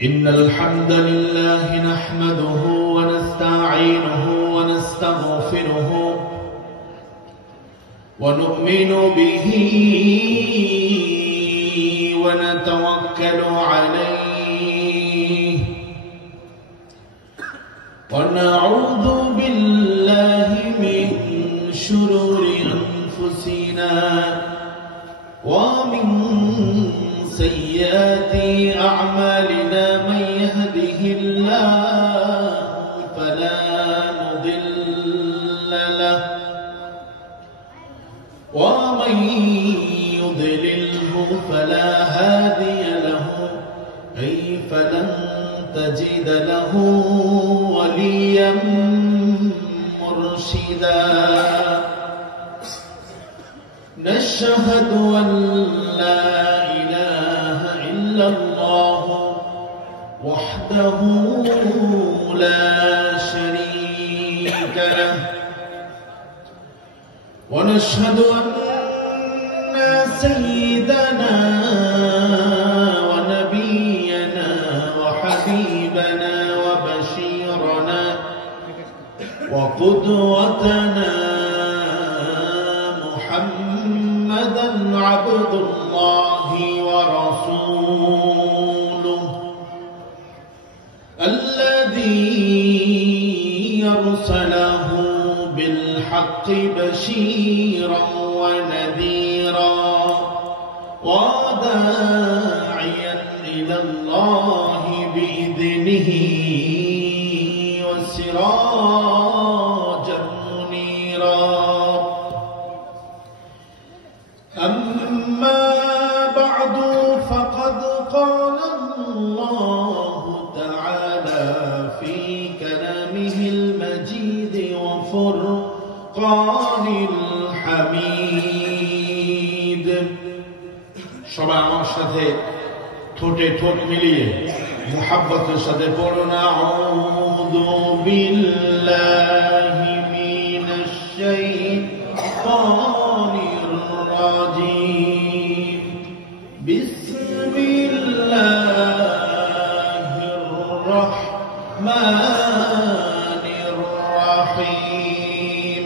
إن الحمد لله نحمده ونستعينه ونستغفره ونؤمن به ونتوكل عليه ونعوذ بالله من شرور أنفسنا ومن سيئات أعمالنا من يهده الله فلا مضل له ومن يضلله فلا هادي له أي فلن تجد له وليا مرشدا نشهد أن لا إله إلا الله وحده لا شريك له ونشهد أن سيدنا ونبينا وحبيبنا وبشيرنا وقدوتنا محمدا عبد الله ورسوله الذي أرسله بالحق بشيرا ونذيرا وداعيا إلى الله بإذنه وسراجا منيرا أما بعد فقد قال الله تعالى في كلامه المجيد وفرقان الحميد সবাই আমার সাথে ঠোঁটে ঠোঁট মিলিয়ে মুহাব্বতের সাথে পড়ুন আউযু বিল্লাহি মিনাশ শাইতানির রাজীম বিসমিল্লাহির রাহমানির রাহিম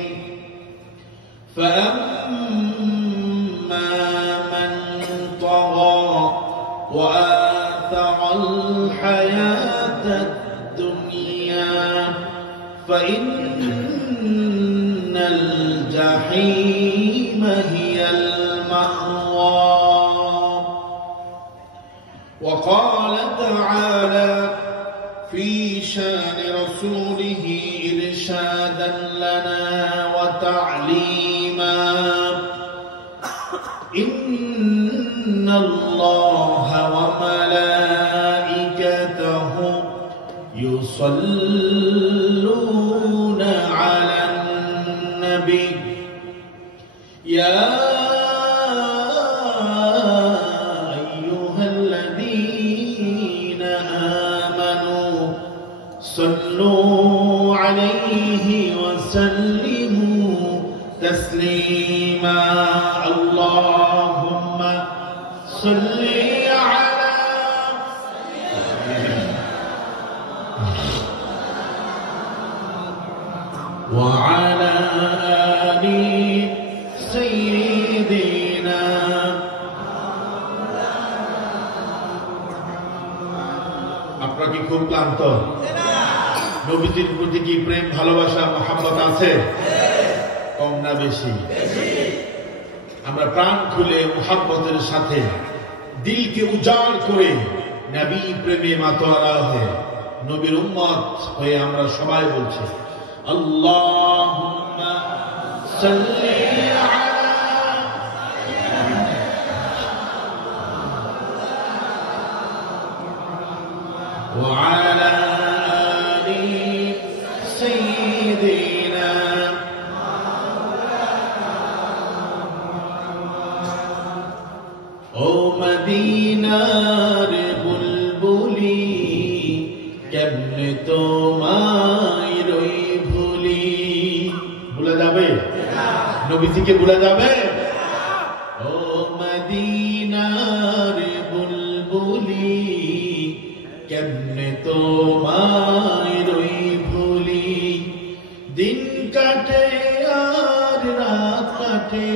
وآثر الحياة الدنيا فإن الجحيم هي المأوى وقال تعالى في شان رسوله إرشادا لنا وتعليما إن الله وملائكته يصلون على النبي يا أيها الذين آمنوا صلوا عليه وسلموا تسليما اللهم صل على وعلى آل سيدنا আপনারা কি খুব ক্লান্ত? নবীজির প্রতি কি প্রেম ভালোবাসা মহব্বত আছে? কম না বেশি? আমরা প্রাণ খুলে মুহাব্বতের সাথে দিলকে উজাড় করে নবী প্রেমে মাতোয়ারা হয়ে নবীর উম্মত হয়ে আমরা সবাই বলছি আল্লাহুম্মা সাল্লি আলা ওয়া আলা আলি সাইয়্যিদিনা ও মদিনার বুলবুলি কেমনে তোমায় রই ভুলি ভুলে যাবে নবীজিকে ভুলে যাবে ও মদিনার বুলবুলি কেমনে তোমায় রই ভুলি দিন কাটে আর রাত কাটে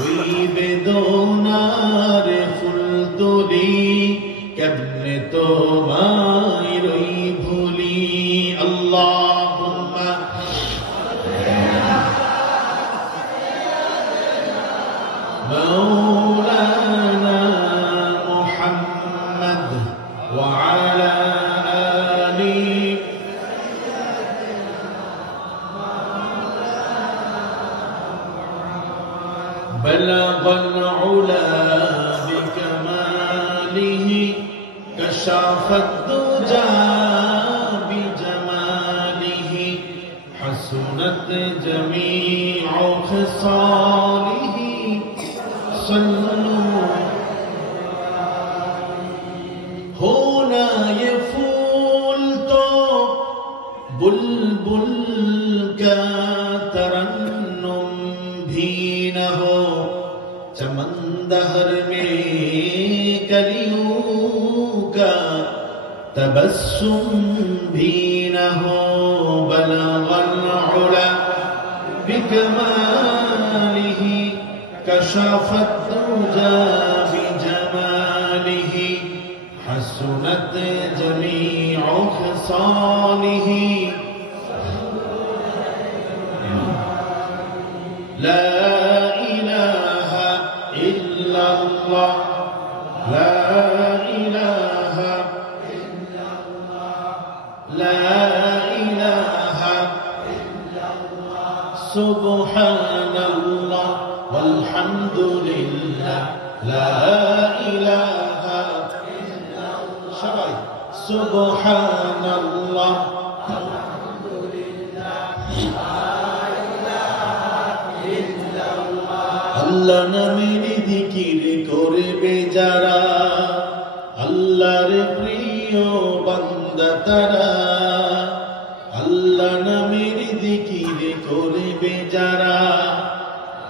ওই বেদনার ফুল তুলি কেমনে তোমায় রই ভুলি আল্লাহুম্মা مولانا محمد وعلى آله بلغ العلا بكماله كشف الدجى بجماله حسنت جميع خصاله होना ये फूल तो बुलबुल का तरन्नुम भी न हो चमन दहर में कलियों का तबस्सुम भी न हो बलगल उला बिकमालिही كشف الدجى بجماله حسنت جميع خصاله لا إله إلا الله لا إله إلا الله لا إله إلا الله سبحان الله والحمد لله لا إله إلا الله سبحان الله والحمد لله لا إله إلا الله আল্লাহ নামের জিকির করবে যারা আল্লাহর প্রিয় বান্দা তারা আল্লাহ নামের জিকির করবে যারা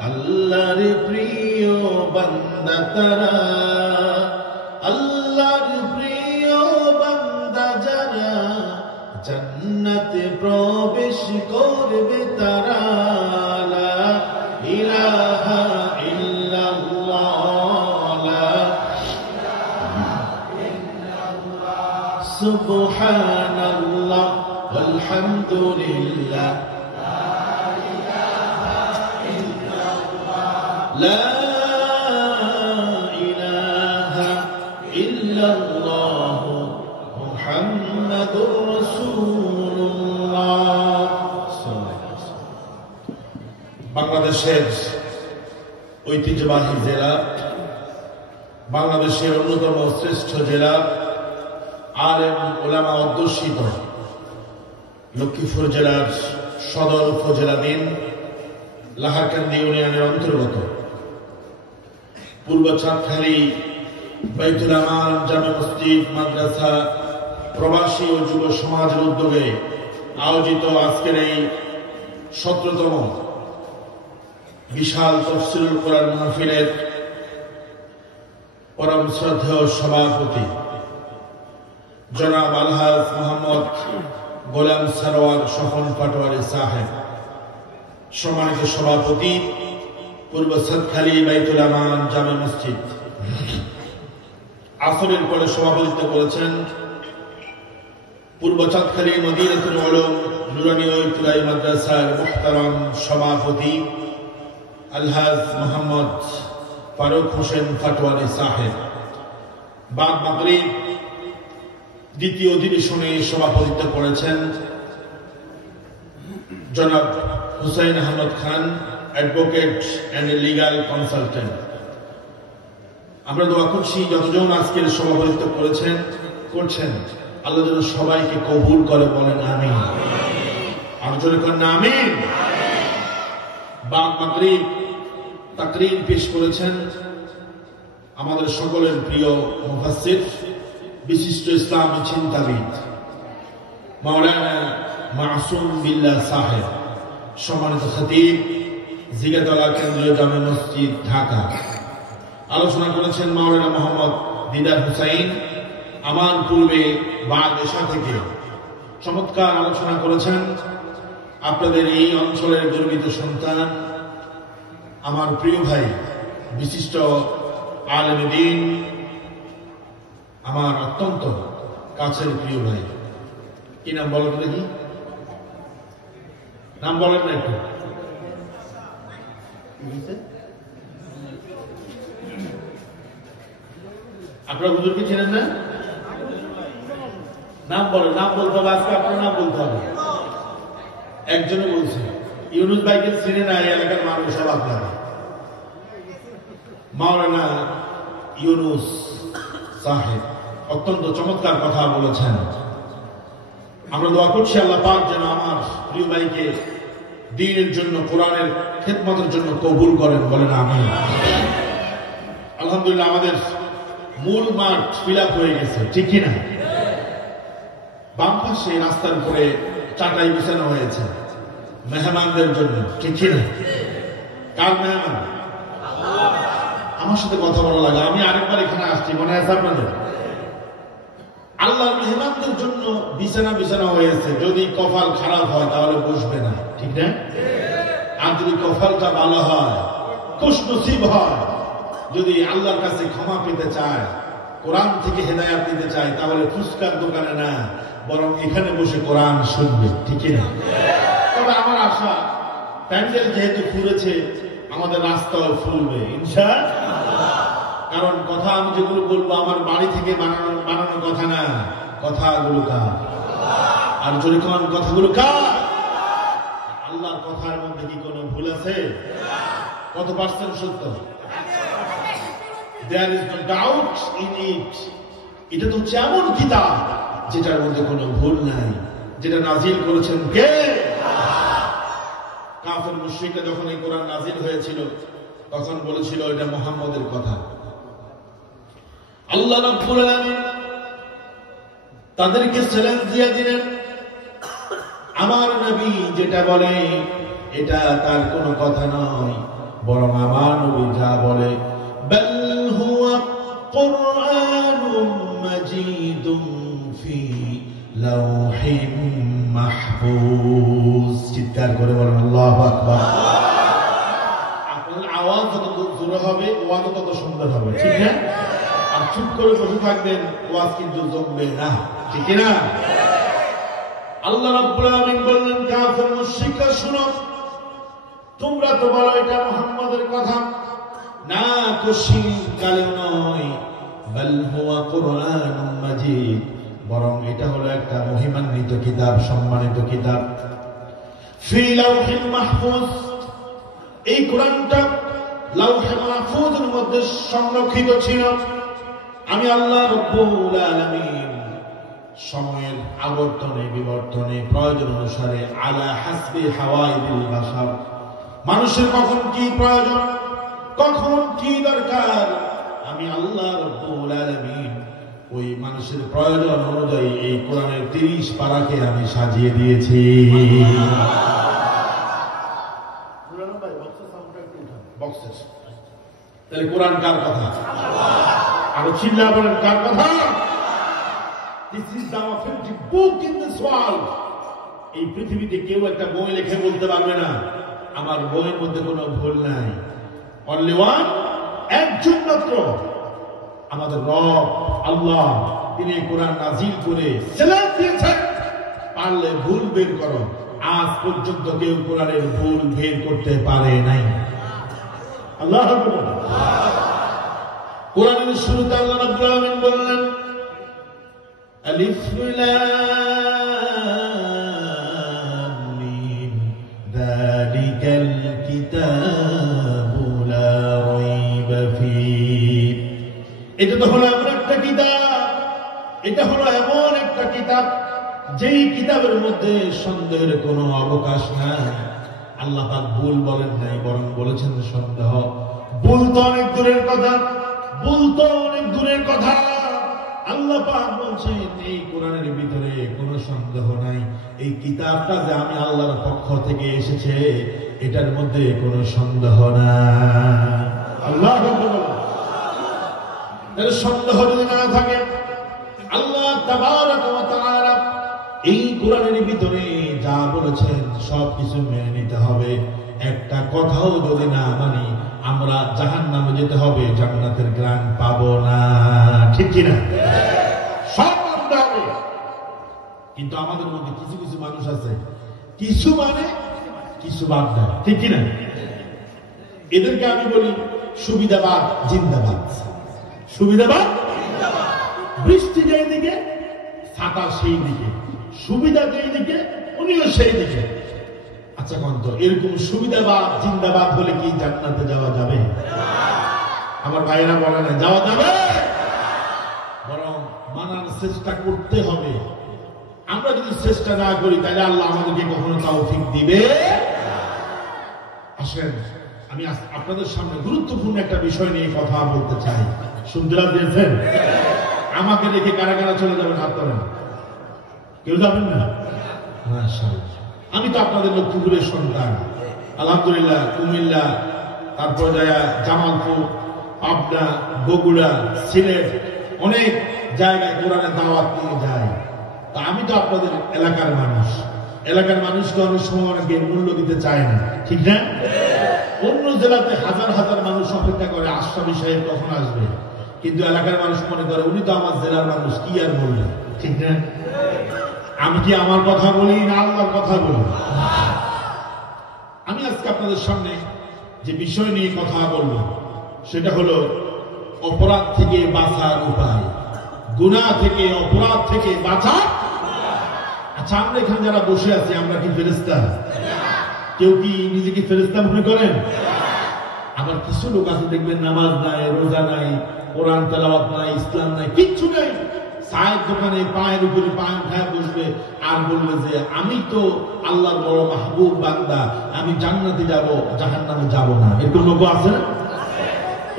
আল্লাহর প্রিয় বান্দা তারা আল্লাহর প্রিয় বান্দা যারা জান্নাতে প্রবেশ করবে তারা লা ইলাহা ইল্লাল্লাহ লা সুবহানাল্লাহ ওয়ালহামদুলিল্লাহ لا إله إلا الله محمد رسول الله বাংলাদেশের ঐতিহ্যবাহী জেলা বাংলাদেশের অন্যতম শ্রেষ্ঠ জেলা আলেম ওলামা অধ্যুষিত লক্ষ্মীপুর জেলার সদর উপজেলাধীন লাহারকান্দি ইউনিয়নের অন্তর্গত পূর্ব চাঁদখালী বাইতুল আমান জামে মসজিদ মাদ্রাসা প্রবাসী ও যুব সমাজের উদ্যোগে আয়োজিত আজকের এই 17তম বিশাল তাফসীরুল কোরআন মাহফিলের পরম শ্রদ্ধেয় সভাপতি জনাব আলহাজ মোহাম্মদ গোলাম সরওয়ার স্বপন পাটোয়ারি সাহেব, সম্মানিত সভাপতি পূর্ব চাঁদখালী বাইতুল আমান জামে মসজিদ, আসরের পরে সভাপতিত্ব করেছেন পূর্ব চাঁদখালী মদিনাতুল উলুম নুরানী ইবতিদায়ী মাদ্রাসার মুহতারাম সভাপতি আলহাজ মোহাম্মদ ফারুক হোসেন পাটোয়ারি সাহেব, বাদ মাগরিব দ্বিতীয় অধিবেশনে সভাপতিত্ব করেছেন জনাব Hussain Ahmad Khan, advocate and legal consultant. আমরা দোয়া করছি যতজন আজকের সভাপতিত্ব করছেন আল্লাহ যেন সবাইকে কবুল করে, বলেন আমিন। আর জোরে করেন আমিন। বাদ মাগরিব তাকরীর পেশ করেছেন আমাদের সকলের প্রিয় মুফাসসির, বিশিষ্ট ইসলামী চিন্তাবিদ মাওলানা মাসুম বিল্লাহ সাহেব, সম্মানিত খতিব জিগাতলা কেন্দ্রীয় জামে মসজিদ ঢাকা। আলোচনা করেছেন মাওলানা মোহাম্মদ দিদার হুসাইন, আমার পূর্বে বাংলাদেশা থেকে চমৎকার আলোচনা করেছেন। আপনাদের এই অঞ্চলের গর্বিত সন্তান, আমার প্রিয় ভাই, বিশিষ্ট আলেম দ্বীন, আমার অত্যন্ত কাছের প্রিয় ভাই। কি নাম বলেন দেখি? নাম বলেন না একটু। আপনারা হুজুরকে চেনেন না? নাম বলেন। নাম বলতে হবে, আজকে আপনার নাম বলতে হবে। একজনে বলছে ইউনুস ভাইকে চিনে না এই এলাকার মানুষ সব আপনারা। মাওলানা ইউনুস সাহেব অত্যন্ত চমৎকার কথা বলেছেন। আমরা দোয়া করছি আল্লাহ পাক যেন আমার প্রিয় ভাইকে দ্বীনের জন্য, কোরআনের খেদমতের জন্য কবুল করেন, বলেন আমিন। আলহামদুলিল্লাহ, আমাদের মূল মাঠ ফিল আপ হয়ে গেছে, ঠিক কিনা? বাম পাশে রাস্তার উপরে চাটাই বিছানো হয়েছে মেহমানদের জন্য, ঠিক কিনা? কার মেহমান? আমার সাথে কথা বলা লাগে। আমি আরেকবার এখানে আসছি, মনে আছে আপনাদের? আল্লাহর মেহমানদের জন্য বিছানা হয়েছে। যদি কপাল খারাপ হয় তাহলে বসবে না, ঠিক না? আর যদি কপালটা ভালো হয়, খুশনসিব হয়, যদি আল্লাহর কাছে ক্ষমা পেতে চায়, কোরআন থেকে হেদায়াত দিতে চায়, তাহলে ফুসকার দোকানে না, বরং এখানে বসে কোরআন শুনবে, ঠিক না? তবে আমার আশা, প্যান্ডেল যেহেতু ফুলেছে, আমাদের রাস্তাও ফুলবে ইনশাআল্লাহ। কারণ কথা আমি যেগুলো বলবো আমার বাড়ি থেকে বানানো কথা না, কথাগুলো কার? আর যদি কোন কথাগুলো কার? আল্লাহর কথার মধ্যে কি কোনো ভুল আছে? কত পার্সেন্ট সত্য? There is no doubt in it. এটা তো হচ্ছে এমন কিতাব যেটার মধ্যে কোনো ভুল নাই, যেটা নাজিল করেছেন কে? কাফের মুশরিকরা যখন এই কোরআন নাজিল হয়েছিল তখন বলেছিল এটা মুহাম্মদের কথা। আল্লাহ রাব্বুল আলামিন তাদেরকে চ্যালেঞ্জ দিয়ে দিলেন, আমার নবী যেটা বলে এটা তার কোনো কথা নয়, বরং আমার নবী যা বলে বাল হুয়া কুরআনুম মাজিদুম ফি লাওহিম মাহফুজ। চিৎকার করে বলেন আল্লাহু আকবার। আপনার আওয়াজ যত জোরে হবে ওয়াজ তত সুন্দর হবে, ঠিক না? আর চুপ করে বসে থাকবেন, ওয়াজ কিন্তু জমবে না, ঠিক না? আল্লাহ রাব্বুল আলামিন বললেন, কাফের মুশরিকরা শুনো, তোমরা তো বলো এটা মুহাম্মদের কথা, না কুশিন কালেও নয়, বাল হুয়া কুরআনুম মাজিদ, বরং এটা হলো একটা মহিমান্বিত কিতাব, সম্মানিত কিতাব। ফি লাওহিল মাহফুজ, এই কোরআনটা লাওহে মাহফুজের মধ্যে সংরক্ষিত ছিল। আমি আল্লাহ রাব্বুল আলামিন সময়ের আবর্তনে বিবর্তনে প্রয়োজন অনুসারে আলা হাসবি হাওয়াইদিল বাশার, মানুষের কখন কি প্রয়োজন, কখন কি দরকার, আমি আল্লাহ রাব্বুল আলামিন ওই মানুষের প্রয়োজন অনুযায়ী এই কোরআনের 30 পারাকে আমি সাজিয়ে দিয়েছি। তাহলে কোরআন কার কথা? আরো চিল্লা বলেন, কার কথা? This is the authentic book in this world. এই পৃথিবীতে কেউ একটা বই লিখে বলতে পারবে না আমার বইয়ের মধ্যে কোনো ভুল নাই। অনলি ওয়ান, একজন মাত্র, আমাদের রব আল্লাহ, তিনি কোরআন নাজিল করে চ্যালেঞ্জ দিয়েছেন, পারলে ভুল বের করো। আজ পর্যন্ত কেউ কোরআনের ভুল বের করতে পারে নাই। আল্লাহ কোরআনের শুরুতে আল্লাহ রাব্বুল আলামিন বললেন, আলিফ লাম মিম যালিকাল কিতাবু লা রাইবা ফীহ। এটা তো হলো এমন একটা কিতাব, এটা হলো এমন একটা কিতাব যেই কিতাবের মধ্যে সন্দেহের কোনো অবকাশ নাই। আল্লাহ পাক ভুল বলেন নাই, বরং বলেছেন সন্দেহ। ভুল তো অনেক দূরের কথা, ভুল তো অনেক দূরের কথা। আল্লাহ পাক বলছেন এই কোরআনের ভিতরে কোনো সন্দেহ নাই, এই কিতাবটা যে আমি আল্লাহর পক্ষ থেকে এসেছে এটার মধ্যে কোনো সন্দেহ নাই। আল্লাহ তাহলে সন্দেহ যদি না থাকে, আল্লাহ তাবারক ওয়া তাআলা এই কোরআনের ভিতরে যা বলেছেন সবকিছু মেনে নিতে হবে। একটা কথাও যদি না মানি আমরা জাহান্নামে যেতে হবে, জান্নাতের গ্রাণ পাবো না। ঠিক কি না? সব মানতে হবে। কিন্তু আমাদের মধ্যে কিছু কিছু মানুষ আছে, কিছু মানে কিছু বাদ দেয়। ঠিক কি না? এদেরকে আমি বলি সুবিধাবাদ জিন্দাবাদ। সুবিধাবাদ বৃষ্টি যেই দিকে ছাতা সেই দিকে, সুবিধা যেই দিকে উনিও সেই দিকে। আচ্ছা কন্ত এরকম সুবিধাবাদ জিন্দাবাদ হলে কি জান্নাতে যাওয়া যাবে? আমার ভাইরা বলে না যাওয়া যাবে, বরং মানার চেষ্টা করতে হবে। আমরা যদি চেষ্টা না করি তাহলে আল্লাহ আমাদেরকে কখনো তৌফিক দিবে। আসেন আমি আপনাদের সামনে গুরুত্বপূর্ণ একটা বিষয় নিয়ে কথা বলতে চাই। শুনতে দিয়েছেন? আমাকে দেখে কারা কারা চলে যাবেন হাত তোলেন। কেউ যাবেন না? আমি তো আপনাদের লক্ষ্মীপুরের সন্তান। আলহামদুলিল্লাহ কুমিল্লা, তারপর যায় জামালপুর, পাবনা, বগুড়া, সিলেট, অনেক জায়গায় কোরআনের দাওয়াত নিয়ে যায়। তা আমি তো আপনাদের এলাকার মানুষ। এলাকার মানুষকে অনেক সময় অনেকে মূল্য দিতে চায় না। ঠিক না? অন্য জেলাতে হাজার হাজার মানুষ অপেক্ষা করে আশরাফি সাহেব কখন আসবে, কিন্তু এলাকার মানুষ মনে করে উনি তো আমার জেলার মানুষ, কি আর বললেন। ঠিক না? আমি কি আমার কথা বলি না আল্লাহর কথা বলি? আমি আজকে আপনাদের সামনে যে বিষয় নিয়ে কথা বলবো সেটা হলো অপরাধ থেকে বাঁচার উপায়, গুনাহ থেকে অপরাধ থেকে বাঁচার। আচ্ছা আমরা এখানে যারা বসে আছি আমরা কি ফেরেশতা? কেউ কি নিজেকে ফেরেশতা মনে করেন? আবার কিছু লোক আছে দেখবেন নামাজ নাই, রোজা নাই, কোরআন তেলাওয়াত নাই, ইসলাম নাই, কিচ্ছু নাই। চায়ের দোকানে পায়ের উপরে পায়ে উঠায় বসবে আর বলবে যে আমি তো আল্লাহর বড় মাহবুব বান্দা, আমি জান্নাতে যাব, জাহান্নামে যাব না। এরকম লোক আছে না?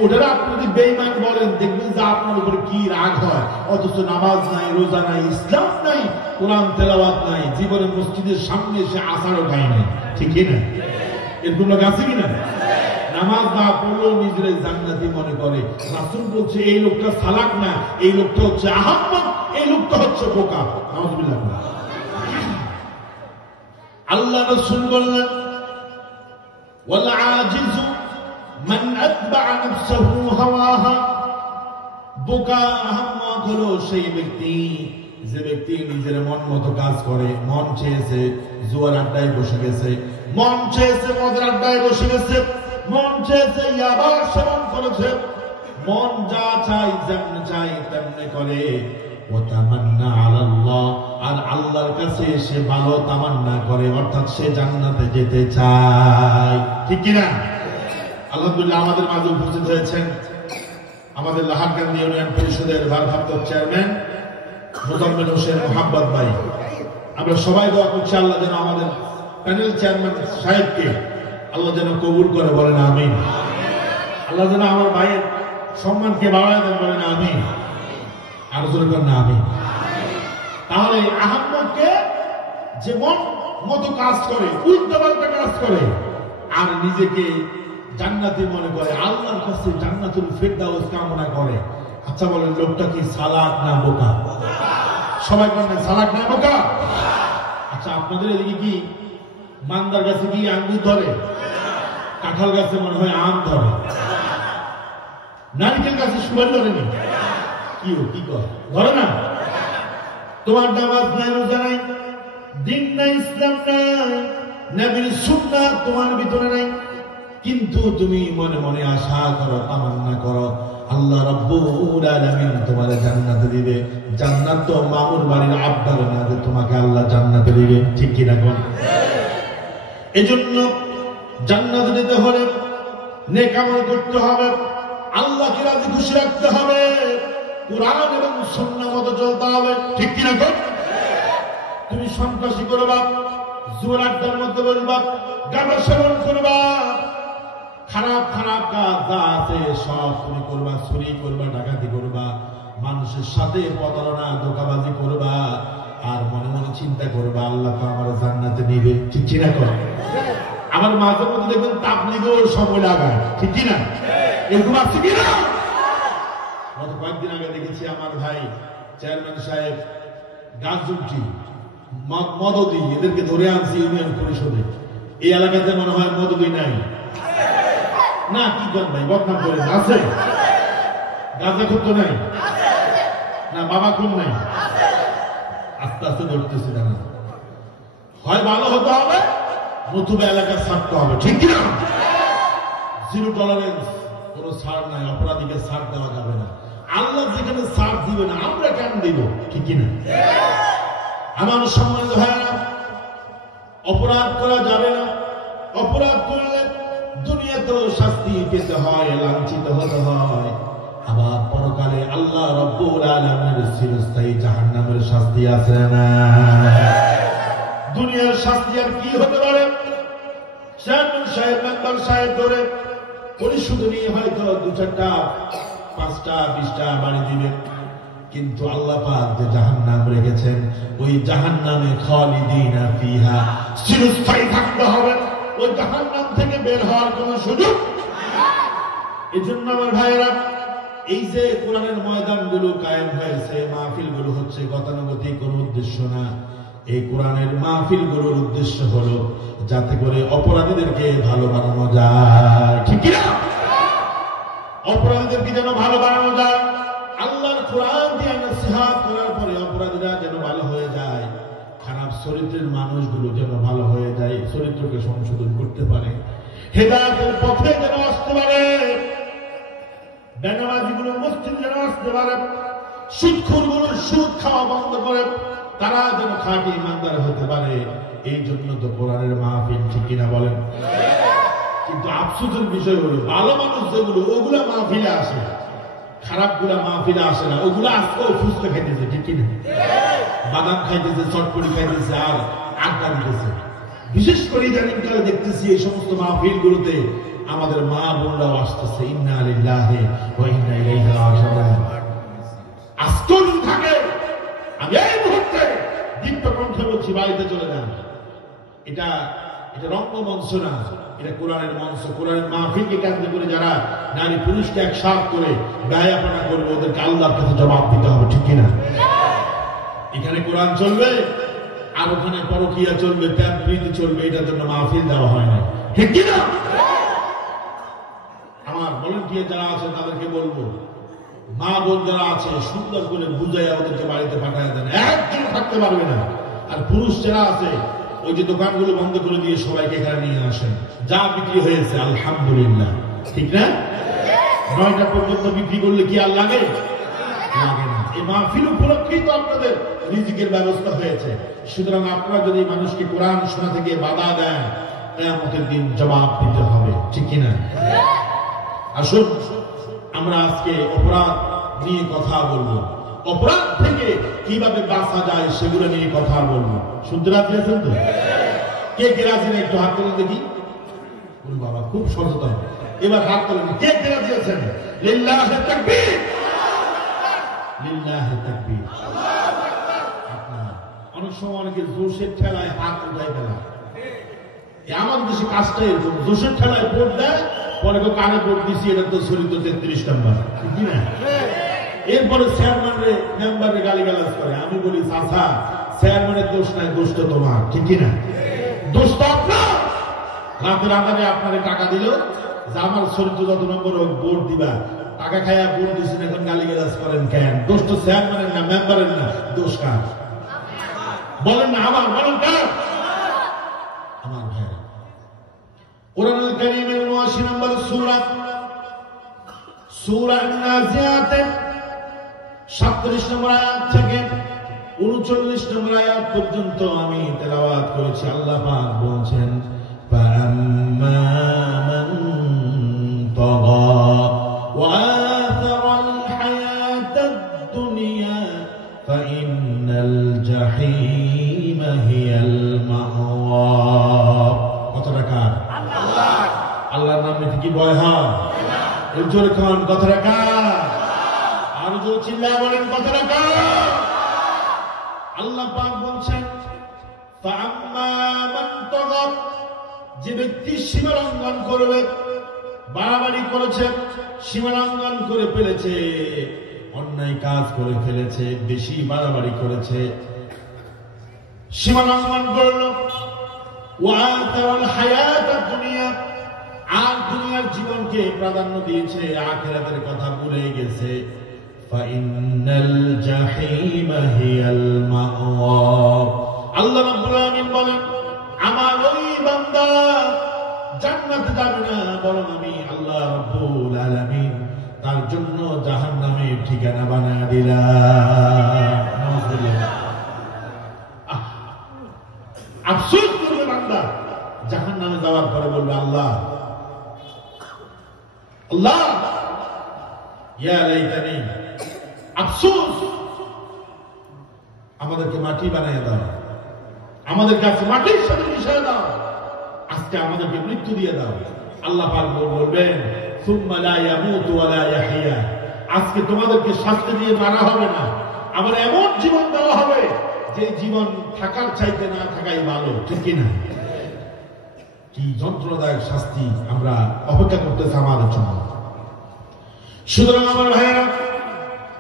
ওটারা আপনি যদি বেঈমান বলেন দেখবেন যে আপনার উপরে কি রাগ হয়। অথচ নামাজ নাই, রোজা নাই, ইসলাম নাই, কোরআন তেলাওয়াত নাই, জীবনে মসজিদের সামনে এসে আসারও খায় নাই। ঠিক না? এরকম লোক আছে কিনা? নামাজ না পড়লেও নিজেরাই জান্নাতি মনে করে। রাসূল বলছে এই লোকটা সালাক না, এই লোকটা হচ্ছে আহাম্মক, এই লোকটা হচ্ছে বোকা। নাউযুবিল্লাহ। আল্লাহ রাসূল বললেন ওয়াল আজিজু মান আতবা'a নাফসাহু হাওয়াহা। বোকা আহাম্মক হলো সেই ব্যক্তি যে ব্যক্তি নিজের মন মতো কাজ করে। মন চেয়েছে জুয়ার আড্ডায় বসে গেছে, মন চেয়েছে মদের আড্ডায় বসে গেছে, মন চেয়েছে ইয়াবা সেবন করেছে, মন যা চাই যেমন চাই তেমনি করে। ওয়া তামান্না আলাল্লাহ, আর আল্লাহর কাছে সে ভালো তামান্না করে, অর্থাৎ সে জান্নাতে যেতে চায়। ঠিক কি না? আলহামদুলিল্লাহ আমাদের মাঝে উপস্থিত হয়েছেন আমাদের লাহারকান্দি ইউনিয়ন পরিষদের ভারপ্রাপ্ত চেয়ারম্যান মোজাম্মেল হোসেন মোহাম্মদ ভাই। আমরা সবাই দোয়া করছি আল্লাহ যেন আমাদের প্যানেল চেয়ারম্যান সাহেবকে আল্লাহ যেন কবুল করে, বলেন আমিন। আল্লাহ যেন আমার ভাইয়ের সম্মানকে বাড়ায় দেন, বলেন আমিন। আরো জোরে করেন আমিন। তাহলে আহাম্মদকে যে মন মতো কাজ করে, উল্টাপাল্টা কাজ করে আর নিজেকে জান্নাতি মনে করে, আল্লাহর কাছে জান্নাতুল ফিরদাউস কামনা করে। আচ্ছা বলেন লোকটা কি সালাক না বোকা? সবাই বলেন সালাক না বোকা? আচ্ছা আপনাদের এদিকে কি মান্দার গাছে কি আঙ্গুর ধরে? কাঁঠাল গাছে মনে হয় আম ধরে, নারকেল গাছে সুপারি ধরেনি? কি করে ধরে না? তোমার নামাজ নাই, রোজা নাই, দিন নাই, ইসলাম নাই, নবীর সুন্নাত তোমার ভিতরে নাই, কিন্তু তুমি মনে মনে আশা করো, তামান্না করো আল্লাহ রাব্বুল আলামিন তোমারে জান্নাতে দিবে। জান্নাত তো মামুর বাড়ির আবদার না যে তোমাকে আল্লাহ জান্নাতে দিবে। ঠিক কি না? এজন্য জান্নাতে যেতে হলে নেক আমল করতে হবে, আল্লাহকে রাজি খুশি রাখতে হবে, কোরআন এবং সুন্নাহ মতো চলতে হবে। ঠিক কি না? তুমি সন্ত্রাসী করবা, জুয়ার আড্ডার মধ্যে বলবা, গাঁজা সেবন করবা, খারাপ খারাপ কাজ যা আছে সব তুমি করবা, চুরি করবা, ডাকাতি করবা, মানুষের সাথে প্রতারণা ধোঁকাবাজি করবা, আর মনে মনে চিন্তা করবা আল্লাহ তো আমার জান্নাতে নিবে। ঠিক কিনা? করে আমার মাঝে মধ্যে দেখবেন তাবলীগও সময় লাগায়। ঠিক কিনা? এরকম আছে কিনা? গত কয়েকদিন আগে দেখেছি আমার ভাই চেয়ারম্যান সাহেব, গাছজুটি, মদদি, এদেরকে ধরে আনছি ইউনিয়ন পরিষদে। এই এলাকাতে মনে হয় মদদি নাই না, কি কর নাই, বদনাম করে আছে। গাঁজা খুব তো নাই না, বাবা খুব নাই। আস্তে আস্তে ধরতেছি না, হয় ভালো হতে হবে, নতুবা এলাকা ছাড়তে হবে, ঠিক কিনা? জিরো টলারেন্স, কোন ছাড় নাই, অপরাধীকে ছাড় দেওয়া যাবে না। আল্লাহ যেখানে ছাড় দিবে না, আমরা কেন দিব, ঠিক কিনা? আমার সম্মানিত ভাইরা, অপরাধ করা যাবে না। অপরাধ করলে দুনিয়াতেও শাস্তি পেতে হয়, লাঞ্ছিত হতে হয়। আবার পরকালে আল্লাহ রাব্বুল আলামিনের চিরস্থায়ী জাহান্নামের শাস্তি আছে না? দুনিয়ার শাস্তি আর কি হতে পারে? চেয়ারম্যান সাহেব, মেম্বার সাহেব ধরে পরিশুদ্ধ নিয়ে হয়তো 2-4টা 5টা 20টা বাড়ি দিবে, কিন্তু আল্লাহ পাক যে জাহান্নাম রেখেছেন, ওই জাহান্নামে খালিদিনা ফিহা, চিরস্থায়ী থাকতে হবে। ওই জাহান্নাম থেকে বের হওয়ার কোনো সুযোগ নাই। এজন্য আমার ভাইয়েরা, এই যে কোরআনের ময়দানগুলো কায়েম হয়েছে, মাহফিলগুলো হচ্ছে গতানুগতিক কোনো উদ্দেশ্য না। এই কোরআনের মাহফিলগুলোর উদ্দেশ্য হলো যাতে করে অপরাধীদেরকে ভালো বানানো যায়, ঠিক না? অপরাধীদেরকে যেন ভালো বানানো যায়, আল্লাহর কোরআন দিয়ে নসিহত করার পরে অপরাধীরা যেন ভালো হয়ে যায়, খারাপ চরিত্রের মানুষগুলো যেন ভালো হয়ে যায়, চরিত্রকে সংশোধন করতে পারে, হেদায়েতের পথে যেন আসতে পারে, বেনামাজিগুলো মসজিদ যেন আসতে পারে, সুদখোরগুলো সুদ খাওয়া বন্ধ করে তারা যেন খাঁটি ইমানদার হতে পারে। এই জন্য তো কোরআনের মাহফিল, ঠিক কিনা বলেন? কিন্তু আফসোসের বিষয় হলো, ভালো মানুষ যেগুলো, ওগুলা মাহফিলে আসে, খারাপ গুলা মাহফিলে আসে না। ওগুলা আজকেও ফুচকা খাইতেছে, ঠিক কিনা? বাদাম খাইতেছে, চটপটি খাইতেছে, আর আড্ডা দিতেছে। বিশেষ করে ইদানিং কালে দেখতেছি এই সমস্ত মাহফিল গুলোতে আমাদের মা বোনরাও আসতেছে। ইন্না লিল্লাহি ওয়া ইন্না ইলাইহি রাজিউন। আজকেও থাকে, আমি এই মুহূর্তে দীপ্ত কণ্ঠে বলছি, বাড়িতে চলে যান। এটা রঙ্গমঞ্চ না, এটা কোরআনের মঞ্চ। কোরআনের মাহফিলকে কেন্দ্র করে যারা নারী পুরুষকে একসাথ করে ব্যয়াপনা করবে, ওদেরকে আল্লাহর কাছে জবাব দিতে হবে, ঠিক কিনা? এখানে কোরআন চলবে আর ওখানে পরকীয়া চলবে, প্রেম প্রীতি চলবে, এটার জন্য মাহফিল দেওয়া হয় না, ঠিক কিনা? আমার ভলান্টিয়ার যারা আছে তাদেরকে বলবো, মা বোন যারা আছে সুন্দর করে বুঝাইয়া ওদেরকে বাড়িতে পাঠায় দেন, একদিন থাকতে পারবে না। আর পুরুষ যারা আছে ওই যে দোকানগুলো বন্ধ করে দিয়ে সবাইকে এখানে নিয়ে আসেন। যা বিক্রি হয়েছে আলহামদুলিল্লাহ, ঠিক না? 9টা পর্যন্ত বিক্রি করলে কি আর লাগে? লাগে না। এই মাহফিল উপলক্ষেই তো আপনাদের রিজিকের ব্যবস্থা হয়েছে। সুতরাং আপনারা যদি মানুষকে কোরআন শোনা থেকে বাধা দেন, কিয়ামতের দিন জবাব দিতে হবে, ঠিক কিনা? আসুন আমরা আজকে অপরাধ নিয়ে কথা বলবো, অপরাধ থেকে কিভাবে বাঁচা যায় সেগুলো নিয়ে কথা বলবো। শুনতে রাজি আছেন তো? কে কে রাজি না একটু হাত তোলেন দেখি। বাবা খুব সচেতন, এবার হাত তোলেন। কে কে রাজি আছেন? লিল্লাহি তাকবীর, লিল্লাহি তাকবীর। অনেক সময় অনেকে জোশের ঠেলায় হাত উঠায় ফেলায়। আমার দেশে কাজটা এরকম, জোশের ঠেলায় ভোট দেয়, পরে কানে ভোট দিচ্ছি, এটা তো চরিত্র 33 নম্বর, ঠিক না? এরপরে চেয়ারম্যানের মেম্বারে গালিগালাজ করে। আমি বলি, চাচা চেয়ারম্যানের দোষ নাই, দোষ তো তোমার, ঠিক কিনা? দোষ তো আপনার। রাতের আধারে আপনারে টাকা দিল যে আমার চরিত্র যত নম্বর হোক ভোট দিবা, টাকা খাইয়া ভোট দিচ্ছেন, এখন গালিগালাজ করেন কেন? দোষ তো চেয়ারম্যানের না, মেম্বারের না, দোষ কার? বলেন না, আমার বলেন কার? আমার ভাইরা, কোরআনুল কারীমের 79 নম্বর সূরা, সূরা আন-নাজিয়াতে 37 নম্বর আয়াত থেকে 39 নম্বর আয়াত পর্যন্ত আমি তেলাওয়াত করেছি। আল্লাহ পাক বলছেন, ফাআম্মা মান তাগা ওয়া আথারাল হায়াতাদ দুনিয়া ফাইন্নাল জাহিমা হিয়াল মাওয়া। কথাটা কার? আল্লাহ। আল্লাহর নামে কি ভয় হয়? জোরে খান, কথাটা কার? আর জোরে চিল্লায় বলেন, কথাটা কার? আল্লাহ পাক বলছেন, ফাআম্মা মান তাগা, যে ব্যক্তি সীমালঙ্ঘন করবে, বাড়াবাড়ি করেছে, সীমালঙ্ঘন করে ফেলেছে, অন্যায় কাজ করে ফেলেছে, বেশি বাড়াবাড়ি করেছে, সীমা লঙ্ঘন করল। ওয়াতারাল হায়াতাদ দুনিয়া, আর দুনিয়ার জীবনকে প্রাধান্য দিয়েছে, আখিরাতের কথা ভুলে গেছে। ফাইন্নাল জাহিমা হিয়াল মাওয়া, আল্লাহ রাব্বুল আলামিন বলেন আমার ওই বান্দা জান্নাতে যাবে না, বরং আমি আল্লাহ রাব্বুল আলামিন তার জন্য জাহান্নামের ঠিকানা বানায় দিলাম। আফসোস করবে বান্দা, জাহান্নামে যাওয়ার পরে বলবে আল্লাহ আল্লাহ ইয়া লাইতানি, আফসোস আমাদেরকে মাটি বানিয়ে দাও, আমাদের কাছে মাটির সাথে মিশিয়ে দাও, আজকে আমাদেরকে মৃত্যু দিয়ে দাও। আল্লাহ পাক বলবেন সুম্মা লা ইয়ামুতু ওয়া লা ইয়াহইয়া, আজকে তোমাদেরকে শাস্তি দিয়ে মারা হবে না, আবার এমন জীবন দেওয়া হবে যে জীবন থাকার চাইতে না থাকাই ভালো, ঠিক কিনা? কি যন্ত্রণাদায়ক শাস্তি আমরা অপেক্ষা করতেছি আমাদের জন্য। সুতরাং আমার ভাইয়েরা,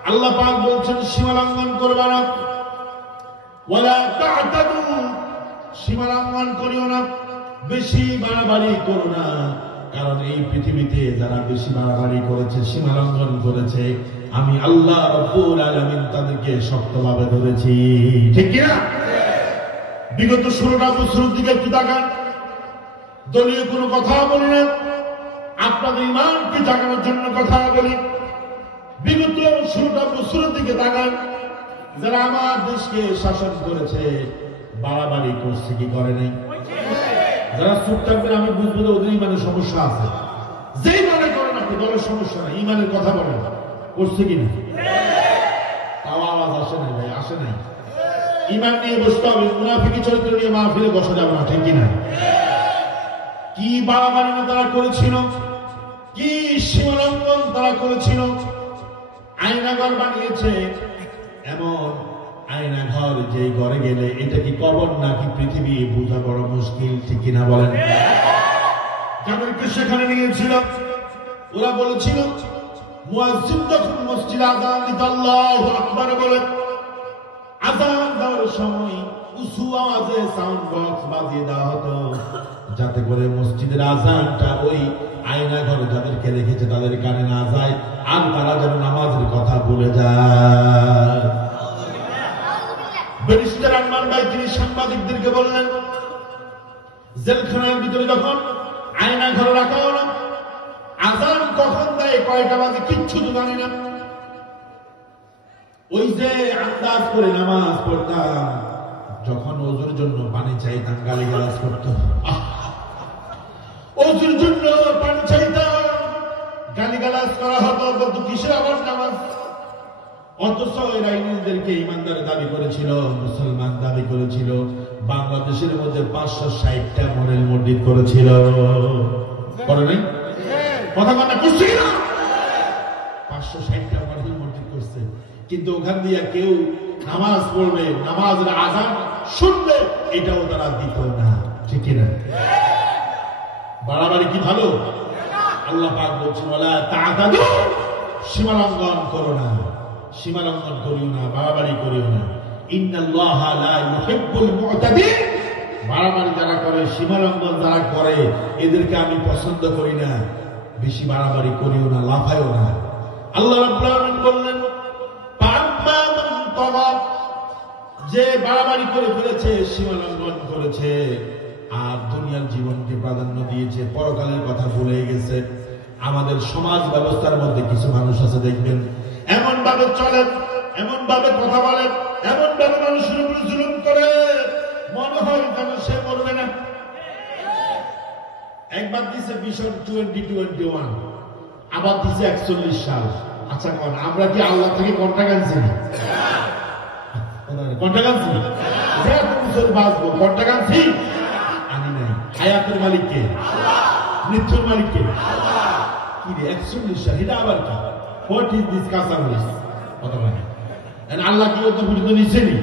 আল্লাহ পাক বলছেন সীমা লঙ্ঘন করবে না, ওয়ালা তা'তাদু, সীমা লঙ্ঘন করিও না, বেশি বাড়াবাড়ি করো না। কারণ এই পৃথিবীতে যারা বেশি বাড়াবাড়ি করেছে, সীমা লঙ্ঘন করেছে, আমি আল্লাহ রাব্বুল আলামিন তাদেরকে শক্তভাবে ধরেছি, ঠিক কিনা? বিগত 16টা বছরের দিকে একটু তাকান, দলীয় কোনো কথা বলি না, আপনাদের ঈমানকে জাগানোর জন্য কথা বলি। বিগত 16টা বছরের দিকে তাকান, যারা আমার দেশকে শাসন করেছে বাড়াবাড়ি করছে কি করে নাই? যারা চুপ থাকবেন আমি বুঝবো যে ওদের ইমানের সমস্যা আছে। যেই মনে করেন আপনি দলের সমস্যা নাই, ইমানের কথা বলেন, করছে কিনা? তাও আওয়াজ আসে নাই ভাই, আসে নাই। ইমান নিয়ে বসতে হবে, মুনাফিকি চরিত্র নিয়ে মাহফিলে বসা যাবে না, ঠিক কিনা? কি বাড়াবাড়ি তারা করেছিল, কি সীমালঙ্ঘন তারা করেছিল। আয়নাঘর বানিয়েছে, এমন আয়নাঘর যে ঘরে গেলে এটা কি কবর নাকি পৃথিবী বোঝা বড় মুশকিল, ঠিক কিনা বলেন? যাদেরকে সেখানে নিয়েছিল ওরা বলেছিল মুয়াজ্জিন যখন মসজিদে আযান দিত আল্লাহু আকবার বলে, আযান দেওয়ার সময় উঁচু আওয়াজে সাউন্ড বক্স বাজিয়ে দেওয়া হতো, যাতে করে মসজিদের আযানটা ওই আয়না ঘরে যাদেরকে রেখেছে তাদের কানে না যায়, আর তারা যেন নামাজের কথা ভুলে যায়। ব্যারিস্টার আরমান ভাই তিনি সাংবাদিকদেরকে বললেন, জেলখানার ভিতরে যখন আয়না ঘরে রাখা হলো, আযান কখন দেয় কয়টা বাজে কিচ্ছু তো জানি না, ওই যে আন্দাজ করে নামাজ পড়তাম, যখন ওযুর জন্য পানি চাইতাম গালিগালাজ করত, ওযুর জন্য পানি চাইতাম গালিগালাজ করা হতো, বলতো কিসের আবার নামাজ। অথচ এরা নিজেদেরকে ইমানদার দাবি করেছিল, মুসলমান দাবি করেছিল, বাংলাদেশের মধ্যে 560টা মডেল মসজিদ করেছিল, করে নাই? কথা কথা করছে কিনা? 560টা মডেল মসজিদ করছে, কিন্তু ওখান দিয়ে কেউ নামাজ পড়বে, নামাজের আযান শুনবে, এটাও তারা দিত না, ঠিক কিনা? বাড়াবাড়ি কি ভালো? আল্লাহ পাক বলছেন ওয়ালা তা'তাদু, সীমা লঙ্ঘন করো না, সীমা লঙ্ঘন করিও না, বাড়াবাড়ি করিও না। ইন্নাল্লাহা লা ইউহিব্বুল মু'তাদিন, বাড়াবাড়ি যারা করে, সীমা লঙ্ঘন যারা করে, এদেরকে আমি পছন্দ করি না। বেশি বাড়াবাড়ি করিও না, লাফায়ও না। আল্লাহ রাব্বুল আলামিন বললেন ফাম্মা মান তাগা, যে বাড়াবাড়ি করে ফেলেছে, সীমা লঙ্ঘন করেছে, আর দুনিয়ার জীবনকে প্রাধান্য দিয়েছে, পরকালের কথা ভুলে গেছে। আমাদের সমাজ ব্যবস্থার মধ্যে কিছু মানুষ আছে দেখবেন এমন ভাবে চলেন, এমন ভাবে কথা বলেন, এমন ভাবে মানুষের উপর জুলুম করে, মনে হয় যেন সে মরবে না। একবার দিছে মিশন 2021, আবার দিছে 41 সাল। আচ্ছা কোন আমরা কি আল্লাহ থেকে কন্ট্রাক্ট আনছি? কন্ট্রাক্ট আনছি? বাঁচবো কন্ট্রাক্ট আনছি? আনি নাই। হায়াতের মালিককে, মৃত্যুর মালিককে। কি রে 41 সাল, এটা আবার কি? হোয়াট ইজ দিস কাসামিস? কথা বলে আল্লাহ কি ওদের পর্যন্ত নিচ্ছেনি?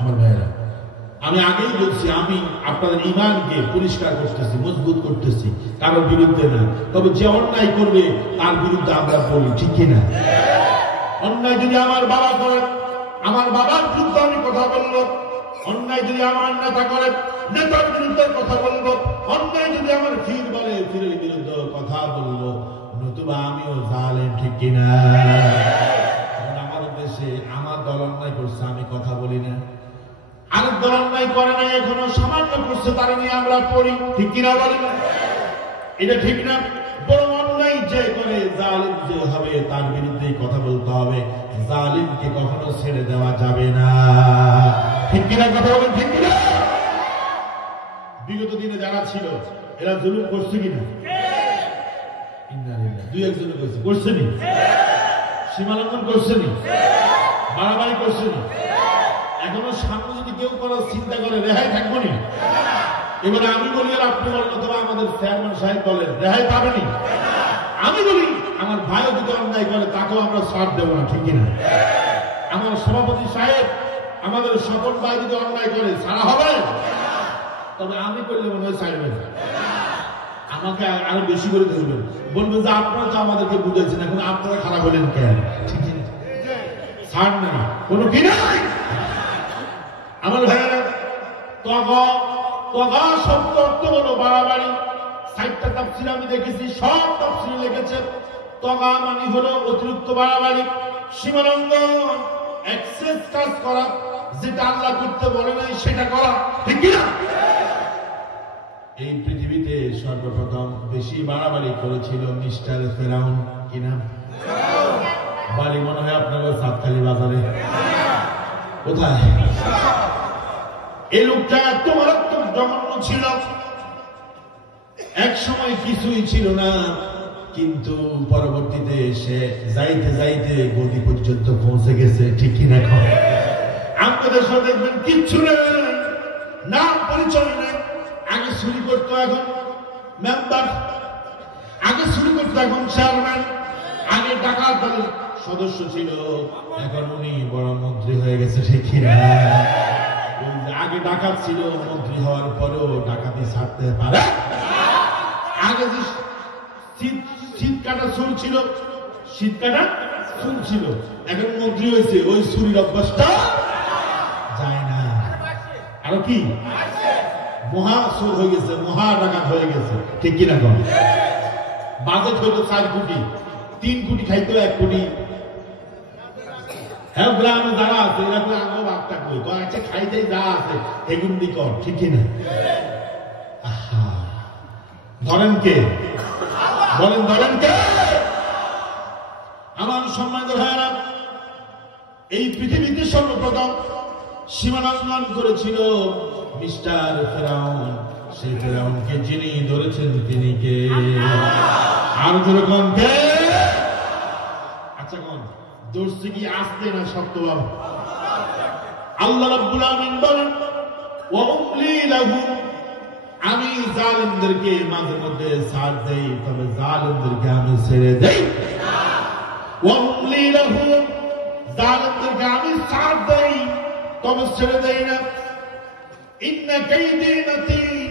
আমার ভাইয়েরা, আমি আগেই বলছি, আমি আপনাদের ঈমানকে পরিষ্কার করতেছি, মজবুত করতেছি, কারোর বিরুদ্ধে না। তবে যে অন্যায় করবে তার বিরুদ্ধে আমরা বলি, ঠিক কিনা? অন্যায় যদি আমার বাবা করে, আমার বাবার বিরুদ্ধে আমি কথা বলবো। অন্যায় যদি আমার নেতা করে, নেতার বিরুদ্ধে কথা বলবো। অন্যায় যদি আমার ফির বলে, ফিরের বিরুদ্ধে কথা বলবো। নতুবা আমিও জালেম, ঠিক কিনা? আমার দেশে আমার দল অন্যায় করছে, আমি কথা বলি না। আরেক দল অন্যায় করে নাই, এখনো সামান্য করছে, তারা নিয়ে আমরা পড়ি, ঠিক কিনা বলি? এটা ঠিক না। বড় অন্যায় যে করে, জালিম যে হবে, তার বিরুদ্ধে কথা বলতে হবে। জালিমকে কখনো ছেড়ে দেওয়া যাবে না, ঠিক কিনা? কথা বলেন, ঠিক কিনা? বিগত দিনে যারা ছিল, এরা জুলুম করছে কিনা? দুই একজন করছেনি, সীমালঙ্ঘন করছেনি, বাড়াবাড়ি করছেনি। এখনো সামনে যদি কেউ করার চিন্তা করে, রেহাই থাকবো নি? এবারে আমি বলি আর আপনি বলেন, অথবা আমাদের চেয়ারম্যান সাহেব বলেন, রেহাই পাবেনি? আমি বলি আমার ভাইও যদি অন্যায় করে, তাকেও আমরা ছাড় দেবো না, ঠিক কিনা? আমার সভাপতি সাহেব, আমাদের স্বপন ভাই যদি অন্যায় করে, ছাড়া হবে? তবে আমি করলে মনে হয় ছাড়বেন, আমাকে আরো বেশি করে ধরবেন, বলবেন যে আপনারা তো আমাদেরকে বুঝেছেন, এখন আপনারা খারাপ হলেন কেন? ঠিক আছে, ছাড় না, কোনো কি নাই। আমার ভাইয়েরা, তগা শব্দ অর্থ হলো বাড়াবাড়ি। 60টা তাফসীর আমি দেখেছি, সব তাফসীরে লিখেছে তগা মানে হলো অতিরিক্ত বাড়াবাড়ি, সীমালঙ্ঘন, এক্সেস কাজ করা, যেটা আল্লাহ করতে বলে নাই সেটা করা, ঠিক কিনা? এই পৃথিবীতে সর্বপ্রথম বেশি বাড়াবাড়ি করেছিল মিস্টার ফেরাউন। কি নাম? বাড়ি মনে হয় আপনার সাতখালি বাজারে। কোথায়? এই লোকটা এত মারাত্মক জঘন্য ছিল, এক সময় কিছুই ছিল না, কিন্তু পরবর্তীতে সে যাইতে যাইতে গদি পর্যন্ত পৌঁছে গেছে, ঠিক কিনা? আপনাদের সাথে দেখবেন কিচ্ছু নেই, নাম পরিচয় নেই। আগে চুরি করতো, এখন মেম্বার। আগে চুরি করতো, এখন চেয়ারম্যান। আগে ডাকাত দলের সদস্য ছিল, এখন উনি বড় মন্ত্রী হয়ে গেছে, ঠিক কিনা? আগে ডাকাত ছিল, মন্ত্রী হওয়ার পরেও ডাকাতি ছাড়তে পারে। আগে যে শীত কাটা চুল ছিল, শীত কাটা চুল ছিল, এখন মন্ত্রী হয়েছে, ওই চুরির অভ্যাসটা যায় না। আরো কি মহা চোর হয়ে গেছে, মহা ডাকাত হয়ে গেছে, ঠিক কিনা? কম বাজেট হইতো 4 কোটি, 3 কোটি খাইতো 1 কোটি। হ্যাঁ, গ্রামে যারা আছে এরা তো আগে বাপটা কই, আচ্ছা খাইতে যা আছে এগুলি কর, ঠিক কিনা? ধরেন কে? বলেন, ধরেন কে? আমার সম্মানিত ভাইয়েরা, এই পৃথিবীতে সর্বপ্রথম সীমালঙ্ঘন করেছিল মিস্টার ফেরাউন। সেই ফেরাউনকে যিনি ধরেছেন তিনি কে? আর যেরকম কে? আচ্ছা, কোন দোষী কি আসতে না শক্ত? আল্লাহ রাব্বুল আমিন বলেন, ওয়া উমলি লাহুম, আমি জালিমদেরকে মাঝে মধ্যে ছাড় দেই, তবে জালিমদেরকে আমি ছেড়ে দেই। ওয়া উমলি লাহুম, জালিমদেরকে আমি ছাড় দেই, তবে ছেড়ে দেই না। ইন্না কাইদি মাতিন,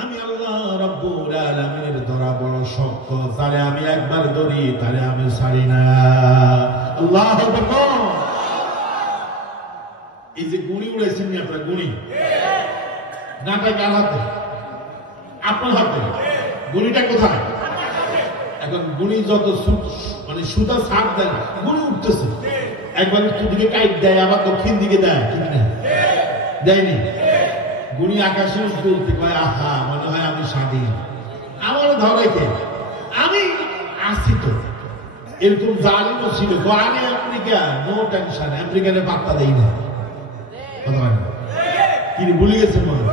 আমি আল্লাহ রাব্বুল আলামিনের ধরা বড় শক্ত, তারে আমি একবার ধরি, তারে আমি ছাড়ি না। আল্লাহু আকবার। এই যে গুণি উড়াইছেন না আপনারা, গুণি নাটা কার হাতে? আপনার হাতে। গুণিটা কোথায়? এখন গুণি যত মানে সুতা ছাড় দেন, গুণি উঠতেছে। একবার উত্তর দিকে কাইট দেয়, আবার দক্ষিণ দিকে দেয়, ঠিক না? দেয়নি। গুণি আকাশে উঠতে উঠতে কয়, আহা, মনে হয় আমি স্বাধীন, আমারও ধরাইতে আমি আসি। তো এরকম জালিমও ছিল। আমি আমেরিকা, নো টেনশন, আমেরিকানে পাত্তা দেই না। কি ভুলে গেছে মনে?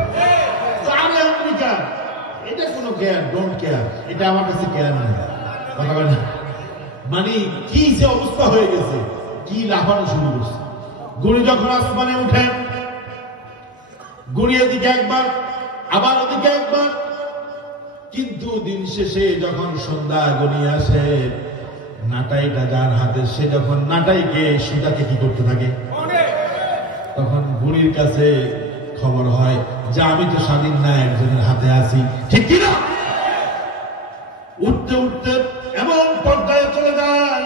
আমি আমেরিকা, এটা কোনো কেয়ার, ডোন্ট কেয়ার, এটা আমার কাছে কেয়ার নেই। কথা বলে না, মানে কি যে অবস্থা হয়ে গেছে, কি লাফানো শুরু করছে। গুণি যখন আসমানে উঠেন, গুণি এদিকে একবার, আবার ওদিকে একবার, কিন্তু দিন শেষে যখন সন্ধ্যা গড়িয়ে আসে, নাটাইটা যার হাতে, সে যখন নাটাইকে সুতাকে কি করতে থাকে, তখন গুণির কাছে খবর হয় যে আমি তো স্বাধীন না, একজনের হাতে আছি, ঠিক কিনা? উঠতে উঠতে এমন পর্যায়ে চলে যায়,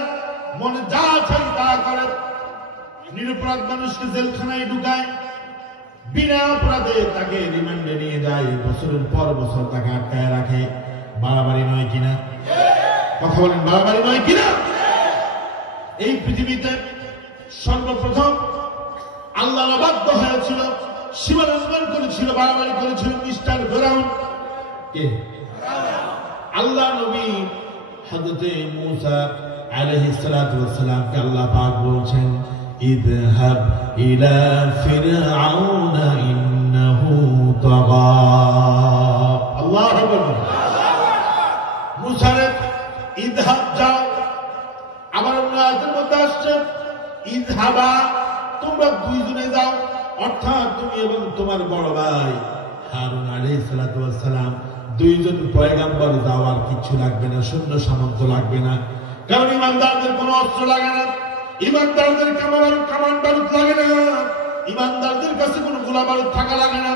মনে যা চাই তা করে, নিরপরাধ মানুষকে জেলখানায় ঢুকায়, বিনা অপরাধে তাকে রিমান্ডে নিয়ে যায়, বছরের পর বছর তাকে আটকায় রাখে। বাড়াবাড়ি নয় কিনা? কথা বলেন, বাড়াবাড়ি নয় কিনা? এই পৃথিবীতে সর্বপ্রথম আল্লাহ বাধ্য হয়েছিল, সীমালঙ্ঘন করেছিল, বাড়াবাড়ি করেছিল মিস্টার ফিরআউন। কে? আল্লাহ নবী হযরতে মূসা আলাইহিস সালাতু ওয়াস সালামকে আল্লাহ পাক বলছেন, ইযহাব ইলা ফিরআউনা ইন্নাহু তাগা। আল্লাহু আকবার। মূসা রে ইযহাব যাও। আবার অন্য আয়াতের মধ্যে আসছে ইযহাবা, তোমরা দুইজনে যাও, অর্থাৎ তুমি এবং তোমার বড় ভাই হারুন আলাইহিস সালাতু ওয়াস সালাম দুইজন পয়গম্বর, যাওয়ার কিছু লাগবে না, সৈন্য সামন্ত লাগবে না। কারণ ইমানদারদের কোনো অস্ত্র লাগে না, ইমানদারদের কামান বারুদ লাগে না, ইমানদারদের কাছে কোনো গোলা বারুদ থাকা লাগে না।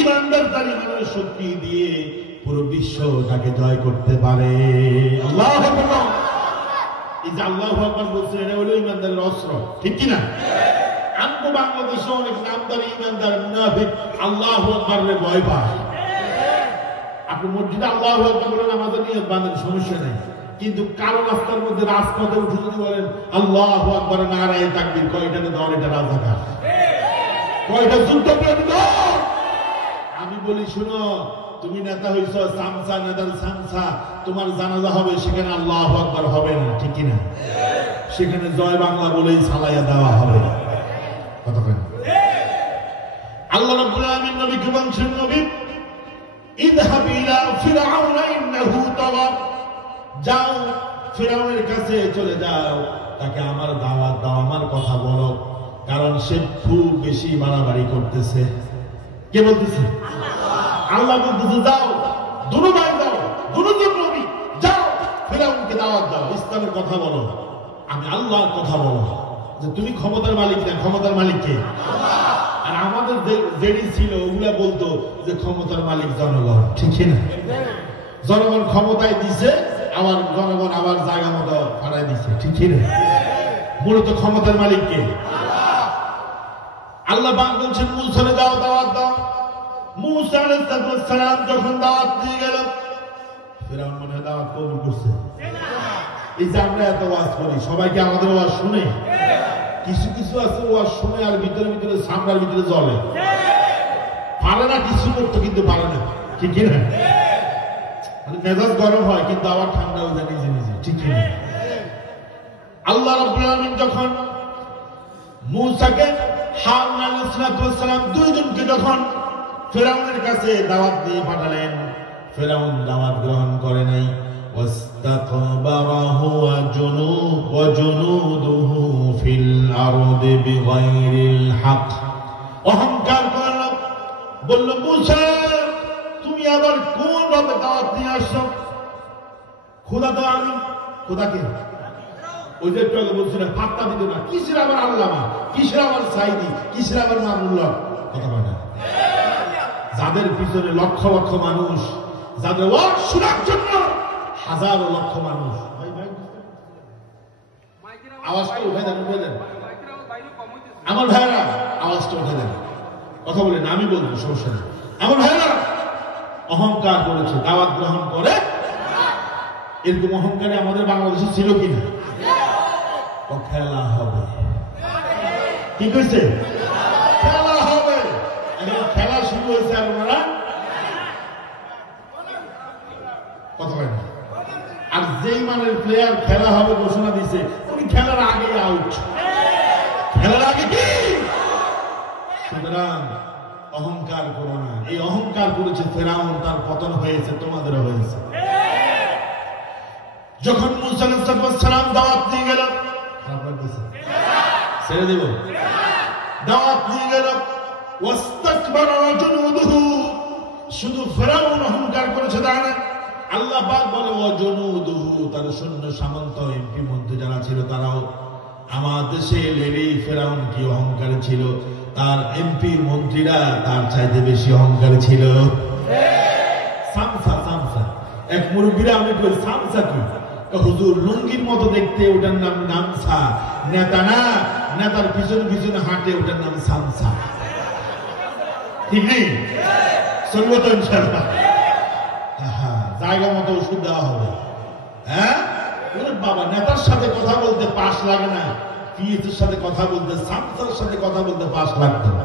ইমানদার তার ইমানের শক্তি দিয়ে পুরো বিশ্ব তাকে জয় করতে পারে। আল্লাহু আকবার। এই যে আল্লাহু আকবার বলছেন, এটা হলো ইমানদারের অস্ত্র, ঠিক কিনা? আমগো বাংলাদেশে অনেক নামদারি ইমানদার মুনাফিক আল্লাহু আকবারে ভয় পায়। আপনি মসজিদে আল্লাহু আকবার বলেন, আমাদের নিয়ত বাঁধেন, সমস্যা নেই, কিন্তু কারো রাস্তার মধ্যে রাজপথে উঠে যদি বলেন আল্লাহু আকবার নারায়ে তাকবীর, কয়টাতে দল? এটা রাজাকার, কয়টা যুদ্ধপ্রেমী দল? আমি বলি শুনো, তুমি নেতা হইছ সামসা, নেতার সামসা, তোমার জানাজা হবে, সেখানে আল্লাহু আকবার হবে না, ঠিক কিনা? সেখানে জয় বাংলা বলেই সালাইয়া দেওয়া হবে। কথা বলেন। আল্লাহ রাব্বুল আলামিন নবীকে বলছেন, নবী ইযহাব ইলা ফিরআউনা ইন্নাহু তাগা, যাও ফিরআউনের কাছে চলে যাও, তাকে আমার দাওয়াত দাও, আমার কথা বলো, কারণ সে খুব বেশি বাড়াবাড়ি করতেছে। কে বলতেছে? আল্লাহ বলতেছে, যাও দুনো ভাই, যাও দুজন নবী, যাও ফিরআউনকে দাওয়াত দাও, ইসলামের কথা বলো, আমি আল্লাহর কথা বলো, যে তুমি ক্ষমতার মালিক না, ক্ষমতার মালিক কে? আর আমাদের যেটি ছিল ওগুলা বলতো যে ক্ষমতার মালিক জনগণ, ঠিক না? জনগণ ক্ষমতায় দিছে, আবার জনগণ আবার জায়গা মতো ফাড়াই দিছে, ঠিক না? মূলত ক্ষমতার মালিক কে? আল্লাহ পাক বলছেন, মূসাকে দাও, দাওয়াত দাও। মূসা আলাইহিস সালাম যখন দাওয়াত দিয়ে গেল, ফিরআউন মনে হয় দাওয়াত কবুল করছে। এই যে আমরা এত ওয়াজ করি, সবাইকে আমাদের ওয়াজ শুনে? কিছু কিছু আছে ওয়াজ শুনে আর ভিতরে ভিতরে সামনের ভিতরে জ্বলে, পারে না কিছু করতে, কিন্তু পারে না, ঠিক না? মানে মেজাজ গরম হয় কিন্তু আবার ঠান্ডা হয়ে যায় নিজে নিজে, ঠিক না? আল্লাহ রাব্বুল আলামিন যখন মূসাকে, হারুন আলাইহিস সালাম দুইজনকে যখন ফিরআউনের কাছে দাওয়াত দিয়ে পাঠালেন, ফিরআউন দাওয়াত গ্রহণ করে নাই। واستكبره وجنوده في الأرض بغير الحق, অহংকার করল, বলল মূসা তুমি আবার কোন ভাবে দাওয়াত নিয়ে আসছো? খোদা তো আমি, খোদাকে ওই যে একটু আগে বলছিলাম পাত্তা দিত না, কিসের আবার আল্লামা, কিসের আবার সাইদি, কিসের আবার মামুল্লাহ, কথা বলে না? যাদের পিছনে লক্ষ লক্ষ মানুষ, যাদের ওয়াজ শোনার জন্য হাজারো লক্ষ মানুষ, আওয়াজটা উঠে দেন, উঠে দেন আমার ভাইরা, আওয়াজটা উঠে দেন, কথা বলেন, আমি বলবো, সমস্যা নেই। আমার ভাইরা অহংকার করেছে, দাওয়াত গ্রহণ করে। এরকম অহংকারে আমাদের বাংলাদেশে ছিল কিনা? খেলা হবে, কি কইছে? খেলা হবে। এখন খেলা শুরু হয়েছে, আর ওনারা কথা বলেন। আর যেই মানের প্লেয়ার খেলা হবে ঘোষণা দিছে, উনি খেলার আগে আউট, খেলার আগে কি? সুতরাং অহংকার করো না। এই অহংকার করেছে ফিরআউন, তার পতন হয়েছে, তোমাদেরও হয়েছে। যখন মূসা আলাইহিস সালাম দাওয়াত দিয়ে গেল, খারাপ লাগতেছে, ছেড়ে দেব, দাওয়াত দিয়ে গেল, ওয়াস্তাকবারা ওয়াজুনুদুহু, শুধু ফিরআউন অহংকার করেছে তাই না, আল্লাহ পাক বলে ওয়াজুনুদুহু, তার সৈন্য সামন্ত এমপি মন্ত্রী যারা ছিল তারাও। আমার দেশে লেডি ফিরআউন কি অহংকারী ছিল, তার এমপি মন্ত্রীরা তার চাইতে বেশি অহংকারী ছিল। সামসা, সামসা, এক মুরব্বীরা আমি কই সামসা কি? হুজুর লুঙ্গির মতো দেখতে, ওটার নাম নামসা, নেতা না, নেতার পিছনে পিছনে হাঁটে, ওটার নাম সামসা। ঠিক নেই? চলবো তো ইনশাআল্লাহ। জায়গা মতো ওষুধ দেওয়া হবে। হ্যাঁ বাবা, নেতার সাথে কথা বলতে পাস লাগে না, পিএসের সাথে কথা বলতে, সামসার সাথে কথা বলতে পাস লাগতো না।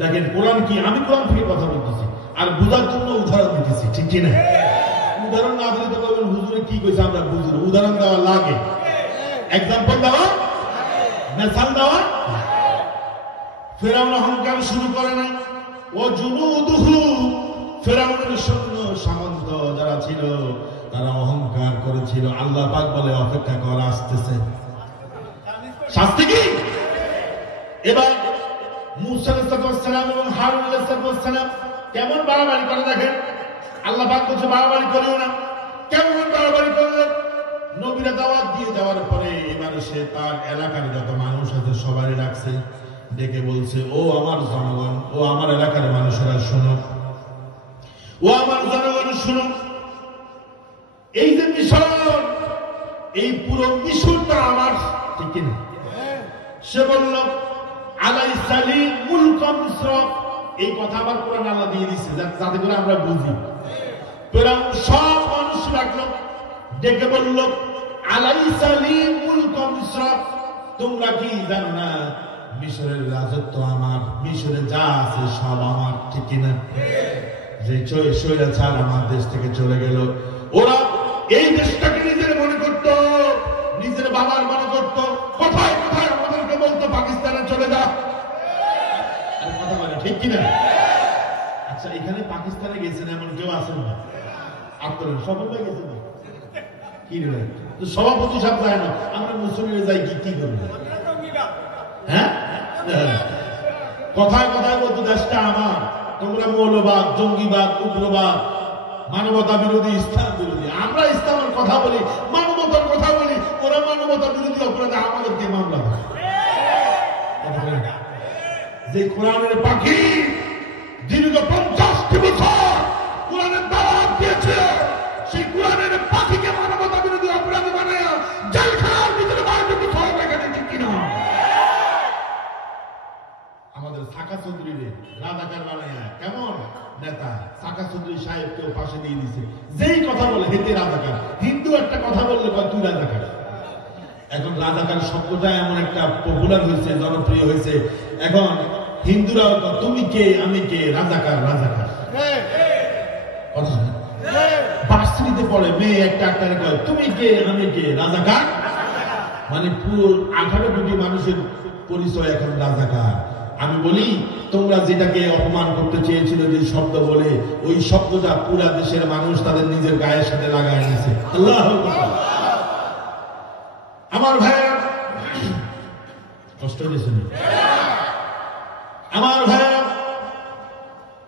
দেখেন কোরআন কি, আমি কোরআন থেকে কথা বলতেছি আর বুঝার জন্য উদাহরণ দিতেছি, ঠিক কিনা? উদাহরণ না দিলে তো বলবেন হুজুরে কি কইছে আমরা বুঝি না। উদাহরণ দেওয়া লাগে, এক্সাম্পল দেওয়া, মেসাল দেওয়া। ফেরাউন অহংকার শুরু করে নাই। ও জুনুদুহু, ফেরাউনের সৈন্য সামন্ত যারা ছিল তারা অহংকার করেছিল। আল্লাহ পাক বলে অপেক্ষা কর, আসতেছে শাস্তি। কি এবার মূসা আলাইহিস সালাম এবং হারুন আলাইহিস সালাম কেমন বাড়াবাড়ি করে দেখেন। আল্লাহ পাক বলছে বাড়াবাড়ি করিও না। কেমন বাড়াবাড়ি করলেন? নবীরা দাওয়াত দিয়ে যাওয়ার পরে এবার সে তার এলাকার যত মানুষ আছে সবাই ডাকছে, ডেকে বলছে, ও আমার জনগণ, ও আমার এলাকার মানুষেরা শোনো, ও আমার জনগণ শোনো, এই যে মিশর, এই পুরো মিশরটা আমার, ঠিক কিনা? সে বলল আলাইসালি মুলক মিসর, এই কথা আবার কোরআন আল্লাহ দিয়ে দিচ্ছে যাতে করে আমরা বুঝি। ফেরাউন সব মানুষ রাখলো, ডেকে বলল আলাইসালি মুলক মিসর, তোমরা কি জানো না মিশরের রাজত্ব আমার, মিশরে যা আছে সব আমার, ঠিক কিনা? যে স্বৈরাচার আমার দেশ থেকে চলে গেল, ওরা এই দেশটাকে নিজের মনে করত, নিজের বাবার মনে করত। কোথায় কোথায় আমাদেরকে বলতো পাকিস্তানে চলে যা, কথা বলে, ঠিক কিনা? আচ্ছা, এখানে পাকিস্তানে গেছেন এমন কেউ আছেন না? আপনারা সফল হয়ে গেছেন কি রে? তো সভাপতি সাহেব যায় না, আমরা মুসলিমে যাই কি করবো? হ্যাঁ, কথায় কথায় বলতো দেশটা আমার, তোমরা মৌলবাদ, জঙ্গিবাদ, উগ্রবাদ, মানবতা বিরোধী, ইসলাম বিরোধী। আমরা ইসলামের কথা বলি, মানবতার কথা বলি, ওরা মানবতা বিরোধী অপরাধে আমাদেরকে মামলা দেয়। যে কোরআনের পাখি দীর্ঘ 50টি বছর কোরআনের দাওয়াত দিয়েছে, সেই কোরআনের পাখিকে মানবতা বিরোধী অপরাধ বানায় জেলখানার ভিতরে বাড়িতে কোথাও এখানে, ঠিক কিনা? আমাদের সাকা চৌধুরী রাজাকার বানায় কেমন নেতা, সাকা চৌধুরী সাহেবকেও পাশে দিয়ে দিছে। যেই কথা বলে হেতে রাজাকার। হিন্দু একটা কথা বললে তুই রাজাকার। এখন রাজাকার শব্দটা এমন একটা পপুলার হয়েছে, জনপ্রিয় হয়েছে। এখন হিন্দুরা তুমি কে, আমি কে, রাজাকার রাজাকার। বার্ষিকীতে পড়ে মেয়ে একটা একটা কয় তুমি কে, আমি কে, রাজাকার। মানে পুরো 18 কোটি মানুষের পরিচয় এখন রাজাকার। আমি বলি তোমরা যেটাকে অপমান করতে চেয়েছিল যে শব্দ বলে, ওই শব্দটা পুরা দেশের মানুষ তাদের নিজের গায়ের সাথে লাগায় নিয়েছে। আল্লাহ আমার ভাইয়েরা, কষ্ট দিয়েছেন আমার ভাইয়েরা।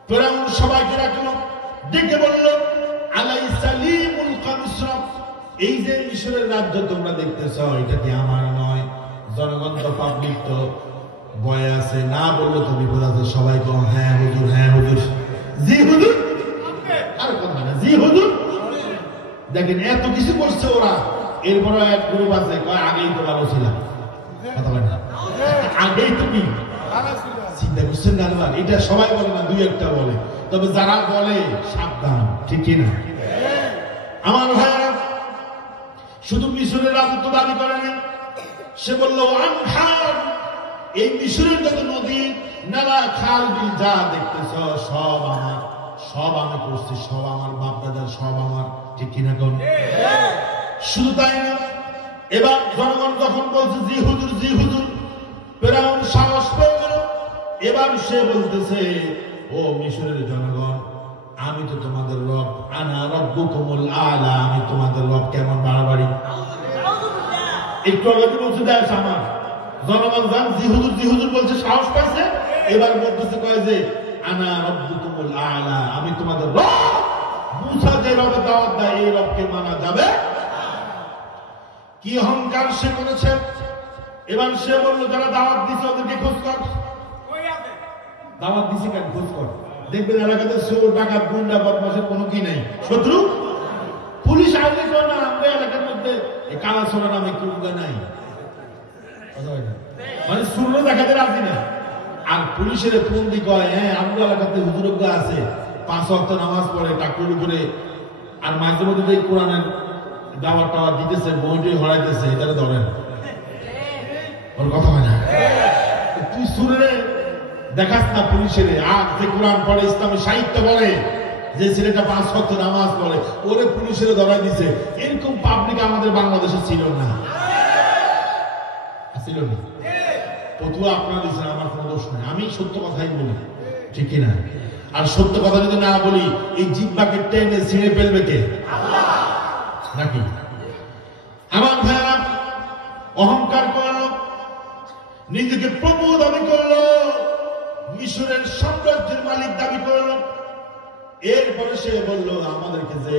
ফেরাউন সবাইকে রাখলো, ডেকে বলল আলাইসালি মুলক মিসর, এই যে মিশরের রাজ্য তোমরা দেখতেছ এটা কি আমার নয়? জনগণ তো পাবলিক তো ভয়ে আছে, না বললো তো বিপদ আছে। সবাই কো হ্যাঁ হুজুর, হ্যাঁ হুজুর, জি হুজুর, আর কথা না, জি হুজুর। দেখেন এত কিছু করছে ওরা, এরপরে এক গ্রুপ আছে কয় আগেই তো ভালো ছিলাম। কথা বলে না, আগেই তো কি চিন্তা করছেন না? এটা সবাই বলে না, দুই একটা বলে। তবে যারা বলে সাবধান, ঠিক কিনা? আমার ভাইরা শুধু মিশরের রাজত্ব দাবি করেনি, সে বলল আনহার, এই মিশরের যত নদী নালা খাল বিল যা দেখতেছ সব আমার, সব আমি করছি, সব আমার বাপ দাদার, সব আমার, ঠিক কিনা? কোন শুধু তাই না, এবার জনগণ যখন বলছে জি হুজুর, জি হুজুর, ফেরাউন সাহস পেয়ে গেল। এবার সে বলতেছে, ও মিশরের জনগণ, আমি তো তোমাদের রব, আনা রব্বুকুমুল আলা, আমি তোমাদের রব। কেমন বাড়াবাড়ি! একটু আগে বলছে দেশ আমার, জনগণ যান জি হুজুর, জি হুজুর বলছে, সাহস পাইছে। এবার বলতেছে কয় যে আনা রব্বুকুমুল আলা, আমি তোমাদের রব। মুসা যে রবে দাওয়াত দেয় এই রবকে মানা যাবে? কি অহংকার সে করেছে! এবার সে বলল যারা দাওয়াত দিচ্ছে ওদেরকে খোঁজ কর। দাওয়াত দিচ্ছে কেন? খোঁজ কর। দেখবেন এলাকাতে চোর, ডাকাত, গুন্ডা, বদমাশের কোনো কি নাই, শত্রু। পুলিশ আসলে কেউ না, আমরা এলাকার মধ্যে কালা ছোড়া নামে কেউ নাই। মানে শূন্য দেখাতে রাজি না। আর পুলিশের ফন্দি কয়, হ্যাঁ আমগো এলাকাতে হুজুরজ্ঞ আছে, 5 ওয়াক্ত নামাজ পড়ে টাকুর উপরে, আর মাঝে মধ্যে যে কোরআনের দাওয়াত টাওয়াত দিতেছে, বইটই হরাইতেছে, এটা ধরেন। ওর কথা হয় না। তুই সুরে দেখাস না পুলিশের, আর যে কোরআন পড়ে, ইসলামী সাহিত্য বলে, যে ছেলেটা 5 ওয়াক্ত নামাজ পড়ে, ওরে পুলিশের ধরাই দিছে। এরকম পাবলিক আমাদের বাংলাদেশে ছিল না, ছিল না। পতুয়া আপনারা দিচ্ছেন, আমার কোনো দোষ নাই, আমি সত্য কথাই বলি, ঠিক কিনা? আর সত্য কথা যদি না বলি, এই জিহ্বাকে টেনে ছিঁড়ে ফেলবে কে? নাকি? আমার ভাইরা অহংকার করলো, নিজেকে প্রভু দাবি করলো, মিশরের সাম্রাজ্যের মালিক দাবি করলো। এরপরে সে বলল, আমাদেরকে যে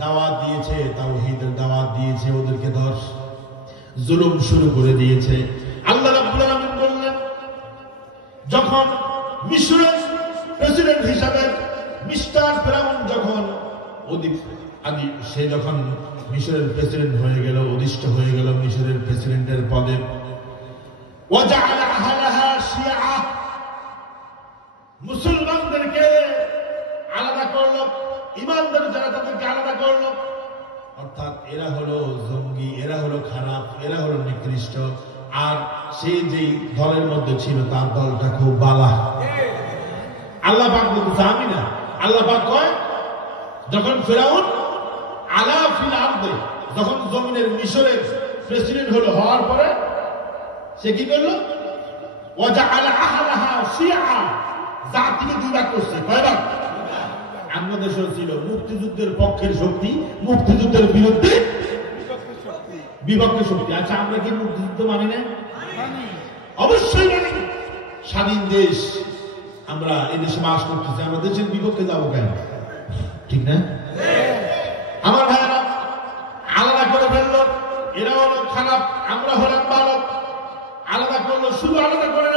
দাওয়াত দিয়েছে, তাওহীদের দাওয়াত দিয়েছে, ওদেরকে ধর, জুলুম শুরু করে দিয়েছে। আল্লাহ রাব্বুল আলামিন বললেন, যখন মিশরের প্রেসিডেন্ট হিসাবে মিস্টার ফেরাউন যখন সে যখন মিশরের প্রেসিডেন্ট হয়ে গেল, অধিষ্ঠ হয়ে গেল মিশরের প্রেসিডেন্টের পদে, ওয়াজআলা আহলাহা শিয়া, মুসলমানদেরকে আলাদা করলো, ঈমানদার যারা তাদেরকে আলাদা করলো। অর্থাৎ এরা হলো জঙ্গি, এরা হলো খারাপ, এরা হলো নিকৃষ্ট। আর সে যেই দলের মধ্যে ছিল তার দলটা খুব বালা। আল্লাহ পাক বলতে, আমি না, আল্লাহ পাক কয়, যখন ফেরাউন আলা ফিল আরদে, যখন জমিনের মিশরের প্রেসিডেন্ট হলো, হওয়ার পরে সে কি করলো? ওয়াজআলা আহলাহা শিয়া, জাতিকে 2 ভাগ করছে। কয় ভাগ? আমাদের দেশে ছিল মুক্তিযুদ্ধের পক্ষের শক্তি, মুক্তিযুদ্ধের বিরুদ্ধে বিপক্ষের শক্তি। আচ্ছা, আমরা কি মুক্তিযুদ্ধ মানি না? অবশ্যই মানি। স্বাধীন দেশ, আমরা এই দেশে বাস করতেছি, আমরা দেশের বিপক্ষে যাবো কেন? ঠিক না? আমার ভাইয়েরা আলাদা করে ফেললো, এরা হলো খারাপ, আমরা হলাম ভালো। আলাদা করলো, শুধু আলাদা করে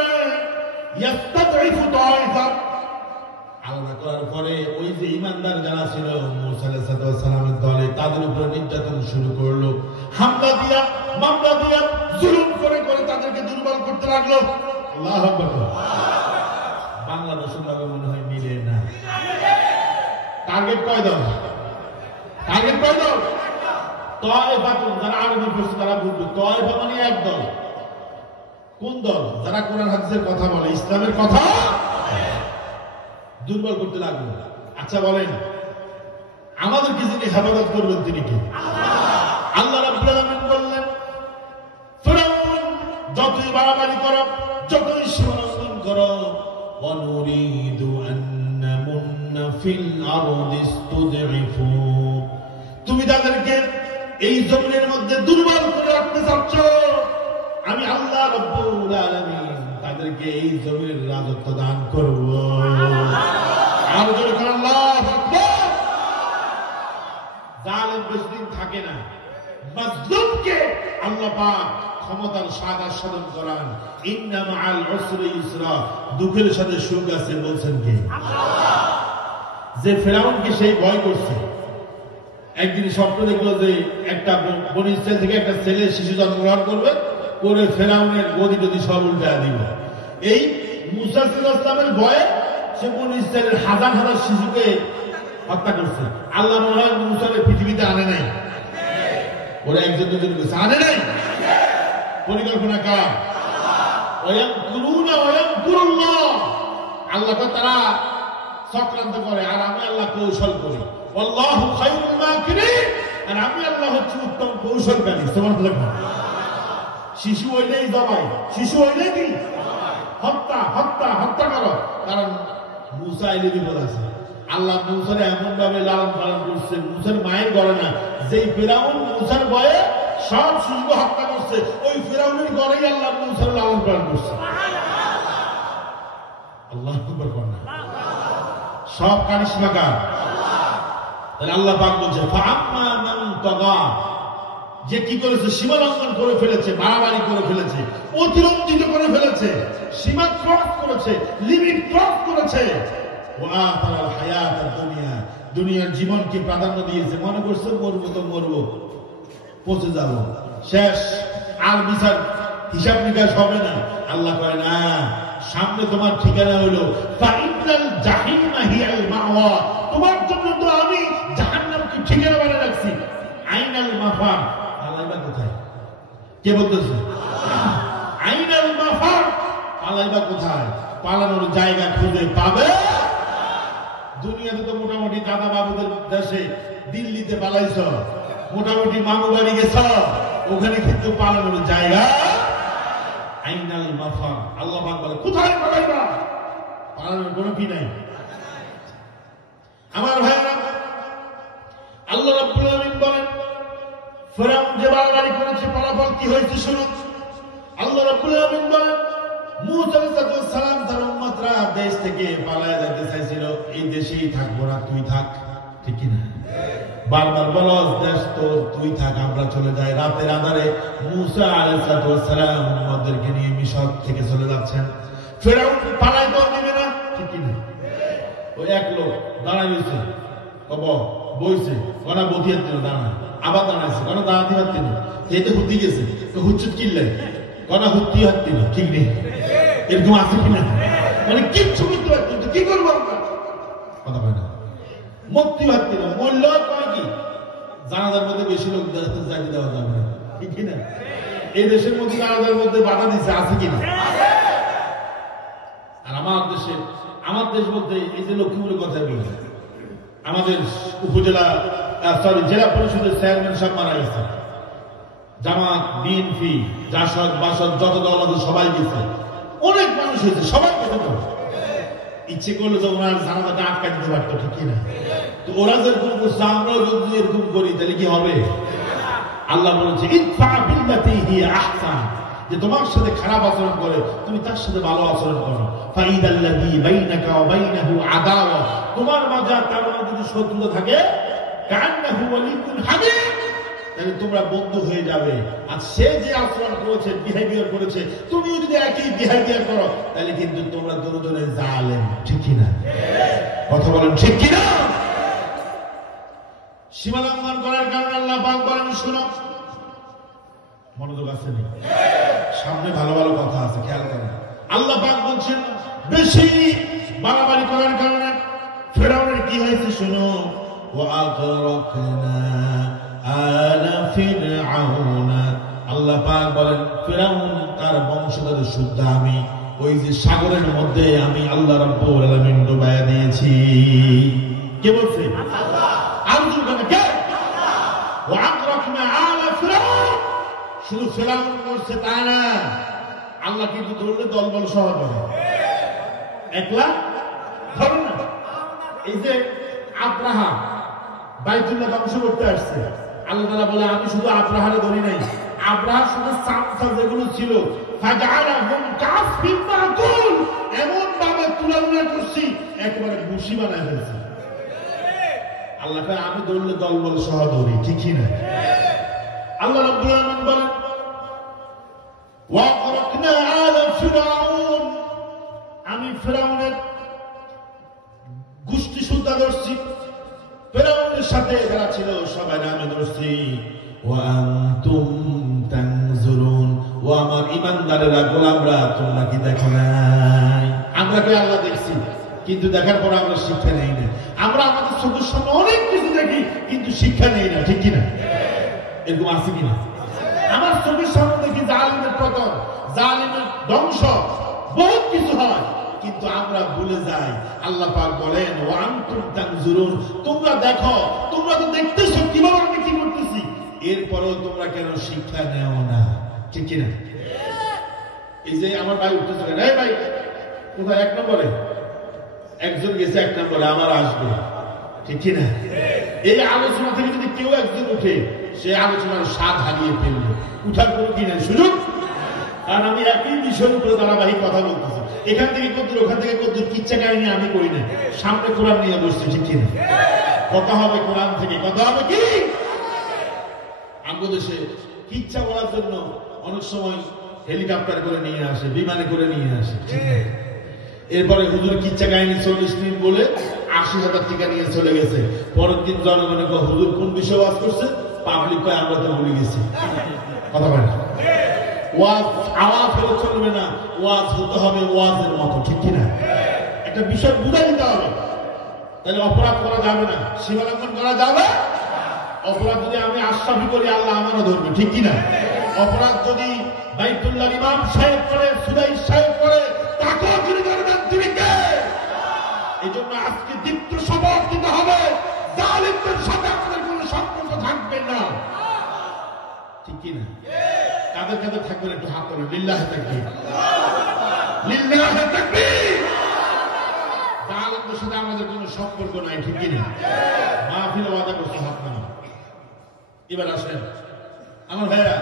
আলাদা করার পরে ওই যে ইমানদার যারা ছিল মুসা আলাইহিস সালামের দলে, তাদের উপরে নির্যাতন শুরু করলো, হামলা দিয়া মামলা দিয়া জুলুম করে করে তাদেরকে দুর্বল করতে লাগলো। আল্লাহু আকবার। বাংলাদেশের লগে মনে হয় মিলে না। টার্গেট কয় দল? টার্গেট কয় দল? তায়েফা, যারা আরবি পড়ছে তারা বুঝবে, তায়েফা মানে এক দল। কোন দল? যারা কোরআন হাদিসের কথা বলে, ইসলামের কথা দুর্বল করতে লাগলো। আচ্ছা বলেন, আমাদেরকে যিনি হেফাজত করবেন তিনি কে? আল্লাহ রাব্বুল আলামিন বললেন, ফিরআউন যতই বাড়াবাড়ি করো, যতই সীমালঙ্ঘন করো, ওয়ানুরিদু আন নামুন্না ফিল আরদি ইসতুদঈফু, তুমি তাদেরকে এই জমিনের মধ্যে দুর্বল করে রাখতে চাচ্ছ, আমি আল্লাহ রাব্বুল আলামিন তাদেরকে এই জমির রাজত্ব দান করব। আর যখন আল্লাহু আকবার, জালেম বেশিদিন থাকে না, মাজলুমকে আল্লাহ পাক ক্ষমতার স্বাদ আস্বাদন করান। ইন্না মাআল উসরি ইসরা, দুঃখের সাথে সুখ আছে বলছেন কে? আল্লাহ। যে ফেরাউনকে সেই ভয় করছে, একদিন স্বপ্ন দেখলো যে একটা বনী ইসরাইল থেকে একটা ছেলে শিশু জন্মগ্রহণ করবে, করে ফেরাউনের গদি টদি সব উল্টায় দিল। এই মুসা আলাইহিস সালামের ভয়ে সে বনী ইসরাইলের হাজার হাজার শিশুকে হত্যা করছে। আল্লাহ মনে হয় মুসাকে পৃথিবীতে আনে নাই, ওরা একজন দুজন করছে, আনে নাই। পরিকল্পনা কার? ওয়ায়ামকুরুনা ওয়ায়ামকুরুল্লাহ, আল্লাহ তারা চক্রান্ত করে আর আমি আল্লাহ কৌশল করি। আল্লাহু খায়রুল মাকিরিন, আর আমি আল্লাহ হচ্ছি উত্তম কৌশলকারী। সুবহানাল্লাহ। শিশু হইলেই জবাই, শিশু হইলেই কি হত্যা, হত্যা, হত্যা করো। কারণ মুসা এলে বিপদ আছে। আল্লাহ মুসারে এমন ভাবে লালন পালন করছে, মুসার মায়ের গড়ে না। যেই ফেরাউন মুসার ভয়ে সব শিশুকে হত্যা করছে, ওই ফেরাউনের গড়েই আল্লাহ মুসার লালন পালন করছে। আল্লাহ আকবার করনা, সব কারিশমা কার? তাহলে আল্লাহ পাক বলছে, ফাআম্মা মান তাগা, যে কি করেছে? সীমা লঙ্ঘন করে ফেলেছে, বাড়াবাড়ি করে ফেলেছে, অতিরঞ্জিত করে ফেলেছে, সীমা ক্রস করেছে, লিমিট ক্রস করেছে। ওয়াতাল হায়াতাদ দুনিয়া, দুনিয়ার জীবনকে প্রাধান্য দিয়েছে। মনে করছে মরবো তো মরবো, পচে যাব, শেষ, আর বিচার হিসাব নিকাশ হবে না। আল্লাহ কয় না, সামনে তোমার ঠিকানা হলো ফাইনাল জাহিমা হিয়াল মাওয়া, তোমার জন্য তো আমি জাহান্নামকে ঠিকানা বানিয়ে রাখছি। আইনাল মাফার, পালাইবা কোথায়? কে বলতেছে? আইনাল মাফার, পালাইবা কোথায়? পালানোর জায়গা খুঁজে পাবে। দুনিয়াতে তো মোটামুটি দাদা বাবুদের দেশে দিল্লিতে পালাইছ, মোটামুটি মামু বাড়ি গেছ, ওখানে কিন্তু পালানোর জায়গা। আইনাল মাফার, আল্লাহ পাক বলে কোথায় পালাইবা? পালানোর কোনো কি নাই। আমার ভাইরা, আল্লাহ রাব্বুল আলামিন বলেন ফিরআউন যে বাড়াবাড়ি করেছে ফলাফল কি হয়েছে শুনুন। আল্লাহ রাব্বুল আলামিন বলেন মূসা আলাইহিস সালাম তার উম্মতরা দেশ থেকে পালায় যেতে চাইছিল, এই দেশেই থাকবো না, তুই থাক, ঠিক কি না? বারবার বলো দেশ তো তুই থাক, আমরা চলে যাই। রাতের আধারে মূসা আলাইহিস সালাম উম্মতদেরকে নিয়ে মিশর থেকে চলে যাচ্ছেন। ফিরআউন পালায় তো নেবে না, ঠিক কি না? ওই এক লোক দাঁড়ায় রয়েছে, কব বইছে, কোনা বতিয়ার দিল দাঁড়ায়, আবার দাঁড়াইছে, কোনা দাঁড়াতে পারতি না, এতে হুতি গেছে, তো হুচ্ছুত কিনলেন, কোনা হুতি হারতি না, ঠিক নেই। এরকম আছে কিনা? মানে কিচ্ছু করতে পারছি, কি করবো আমরা? কথা হয় না, মুক্তি পারতি না, মূল্য কয় কি? জানাজার মধ্যে বেশি লোক যাইতে দেওয়া যাবে না, ঠিক কিনা? এই দেশের মধ্যে জানাজার মধ্যে বাধা দিচ্ছে, আছে কিনা? আর আমার দেশ বলতে এই যে লক্ষ্মীপুরের কথা বলি, আমাদের উপজেলা জেলা পরিষদের চেয়ারম্যান সাহেব মারা গেছে। জামাত, বিএনপি, জাসদ, বাসদ যত দল আছে সবাই গেছে, অনেক মানুষ হয়েছে, সবাই গেছে। তো ইচ্ছে করলে তো ওনার জানাজাটা আটকা দিতে পারতো, ঠিক কিনা? তো ওরা যেরকম করছে আমরাও যদি এরকম করি তাহলে কি হবে? আল্লাহ বলেছে ইদফা বিল্লাতি হিয়া আহসান, যে তোমার সাথে খারাপ আচরণ করে তুমি তার সাথে ভালো আচরণ করো। ফাইদাল্লাযী বাইনাকা ওয়া বাইনাহু আদাওয়া, তোমার মাঝে আর তার মাঝে যদি শত্রুতা থাকে কান্নাহু ওয়ালিকুন হামিম, তাহলে তোমরা বন্ধু হয়ে যাবে। আর সে যে আচরণ করেছে, বিহেভিয়ার করেছে, তুমিও যদি একই বিহেভিয়ার করো তাহলে কিন্তু তোমরা দুজনে জালেম, ঠিক কি না? কথা বলেন ঠিক কি না? সীমা লঙ্ঘন করার কারণে আল্লাহ পাক বলেন শোনো, মনোযোগ আছে নেই, সামনে ভালো ভালো কথা আছে, খেয়াল করেন। আল্লাহ পাক বলছেন বেশি বাড়াবাড়ি করার কারণে ফিরআউনের কি হয়েছে শুনো। ওয়াগরাকনা আলা ফিরআউনা, আল্লাহ পাক বলেন ফিরআউন তার বংশধর শুদ্ধ আমি ওই যে সাগরের মধ্যে আমি আল্লাহ রাব্বুল আলামিন ডুবাইয়া দিয়েছি। কে বলছে? আল্লাহ। আরজুল কেন? কে? আল্লাহ। ওয়াগরাকনা আলা ফিরআউন, শুধু ফেরাউন করছে তা না, আল্লাহ কিন্তু ধরলে দলবল সহ করে, একলা ধরুন না। এই যে আব্রাহা বাইতুল্লাহ ধ্বংস করতে আসছে, আল্লাহ তাআলা বলে আমি শুধু আব্রাহারে ধরি নাই, আব্রাহার সাথে সামসা যেগুলো ছিল ফাজআলাহুম কাফিন মাকুল, এমন ভাবে তুলনা করছি একেবারে মুশি বানায় ফেলছি। আল্লাহ কয় আমি ধরলে দলবল সহ ধরি, ঠিক কি না? আল্লাহ রাব্বুল আলামিন বলেন ওয়াগরাকনা আলা ফিরআউন, আমি ফিরআউনের গোষ্ঠী সুদ্ধা ধরছি, ফিরআউনের সাথে যারা ছিল সবাই আমি ধরছি। ওয়া আনতুম তানজুরুন, ও আমার ঈমানদারেরা, গোলামরা, তোমরা কি দেখো নাই? আমরা কি আল্লাহ দেখছি, কিন্তু দেখার পর আমরা শিক্ষা নেই না। আমরা আমাদের চোখের সামনে অনেক কিছু দেখি কিন্তু শিক্ষা নেই না, ঠিক কিনা? এরকম আছে কিনা? আমার চোখের সামনে দেখি জালিমের পতন, জালিমের ধ্বংস, বহুত কিছু হয়, কিন্তু আমরা ভুলে যাই। আল্লাহ পাক বলেন ওয়া আনতুম তানজুরুন, তোমরা দেখো, তোমরা তো দেখতেছো কিভাবে আমি কি করতেছি, এরপরেও তোমরা কেন শিক্ষা নেও না, ঠিক কিনা? এই যে আমার ভাই উঠতেছে, এই ভাই কোথায়? 1 নম্বরে একজন গেছে, 1 নম্বরে আবার আসবে, ঠিক কিনা? এই আলোচনা থেকে যদি কেউ একজন উঠে, সে আলোচনার স্বাদ হারিয়ে ফেলবে, উঠার কোনো কি নাই সুযোগ। কারণ আমি একই বিষয়ের উপরে ধারাবাহিক কথা বলতেছি, এখান থেকে কদ্দুর ওখান থেকে কদ্দুর, কিচ্ছা কাহিনী আমি করি না, সামনে কোরআন নিয়ে বসছি, ঠিক কিনা? কথা হবে কোরআন থেকে, কথা হবে কি? আমাদের দেশে কিচ্ছা বলার জন্য অনেক সময় হেলিকপ্টার করে নিয়ে আসে, বিমানে করে নিয়ে আসে, এরপরে হুজুর কিচ্ছা কাহিনী 40 মিনিট বলে 80,000 টাকা নিয়ে চলে গেছে। পরের দিন জনগণে হুজুর কোন বিষয়ে ওয়াজ করছে, পাবলিক কয় আমরা তো ভুলে গেছি, কথা বলে। ওয়াজ আওয়াজ হলে চলবে না, ওয়াজ হতে হবে ওয়াজের মতো, ঠিক কিনা? একটা বিষয় বুঝে নিতে হবে, তাহলে অপরাধ করা যাবে না, সীমালঙ্ঘন করা যাবে। অপরাধ যদি আমি আশরাফি করি আল্লাহ আমারও ধরবে, ঠিক কিনা? অপরাধ যদি বাইতুল্লাহ ইমাম সাহেব করে, সুদাই সাহেব করে, তাকেও চুরি করবেন, তিনি কে? এই জন্য আজকে দীপ্ত শপথ দিতে হবে, জালিমদের সাথে আমাদের কোনো সম্পর্ক থাকবে না, ঠিক কিনা? কাদের কাদের থাকবেন একটু হাত তোলেন, লিল্লাহে তাকবীর, লিল্লাহে তাকবীর। জালিমদের সাথে আমাদের কোনো সম্পর্ক নাই, ঠিক কিনা? মাহফিলে ওয়াদা করছে হাত নামা। এবার আসেন আমার ভাইরা,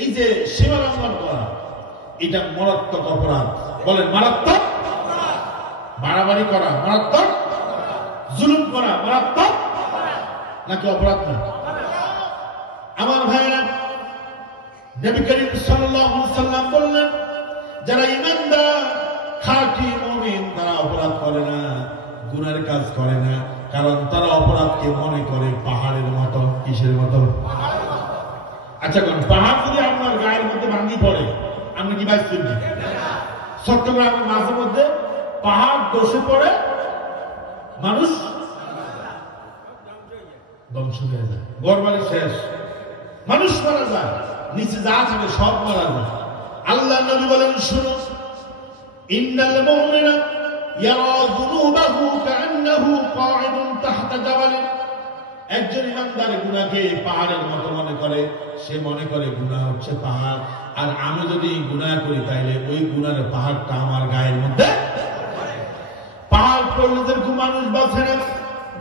এই যে সীমা লঙ্ঘন করা এটা মারাত্মক অপরাধ। বলেন মারাত্মক। বাড়াবাড়ি করা মারাত্মক, জুলুম করা মারাত্মক নাকি অপরাধ না? আমার ভাইরা, নবী করিম সাল্লাল্লাহু আলাইহি ওয়াসাল্লাম বললেন, যারা ঈমানদার খাঁটি মুমিন তারা অপরাধ করে না, গুনাহের কাজ করে না, কারণ তারা অপরাধকে মনে করে পাহাড়ের মতো। কিসের মতো? আচ্ছা কোন পাহাড় যদি আপনার গায়ের মধ্যে ভাঙি পড়ে আপনি কি বাইক করবেন? চট্টগ্রামের মাঝে মধ্যে পাহাড় দোষে পড়ে মানুষ ধ্বংস হয়ে যায়, ঘরবাড়ি শেষ, মানুষ মারা যায়, নিচে যা থাকে সব মারা যায়। আল্লাহ নবী বলেন, শুনুন, ইন্নাল মুমিনা ইয়ারা যুনুবাহু কাআন্নাহু কাঈদুন তাহতা জাবালিন। একজন ইমানদার গুনাহকে পাহাড়ের মতো মনে করে, সে মনে করে গুনাহ হচ্ছে পাহাড়, আর আমি যদি গুনাহ করি তাহলে ওই গুনাহের পাহাড়টা আমার গায়ের মধ্যে। পাহাড় পড়লে যেরকম মানুষ বাঁচে না,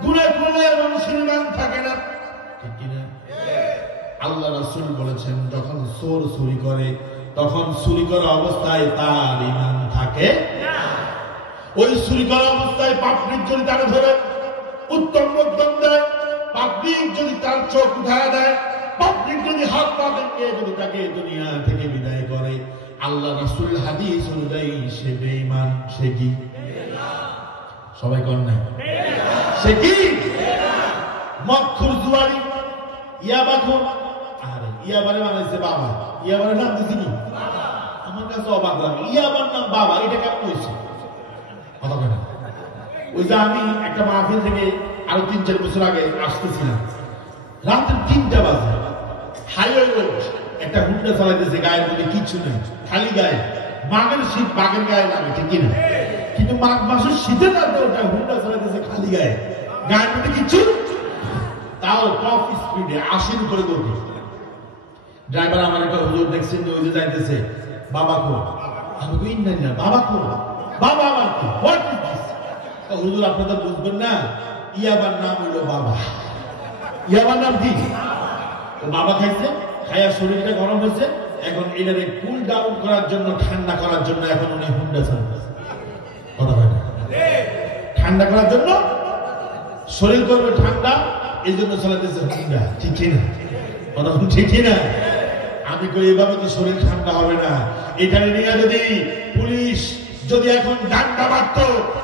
গুনাহ করলে মানুষের ইমান থাকে না, ঠিক কিনা? আল্লাহ রাসূল বলেছেন, যখন চোর চুরি করে তখন চুরি করা অবস্থায় তার ইমান থাকে না। ওই চুরি করা অবস্থায় পাবলিক যদি তাকে ধরে উত্তম মধ্যম দেয়, পাবলিক যদি তার চোখ উঠায় দেয়, পাবলিক যদি হাত পা ভেঙে যদি তাকে দুনিয়া থেকে বিদায় করে, আল্লাহ রাসূল হাদিস অনুযায়ী সে বেঈমান। সে কি? সবাই কর না, সে কি? মদখোর, জুয়ারি, ইয়াবাখোর। আরে ইয়াবারে বানাইছে বাবা, ইয়াবারে নাম দিছি কি? আমার কাছে অবাক লাগে, ইয়াবার নাম বাবা, এটা কেমন হয়েছে? কথা বলে না। ওই যে আমি একটা মাহফিল থেকে আরো 3-4 বছর আগে আসতেছিলাম, রাতের 3টা বাজে, হাইওয়ে রোড, একটা হুন্ডা চালাইতেছে, গায়ের মধ্যে কিছু নেই, খালি গায়ে, মাঘের শীত বাঘের গায়ে লাগে, ঠিক কিনা? কিন্তু মাঘ মাসের শীতের রাতে ওটা হুন্ডা চালাইতেছে খালি গায়ে, গায়ের মধ্যে কিছু, তাও টপ স্পিডে 80 করে দৌড়ে। ড্রাইভার আমার একটা হুজুর দেখছেন যে ওই যে যাইতেছে, বাবা কো, আমি কই না, বাবা কো, বাবা আমার কি, হোয়াট ইজ দিস? হুজুর আপনারা বুঝবেন না, ইয়াবার নাম হলো বাবা। ইয়াবার নাম কি? বাবা খাইছে, খায়া শরীরটা গরম হয়েছে, এখন এটাকে কুল ডাউন করার জন্য, ঠান্ডা করার জন্য এখন উনি হুন্ডা চালাচ্ছে। কথা হয় না? ঠান্ডা করার জন্য, শরীর করবে ঠান্ডা, এই জন্য চালাতেছে হুন্ডা, ঠিক না? কথা ঠিক না? আমি কই এভাবে তো শরীর ঠান্ডা হবে না। এখানে নিয়ে যদি পুলিশ যদি এখন ডান্ডা মারত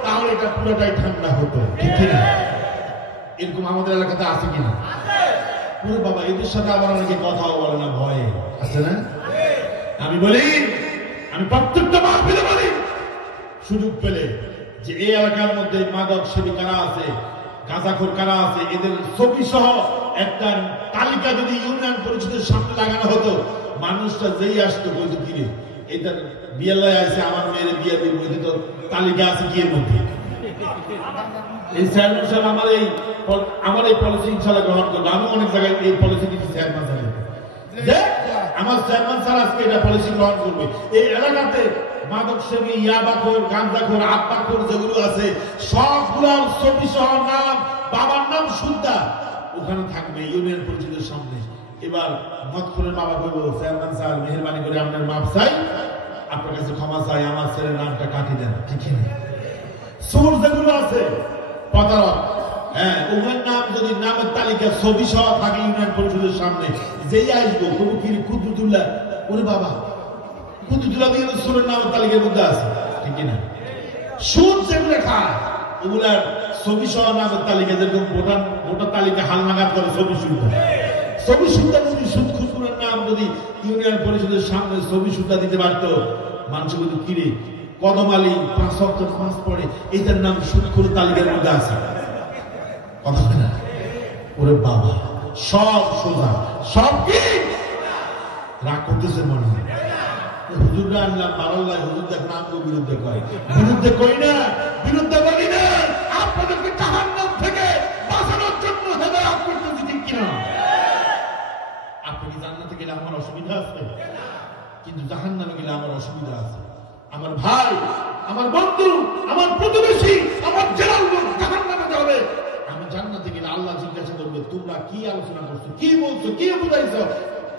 তাহলে এটা পুরোটাই ঠান্ডা হতো, ঠিক না? এরকম আমাদের এলাকাতে আছে কিনা? পুরো বাবা, এদের সাথে আবার অনেকে কথাও বলে না, ভয়ে আছে না? আমি বলি, আমি প্রত্যেকটা মাহফিলে বলি, সুযোগ পেলে যে এই এলাকার মধ্যে মাদক সেবী কারা আছে, গাঁজাখোর কারা আছে, এদের ছবি সহ একটা তালিকা যদি ইউনিয়ন পরিষদের সামনে লাগানো হতো, মানুষটা যেই আসতো বলতো, কিরে এটা বিয়াল্লায় আছে, আমার মেয়ের বিয়ে দিব, তো তালিকা আছে কি এর মধ্যে? এই চেয়ারম্যান সাহেব আমার এই পলিসি ইনশাল্লাহ গ্রহণ করবো। আমি অনেক জায়গায় এই পলিসি কিছু চেয়ারম্যান সাহেব, যে আমার চেয়ারম্যান স্যার আজকে এটা পলিসি গ্রহণ করবে। এই এলাকাতে মাদক সেবী, ইয়াবাখোর, গাঁজাখোর, আত্মাখোর যেগুলো আছে সবগুলোর ছবি সহ নাম, বাবার নাম সুদ্ধা ওখানে থাকবে ইউনিয়ন পরিষদের সামনে। এবার মদখোরের বাবা কইব, চেয়ারম্যান স্যার মেহেরবানি করে আপনার মাপ চাই, আপনার কাছে ক্ষমা চাই, আমার ছেলের নামটা কাটি দেন, ঠিক না? সুর যেগুলো আছে প্রতারক, হ্যাঁ, ওদের নাম যদি নামের তালিকা ছবি সহ থাকে ইউনিয়ন পরিষদের সামনে, যেই আসবো কোনো কি কুদ্দুতুল্লাহ, ওরে বাবা কুদ্দুতুল্লাহ দিয়ে সুরের নামের তালিকার মধ্যে আছে, ঠিক না? সুদ যেগুলো খায় ওগুলার ছবি সহ নামের তালিকা, যেরকম ভোটার তালিকা হালনাগাদ করে ছবি সুন্দর, ছবি সুন্দর যদি সুদ খুঁজে রসুলের নাম যদি ইউনিয়ন পরিষদের সামনে ছবি সুতা দিতে পারতো, মানুষ কিন্তু কিরে কদম আলী 5 ওয়াক্ত নামাজ পড়ে, এটার নাম সুদখোর তালিকার মধ্যে আছে। কথা না? ওরে বাবা, সব সোজা, সব কি রাগ করতেছে মনে হয়। হুজুররা আনলাম বারাল্লাহ, হুজুর দেখ নাম বিরুদ্ধে কয়, বিরুদ্ধে কই না, বিরুদ্ধে বলি না, আপনাদেরকে জাহান্নাম থেকে বাঁচানোর জন্য হেদায়েত করতেছি, ঠিক কিনা? আপনি কি জান্নাতে গেলে আমার অসুবিধা আছে? কিন্তু জাহান্নামে গেলে আমার অসুবিধা আছে। আমার ভাই, আমার বন্ধু, আমার প্রতিবেশী, আমার জেলার লোক জাহান্নামে যাবে, আমি জান্নাতে গেলে আল্লাহ জিজ্ঞাসা করবে তোমরা কি আলোচনা করছো, কি বলছো, কি বুঝাইছো?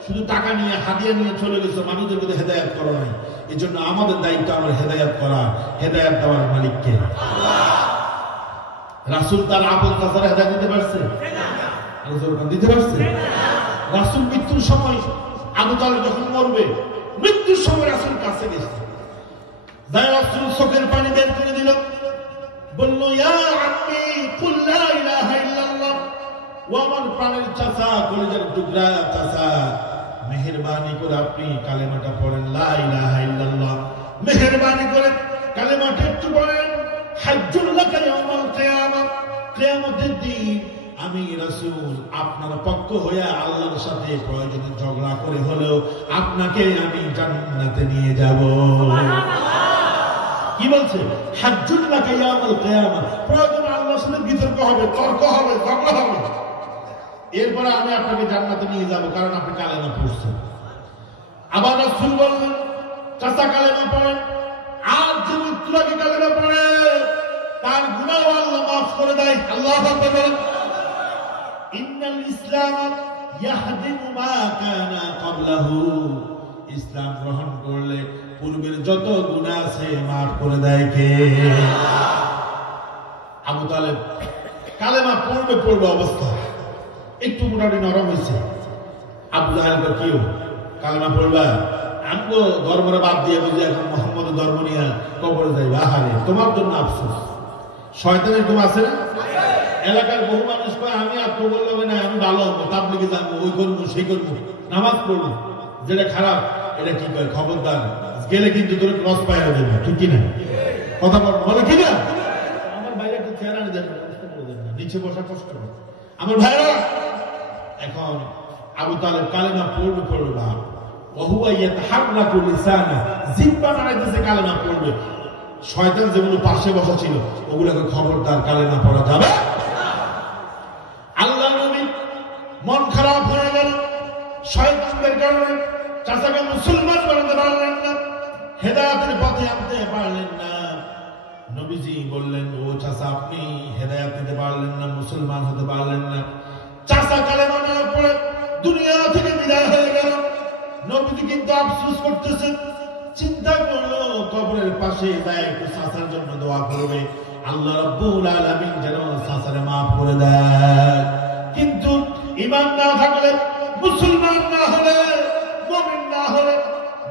শুধু টাকা নিয়ে হাদিয়া নিয়ে চলে গেছো, মানুষদের মধ্যে হেদায়েত করো নাই। এই জন্য আমাদের দায়িত্ব আমরা হেদায়েত করা, হেদায়েত দেওয়ার মালিককে আল্লাহ। রাসূল তার আপন চাচারা হেদায়েত দিতে পারছে? দিতে পারছে? রাসূল মৃত্যুর সময় আবু তালেব যখন মরবে, মৃত্যুর সময় রাসূল কাছে গেছে, যাই রাসূল চোখের পানি বের করে দিল, বলল ইয়া আম্মি কুল লা ইলাহা ইল্লাল্লাহ। ও আমার প্রাণের চাচা, কলিজার টুকরা চাচা, মেহেরবানি করে আপনি কালেমাটা পড়েন, লা ইলাহা ইল্লাল্লাহ। মেহেরবানি করে কালেমাটা একটু পড়েন। হাজ্জুল লাকা ইয়াউমাল কিয়ামah, কিয়ামতের দিন আমি রাসূল আপনার পক্ষ হয়ে আল্লাহর সাথে প্রয়োজনে ঝগড়া করে হলেও আপনাকে আমি জান্নাতে নিয়ে যাব। কি বলছে? হাজ্জুল লাকা ইয়াউমাল কিয়ামah, প্রয়োজনে আল্লাহর সাথে বিতর্ক হবে, তর্ক হবে, ঝগড়া হবে, এরপরে আমি আপনাকে জান্নাতে নিয়ে যাব, কারণ আপনি কালেমা পড়ছেন। আবার রাসূল বললেন চাচা কালেমা পড়েন, আর যে মৃত্যুর আগে কালেমা পড়ে তার গুনাহ আল্লাহ মাফ করে দেয়। আল্লাহু আকবার বলেন। ইন্নাল ইসলাম ইয়াহদিমু মা কানা ক্বাবলাহু, ইসলাম গ্রহণ করলে পূর্বের যত গুনাহ আছে মাফ করে দেয় কে? আবু তালেব কালেমা পড়বে অবস্থা একটু মোটামুটি নরম হয়েছে। আবু জাহেল কেউ কালেমা পড়বা, আমগো ধর্মরা বাদ দিয়ে বুঝে এখন মোহাম্মদ ধর্ম নিয়ে কবরে যাইবা। আহারে, তোমার জন্য আফসোস। শয়তানের ঘুম আছে না? এলাকার বহু মানুষ কয় আমি আর তো বললো না, আমি ভালো হবো, তাবলীগে যাবো, ওই করবো, সেই করবো, নামাজ পড়বো, যেটা খারাপ এটা কি কয়, খবরদার গেলে কিন্তু তোর ক্রস পাইয়া দেবে, ঠিক কিনা? কথা বলে কিনা? আমার বাইরে একটা চেহারা নিচে বসা কষ্ট করে। আমার ভাইরা, এখন আবু তালেব কালেমা পড়বে বাপ, ওহুয়া ইয়াতাহাররাকু লিসানা, জিহ্বা নাড়াইতেছে কালেমা পড়বে। শয়তান যেগুলো পাশে বসা ছিল ওগুলোকে খবরদার কালেমা পড়া যাবে। আল্লাহ নবী মন খারাপ হয়ে গেল শয়তানদের কারণে, চাচাকে মুসলমান বানাতে পারলেন না, হেদায়েতের পথে আনতে পারলেন না। নবীজি বললেন ও চাচা আপনি হেদায়েত দিতে পারলেন না, মুসলমান হতে পারলেন না। চাচা কালেমা না পড়ে দুনিয়া থেকে বিদায় হয়ে গেল। নবীজি কিন্তু আফসোস করতেছেন, চিন্তা করলো কবরের পাশে যায় একটু চাচার জন্য দোয়া করবে, আল্লাহ রাব্বুল আলামিন যেন চাচারে মাফ করে দেয়। কিন্তু ঈমান না থাকলে, মুসলমান না হলে, মুমিন না হলে,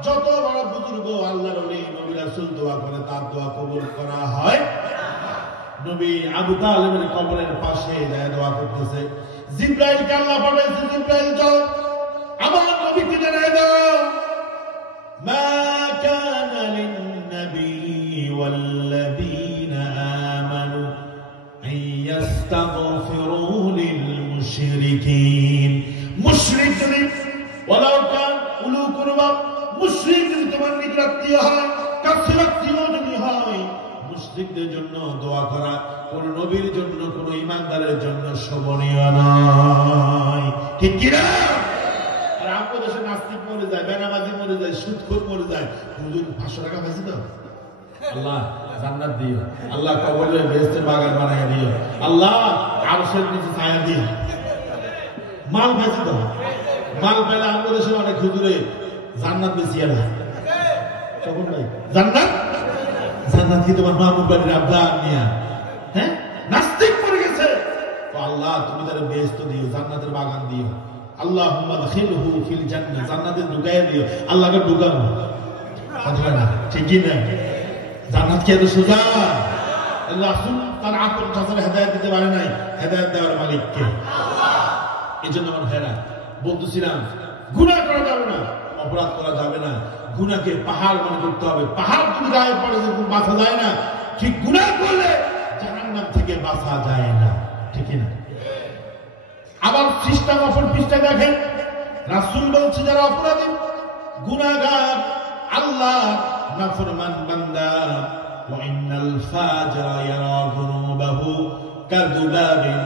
যত বড় বুজুর্গ আল্লাহর ওলি নবী রাসূল দোয়া করে তার দোয়া কবুল করা হয়। নবী আবু তালেবের কবরের পাশে যায় দোয়া করতেছে। জিবরাইলকে আল্লাহ পাঠাইছে, জিবরাইল যাও আমার নবীকে জানায় দাও, মা কানা লিন-নবী ওয়াল-লাযীনা আমানু আইয়াস্তাগফিরু লিল-মুশরিকিন। মুশরিক যদি ওয়ালাউ কান উলু কুরবা, মুশরিক যদি তোমার নিকটাত্মীয় হয়, কাছের আত্মীয় যদি হয়, মুশরিকদের জন্য দোয়া করা কোন নবীর জন্য, কোন ঈমানদারের জন্য শোভনীয় নয়, ঠিক কি না? আর আমাদের দেশে নাস্তিক মরে যায়, বেনামাজি মরে যায়, সুদখোর মরে যায়, হুজুর 500 টাকা পাইছি তো, আল্লাহ জান্নাত দিও, আল্লাহ কবরে বেহেশতের বাগান বানায় দিও, আল্লাহ আরশের নিচে ছায়া দিও। মাল পাইছি তো, মাল পাইলে আমাদের দেশে অনেক হুজুরে জান্নাত বেশি আল্লাহ তখন ভাই জান্নাত, জান্নাত কি তোমার মাহবুব বাড়ির আবদার নিয়া? হ্যাঁ, নাস্তিক মরে গেছে, আল্লাহ তুমি তার বেহেশত দিও, জান্নাতের বাগান দিও, আল্লাহুম্মা আদখিলহু ফিল জান্নাহ, জান্নাতে ঢুকাইয়া দিও, আল্লাহকে ঢুকানো কথা না, ঠিক কি না? জান্নাত কি এত সোজা? রাসূল তার আপন চাচারে হেদায়েত দিতে পারে নাই, হেদায়েত দেওয়ার মালিক কে? আল্লাহ। এই জন্য আমার ভাইরা বলতেছিলাম গুনাহ করা যাবে না, অপরাধ করা যাবে না। গুনাহকে পাহাড় মনে করতে হবে। পাহাড় যদি গায়ে পড়ে যেরকম বাঁচা যায় না, ঠিক গুনাহ করলে জাহান্নাম থেকে বাঁচা যায় না, ঠিক না? আবার সিস্টেম অপর পৃষ্ঠা দেখেন, রাসূল বলছে যারা অপরাধী, গুনাহগার, আল্লাহ নাফরমান বান্দা, ওয়া ইন্নাল ফাজরা ইয়ারা যুনুবাহু কাযুবাবিন,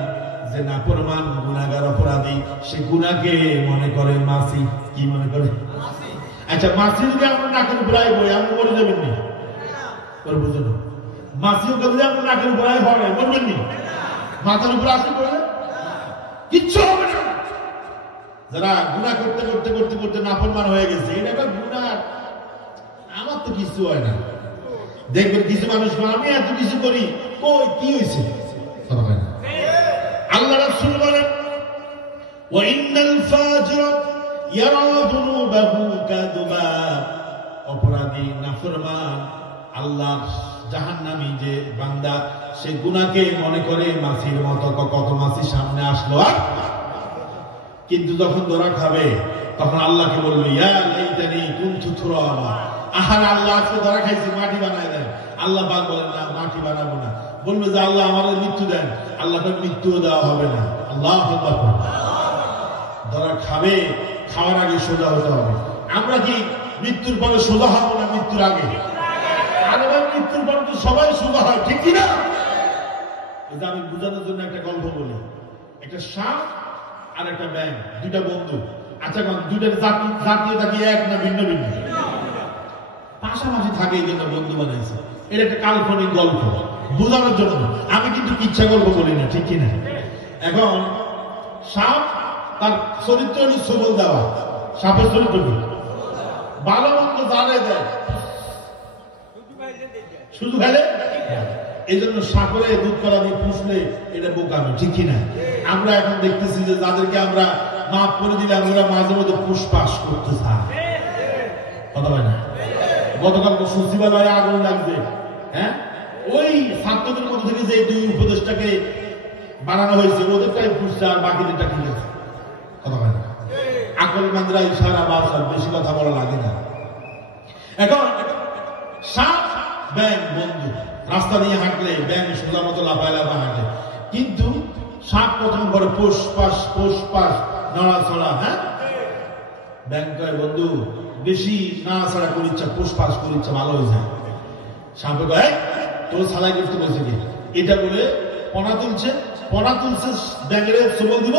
যে নাফরমান গুনাহগার অপরাধী সে গুনাহকে মনে করে মাছি। কি মনে করে? মাছি। আচ্ছা, মাছি যদি আমরা নাকের উপরে বই আমরা মরে যাবেন না? বুঝলেন না? মাছিও যদি আমরা নাকের উপরে হয় মরবেন না? মাথার উপরে আসে পড়লে কিচ্ছু হবে না। যারা গুনাহ করতে করতে করতে করতে নাফরমান হয়ে গেছে, এটা একটা গুনাহ, আমার তো কিছু হয় না। দেখবেন কিছু মানুষ আমি এত কিছু করি, কই কি হয়েছে? কথা হয় না। আল্লাহ রাসূল বলেন, ওয়া ইন্নাল ফাজিরা ইয়ারা যুনুবাহু কাযুবাব, অপরাধী নাফরমান আল্লাহর জাহান্নামী যে বান্দা, সে গুনাহকে মনে করে মাছির মতো। কত মাছি সামনে আসলো, আর কিন্তু যখন ধরা খাবে তখন আল্লাহকে বলবে, ইয়া লাইতানি কুনতু তুরাবা, আহার আল্লাহ আজকে ধরা খাইছি, মাটি বানায় দেন। আল্লাহ পাক বলেন, না মাটি বানাবো না। বলবে যে আল্লাহ আমাদের মৃত্যু দেন। আল্লাহকে মৃত্যুও দেওয়া হবে না। আল্লাহু আকবার। ধরা খাবে, খাওয়ার আগে সোজা হতে হবে। আমরা কি মৃত্যুর পরে সোজা হবো না মৃত্যুর আগে? আরে ভাই, মৃত্যুর পরে তো সবাই সোজা হয়, ঠিক কি না? এটা আমি বোঝানোর জন্য একটা গল্প বলি। একটা সাপ আর একটা ব্যাঙ, দুইটা বন্ধু। আচ্ছা, দুইটার জাতীয় থাকি এক না ভিন্ন ভিন্ন? পাশাপাশি থাকে, এই জন্য বন্ধু বানাইছে। এটা একটা কাল্পনিক গল্প বোঝানোর জন্য। আমি কিন্তু ইচ্ছা গল্প বলি না, ঠিক কিনা? এখন সাপ, তার চরিত্র হল সবল দেওয়া। সাপের চরিত্র কি? ভালো মন্দ জানে দেয়, শুধু খেলে। এই জন্য সাপরে দুধ কলা দিয়ে পুষলে এটা বোকামি, ঠিক কিনা? আমরা এখন দেখতেছি যে যাদেরকে আমরা মাফ করে দিলে আমরা মাঝে মধ্যে পুষ্পাস করতে চাই, কথা হয় না? গতকাল সচিবালয়ে আগুন লাগবে, হ্যাঁ, ওই ছাত্রদের মধ্যে থেকে যে দুই উপদেশটাকে বানানো হয়েছে ওদেরটাই পুষছে, আর বাকিদেরটা ঠিক আছে, কথা হয় না? আকল মান্দ্রা ইশারা বাস, আর বেশি কথা বলা লাগে না। এখন সাপ ব্যাঙ বন্ধু, রাস্তা দিয়ে হাঁটলে ব্যাঙ সোজা মতো লাফায় লাফা হাঁটে, কিন্তু সাপ প্রথম করে পোষপাস পোষপাস নড়াচড়া, হ্যাঁ। ব্যাঙ কয়, বন্ধু বেশি নাড়াচড়া করিচ্ছা, পোষপাস করিচ্ছা, ভালো হয়ে যায়। সাপে কয়, তোর সালাই করতে বলছে কি? এটা বলে পনা তুলছে ব্যাঙের সবল দিব।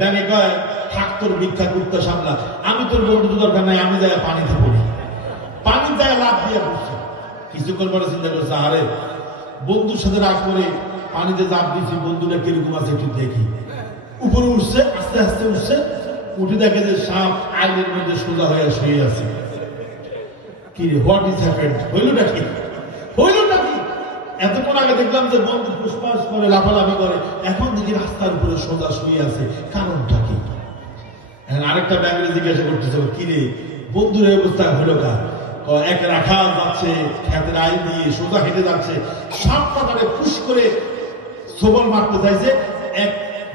ব্যাঙে কয়, থাক তোর ভিক্ষা করতে সামলা, আমি তোর বন্ধু দরকার নাই, আমি যাই পানিতে পড়ি। পানি যায় লাভ দিয়ে পড়ছে। কিছুক্ষণ পরে চিন্তা করছে, আরে বন্ধুর সাথে রাগ করে পানিতে লাভ দিচ্ছি, বন্ধুরা কিরকম আছে একটু দেখি। উপরে উঠছে, আস্তে আস্তে উঠছে, উঠে দেখে যে সাপ আইলের মধ্যে সোজা হয়ে শুয়ে আছে। কি হোয়াট ইজ হ্যাপেন্ড? হইলটা কি? এতক্ষণ আগে দেখলাম যে বন্ধু পুষ্পাস করে লাফালাফি করে, এখন দেখি রাস্তার উপরে সোজা শুয়ে আছে, কারণটা কি? এখন আরেকটা ব্যাংকে জিজ্ঞাসা করতেছে, কি রে বন্ধুর অবস্থা হলো কা? এক রাখা যাচ্ছে খেতের আইল দিয়ে সোজা হেঁটে যাচ্ছে, সাপ পাতারে পুশ করে সবল মারতে চাইছে, এক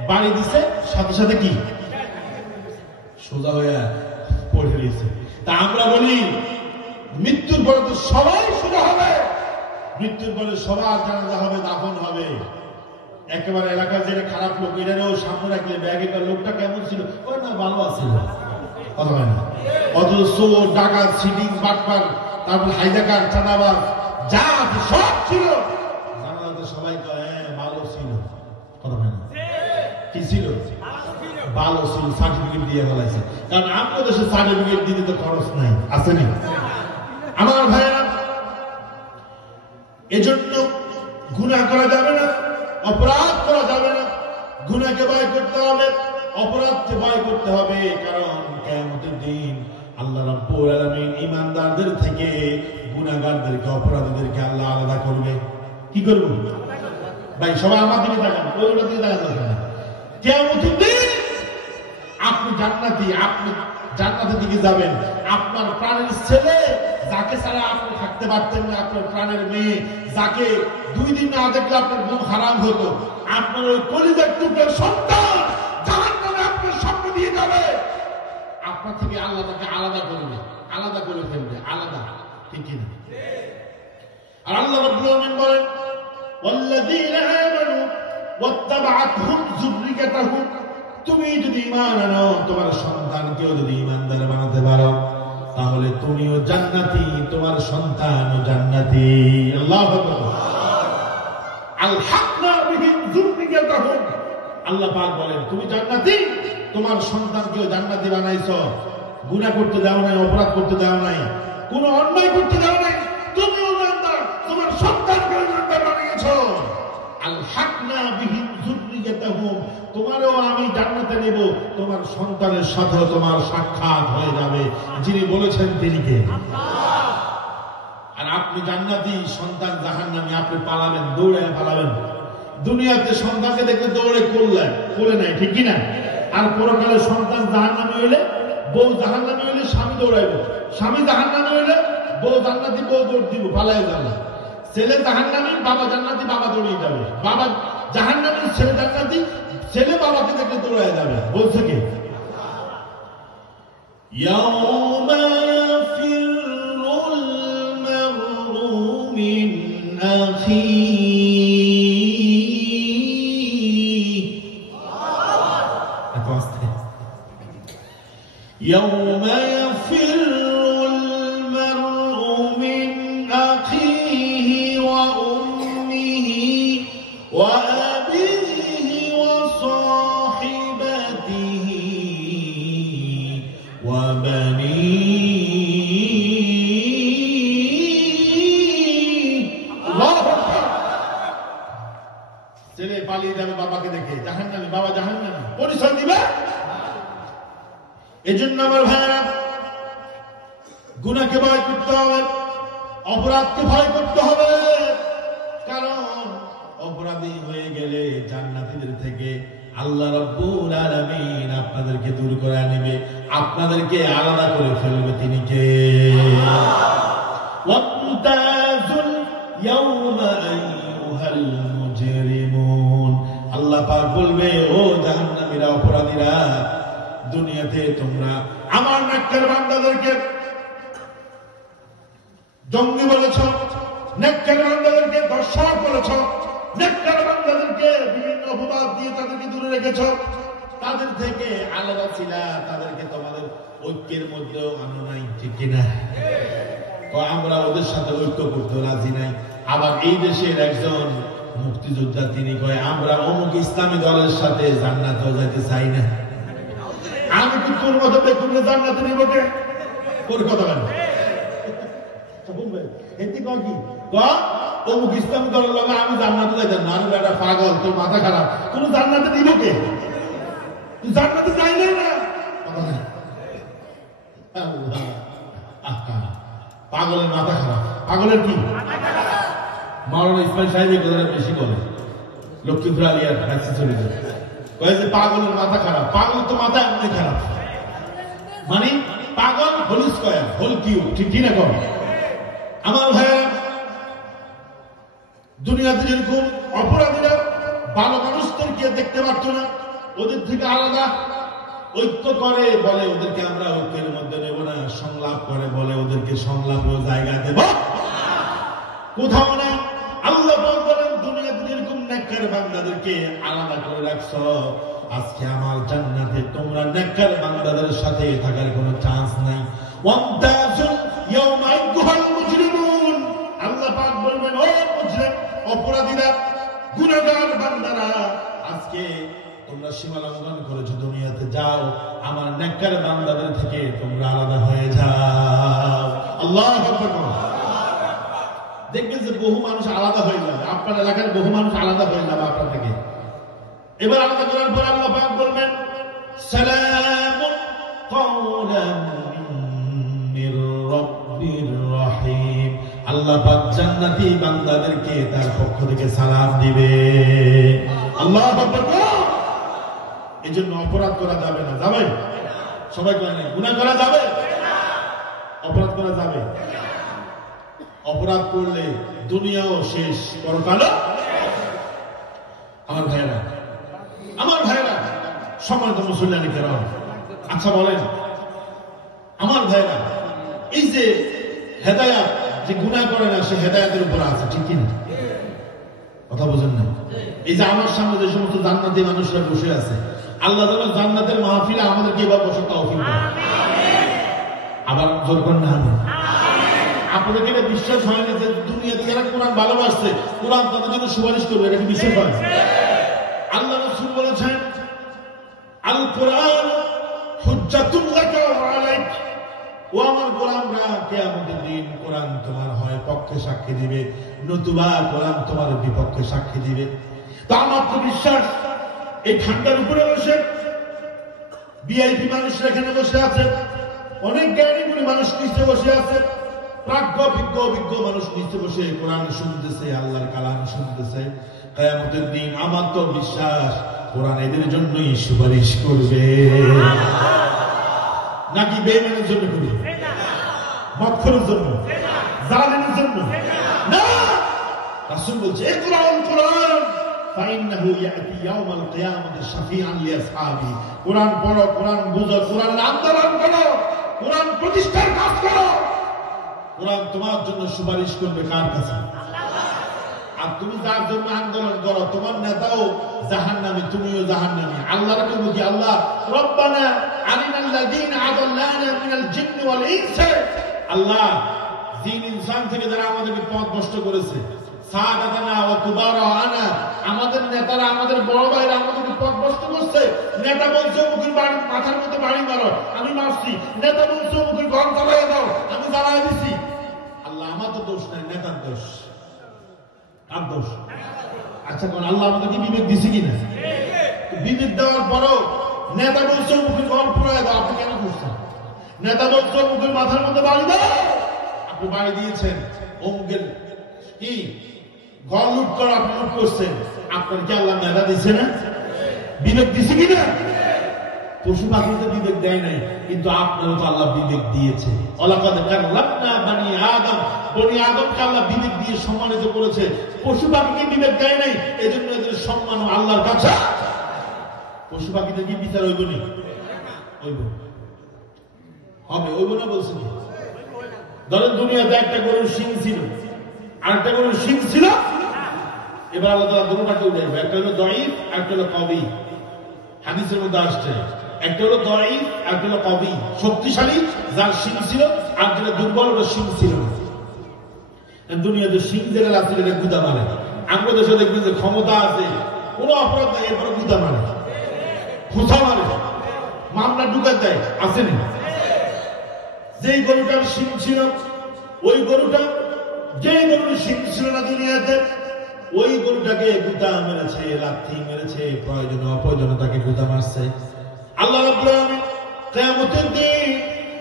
বাড়ি দিছে, সাথে সাথে কি সোজা হয়ে পড়ে দিয়েছে। তা আমরা বলি মৃত্যুর পরে তো সবাই সোজা হবে, মৃত্যুর পরে সবার জানাজা হবে, দাফন হবে। একেবারে এলাকার যেটা খারাপ লোক, এটাও সামনে রাখলে ব্যাগে লোকটা কেমন ছিল, ওই না ভালো আছিল, কথা হয় না? অথচ চোর ডাকাত সিটিং বাটপার, তারপর হাইজাকার চাঁদাবাজ যা আছে সব ছিল, জানাজাতে সবাই কয় হ্যাঁ ভালো ছিল, কথা হয় না? কি ছিল? ভালো ছিল, সার্টিফিকেট দিয়ে ফেলাইছে। কারণ আপনার দেশে সার্টিফিকেট দিতে তো খরচ নাই, আছে না? আমার ভাইয়েরা, এজন্য গুনাহ করা যাবে না, অপরাধ করা যাবে না। গুনাহকে ভয় করতে হবে, অপরাধকে ভয় করতে হবে। কারণ কিয়ামতের দিন আল্লাহ রাব্বুল আলামিন ঈমানদারদের থেকে গুনাহগারদেরকে, অপরাধীদেরকে আল্লাহ আলাদা করবে। কি করবে ভাই? সবাই আমার দিকে তাকান, ওইগুলো দিকে তাকান না। কিয়ামতের দিন আপনি জান্নাতের দিকে যাবেন, আপনার প্রাণের ছেলে যাকে ছাড়া আপনি থাকতে পারতেন না, আপনার প্রাণের মেয়ে যাকে 2 দিন না দেখলে আপনার ঘুম হারাম হতো, আপনার ওই কলিজার টুকরার সন্তান জাহান্নামে আপনার সামনে দিয়ে যাবে। আপনার থেকে আল্লাহ তাকে আলাদা করবে, আলাদা করে ফেলবে, আলাদা, ঠিক কিনা? আর আল্লাহ রাব্বুল আলামিন বলেন ওয়াল্লাযীনা আমানু ওয়াত্তাবা'আতহুম যুররিয়াতুহুম, তুমি যদি ঈমান আনো, তোমার সন্তানকেও যদি ঈমানদার বানাতে পারো, তাহলে তুমিও জান্নাতি, তোমার সন্তানও জান্নাতি। আল্লাহু আকবার। আলহাকনা বিহিম যুররিয়াতুহুম, আল্লাহ পাক বলেন তুমি জান্নাতি, তোমার সন্তানকেও জান্নাতি বানাইছো। গুনাহ করতে দাও নাই, অপরাধ করতে দাও নাই, কোনো অন্যায় করতে দাও নাই, তুমিও জান্নাত, তোমার সন্তানকেও জান্নাত বানিয়েছো। আলহাকনা বিহিম যুররিয়াতুহুম, তোমারও আমি জান্নাতে নেব, তোমার সন্তানের সাথে তোমার সাক্ষাৎ হয়ে যাবে। যিনি বলেছেন তিনি কে? আল্লাহ। আর আপনি জান্নাতি, সন্তান জাহান্নামী, আপনি পালাবেন, দৌড়ে পালাবেন। দুনিয়াতে সন্তানকে দেখে দৌড়ে কোলে নাই, ঠিক কিনা? আর পরকালে সন্তান জাহান্নামী হইলে, বউ জাহান্নামী হইলে স্বামী দৌড়াইব, স্বামী জাহান্নামী হইলে বউ জান্নাতি, বউ দৌড় দিব, পালাই যাবে। ছেলে জাহান্নামী, বাবা জান্নাতি, বাবা দৌড়িয়ে যাবে। বাবা জাহান্নামী, ছেলে জান্নাতি, ছেলে বাবাকে দেখে দৌড়ায় যাবে। বলছে কি? ইয়াউমা ইয়াফিরুল মারউ মিন আখিহি, এত আস্তে। ইয়াউমা ইয়াফিরুল মারউ মিন আখিহি ওয়া উম্মিহি ওয়া আবিহি ওয়া সাহিবাতিহি ওয়া বানিহি। ছেলে পালিয়ে যাবে বাবাকে দেখে, জাহান্নামী, বাবা জাহান্নামী, পরিচয় দিবে। এজন্য আমার ভাইরা, গুনাহকে ভয় করতে হবে, অপরাধকে ভয় করতে হবে। কারণ অপরাধী হয়ে গেলে জান্নাতীদের থেকে আল্লাহ রাব্বুল আলামিন আপনাদেরকে দূর করে আনবে, আপনাদেরকে আলাদা করে ফেলবে। তিনি কে? ওয়ামতাজুল ইয়াউমা আইয়ুহাল মুজরিমুন, আল্লাহ পাক বলবে ও জাহান্নামীরা, অপরাধীরা, দুনিয়াতে তোমরা আমার নেককার বান্দাদেরকে জঙ্গি বলেছ, নেককার বান্দাদেরকে দর্শক বলেছ, নেককার বান্দাদেরকে বিভিন্ন অপবাদ দিয়ে তাদেরকে দূরে রেখেছ, তাদের থেকে আলাদা ছিল, তাদেরকে তোমাদের ঐক্যের মধ্যেও আনো নাই, ঠিক কিনা? আমরা ওদের সাথে ঐক্য করতে রাজি নাই। আবার এই দেশের একজন মুক্তিযোদ্ধা তিনি কয় আমরা অমুক ইসলামী দলের সাথে জান্নাতে যেতে চাই না। আমি কি তোর মতো বেকুলে জান্নাতে নিব কে? তোর কথা বলেন। এটি কয় কি? অমুক ইসলামী দলের লগে আমি জান্নাতে যাইতাম না। আমি একটা পাগল, তোর মাথা খারাপ, কোন জান্নাতে নিব কে? তুই জান্নাতে যাই না। পাগলের মাথা খারাপ। পাগলের কি? মাওলানা ইসমাইল সাহেব এই কথাটা বেশি বলে, লক্ষ্মীপুর আলিয়ার কাছে চলে যায়, কয়ে যে পাগলের মাথা খারাপ। পাগল তো মাথা এমনি খারাপ, মানে পাগল হলিস কয়া, হল কিউ, ঠিক কিনা? কম আমার ভাইয়া, দুনিয়াতে যেরকম অপরাধীরা ভালো মানুষদেরকে দেখতে পারতো না, ওদের থেকে আলাদা ঐক্য করে, বলে ওদেরকে আমরা ঐক্যের মধ্যে নেব না, সংলাপ করে বলে ওদেরকে সংলাপের জায়গা দেব কোথাও না। আল্লাহ বলেন দুনিয়াতে যেরকম নেককার বান্দাদেরকে আলাদা করে রাখছো, আজকে আমার জান্নাতে তোমরা নেককার বান্দাদের সাথে থাকার কোনো চান্স নাই। ওয়ামতাজুল ইয়াউমা আইয়ুহাল মুজরিমুন, আল্লাহ পাক বলবেন ও মুজরিম, অপরাধীরা, গুনাহগার বান্দারা, আজকে তোমরা সীমা লঙ্ঘন করেছো, দুনিয়াতে যাও, আমার নেককার বান্দাদের থেকে তোমরা আলাদা হয়ে যাও। আল্লাহু আকবার। দেখবেন যে বহু মানুষ আলাদা হয়ে যাবে, আপনার এলাকার বহু মানুষ আলাদা হয়ে যাবে আপনার থেকে। এবার আলাদা করার পর আল্লাহ পাক বলবেন সালামুন কাওলান মির রাব্বির রহিম, আল্লাহ পাক জান্নাতি বান্দাদেরকে তার পক্ষ থেকে সালাম দিবে। আল্লাহু আকবার। এজন্য অপরাধ করা যাবে না। যাবে? সবাই কয় না। গুনাহ করা যাবে? অপরাধ করা যাবে? অপরাধ করলে দুনিয়াও শেষ, পরকালও। আমার ভাইয়েরা, সম্মানিত মুসলমানি কেরাম, আচ্ছা বলেন আমার ভাইরা, এই যে হেদায়াত, যে গুনাহ করে না সে হেদায়াতের উপর আছে, ঠিক কিনা? কথা বোঝেন না? এই যে আমার সামনে যে সমস্ত জান্নাতি মানুষরা বসে আছে, আল্লাহ যেন জান্নাতের মাহফিলে আমাদেরকে এবার বসে তৌফিক দেন। আবার জোর করেন না। আপনাদেরকে এটা বিশ্বাস হয় না যে দুনিয়াতে যারা কোরআন ভালোবাসছে কোরআন তাদের জন্য সুপারিশ করবে, এটা কি বিশ্বাস হয়? আল্লাহ রাসূল বলেছেন, আল কোরআন হুজ্জাতুল লাকা ওয়া আলাইক। ও আমার গোলামরা, কিয়ামতের দিন কোরআন তোমার হয় পক্ষে সাক্ষী দিবে, নতুবা কোরআন তোমার বিপক্ষে সাক্ষী দিবে। তা আমার তো বিশ্বাস এই ঠান্ডার উপরে বসে ভিআইপি মানুষরা এখানে বসে আছে, অনেক জ্ঞানী গুণী মানুষ নিচে বসে আছে, প্রাজ্ঞ অভিজ্ঞ মানুষ নিচে বসে কোরআন শুনতেছে, আল্লাহর কালাম শুনতেছে। কিয়ামতের দিন আমার তো বিশ্বাস কোরআন এদের জন্যই সুপারিশ করবে। নাকি বেঈমানের জন্য করবে? মক্ফুরের জন্য, জালিমের জন্য না। রাসূল বলছে, ইকরাউল কোরআন ফাইন্নাহু ইয়াতি ইয়াউমাল কিয়ামাতি শাফিআন লিআসহাবি। কোরআন পড়ো, কোরআন বুঝো, কোরআন আন্দোলন করো, কোরআন প্রতিষ্ঠার কাজ করো। কোরআন তোমার জন্য সুপারিশ করবে কার কাছে? আর তুমি যার জন্য আন্দোলন করো তোমার নেতাও জাহান্নামী, তুমিও জাহান্নামী। আল্লাহর কাছে কি আল্লাহ রব্বানা আরিনাল্লাযীনা আদাল্লানা মিনাল জিন্নি ওয়াল ইনসি। আল্লাহ জিন ইনসান থেকে যারা আমাদেরকে পথ নষ্ট করেছে, সাদাতানা ওয়া কুবারানা, আমাদের নেতারা আমাদের বড় ভাইরা আমাদেরকে পথ নষ্ট করছে। নেতা বলছে মুখের বাড়ি মাথার মধ্যে বাড়ি মারো, আমি মারছি। নেতা বলছে মুখের ঘর জ্বালাই দাও, আমি জ্বালাই দিছি। আল্লাহ আমার তো দোষ নাই, নেতার দোষ। আর দোষ? আচ্ছা কোন আল্লাহ আমাদেরকে বিবেক দিছে কিনা? বিবেক দেওয়ার পরও নেতা বলছে মুখের ঘর পুরাই দাও, আপনি কেন করছেন? নেতা বলছে মুখের মাথার মধ্যে বাড়ি দাও, আপনি বাড়ি দিয়েছেন। অমুকের কি ঘর লুট করা, আপনি লুট করছেন। আপনার কি আল্লাহ নেতা দিছে না? বিবেক দিছে কিনা? পশু পাখিতে বিবেক দেয় নাই, কিন্তু আপনারও তো আল্লাহ বিবেক দিয়েছে। ওয়ালাকাদ কাররামনা বানি আদম, বনি আদমকে আল্লাহ বিবেক দিয়ে সম্মানিত করেছে। পশু পাখিকে বিবেক দেয় নাই, এজন্য এদের সম্মান আল্লাহর কাছে। পশু পাখিতে কি বিচার হইব না? হইব, হবে, হইব না বলছি কি? ধরেন দুনিয়াতে একটা গরুর শিং ছিল, আরেকটা গরুর শিং ছিল। এবার আল্লাহ তাআলা দুটোটাকে উঠাইবে, একটা হলো দাঈফ, একটা হলো কবি। হাদিসের মধ্যে আসছে একটা হলো দাঈফ, একটা হলো কবি। শক্তিশালী যার শিং ছিল, আর যেটা দুর্বল ওর শিং ছিল না। দুনিয়াতে শিং যেটা আছে এটা গুদা মারে। আমরা দেশে দেখবেন যে ক্ষমতা আছে, কোন অপরাধ নাই, এরপরে গুদা মারে, খোঁচা মারে, মামলা ঢুকা দেয়, আসেনি? যেই গরুটার শিং ছিল, ওই গরুটা, যেই গরুর শিং ছিল না দুনিয়াতে, ওই গরুটাকে গুদা মেরেছে, লাথি মেরেছে, প্রয়োজনে অপ্রয়োজনে তাকে গুদা মারছে। আল্লাহ রাব্বুল আলামিন কিয়ামতের দিন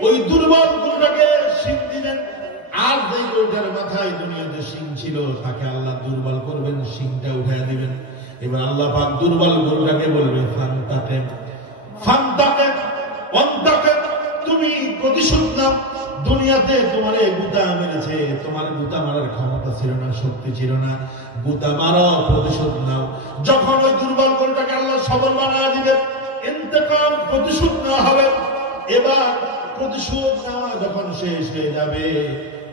ওই দুর্বল গরুটাকে শিং দিবেন, আর যেই গরুটার মাথায় দুনিয়াতে শিং ছিল তাকে আল্লাহ দুর্বল করবেন, শিংটা উঠাইয়া দিবেন। এবার আল্লাহ পাক দুর্বল গরুটাকে বলবে, ফান্তাকে ফান্তাকে অন্তাকে, তুমি প্রতিশোধ নাও। দুনিয়াতে তোমার গুতা মেরেছে, তোমার গুতা মারার ক্ষমতা ছিল না, শক্তি ছিল না, গুতা মারো, প্রতিশোধ নাও। যখন ওই দুর্বল গরুটাকে আল্লাহ সবল বানায় দিবে, ইন্তেকাম, প্রতিশোধ নেওয়া হবে। এবার প্রতিশোধ নেওয়া যখন শেষ হয়ে যাবে,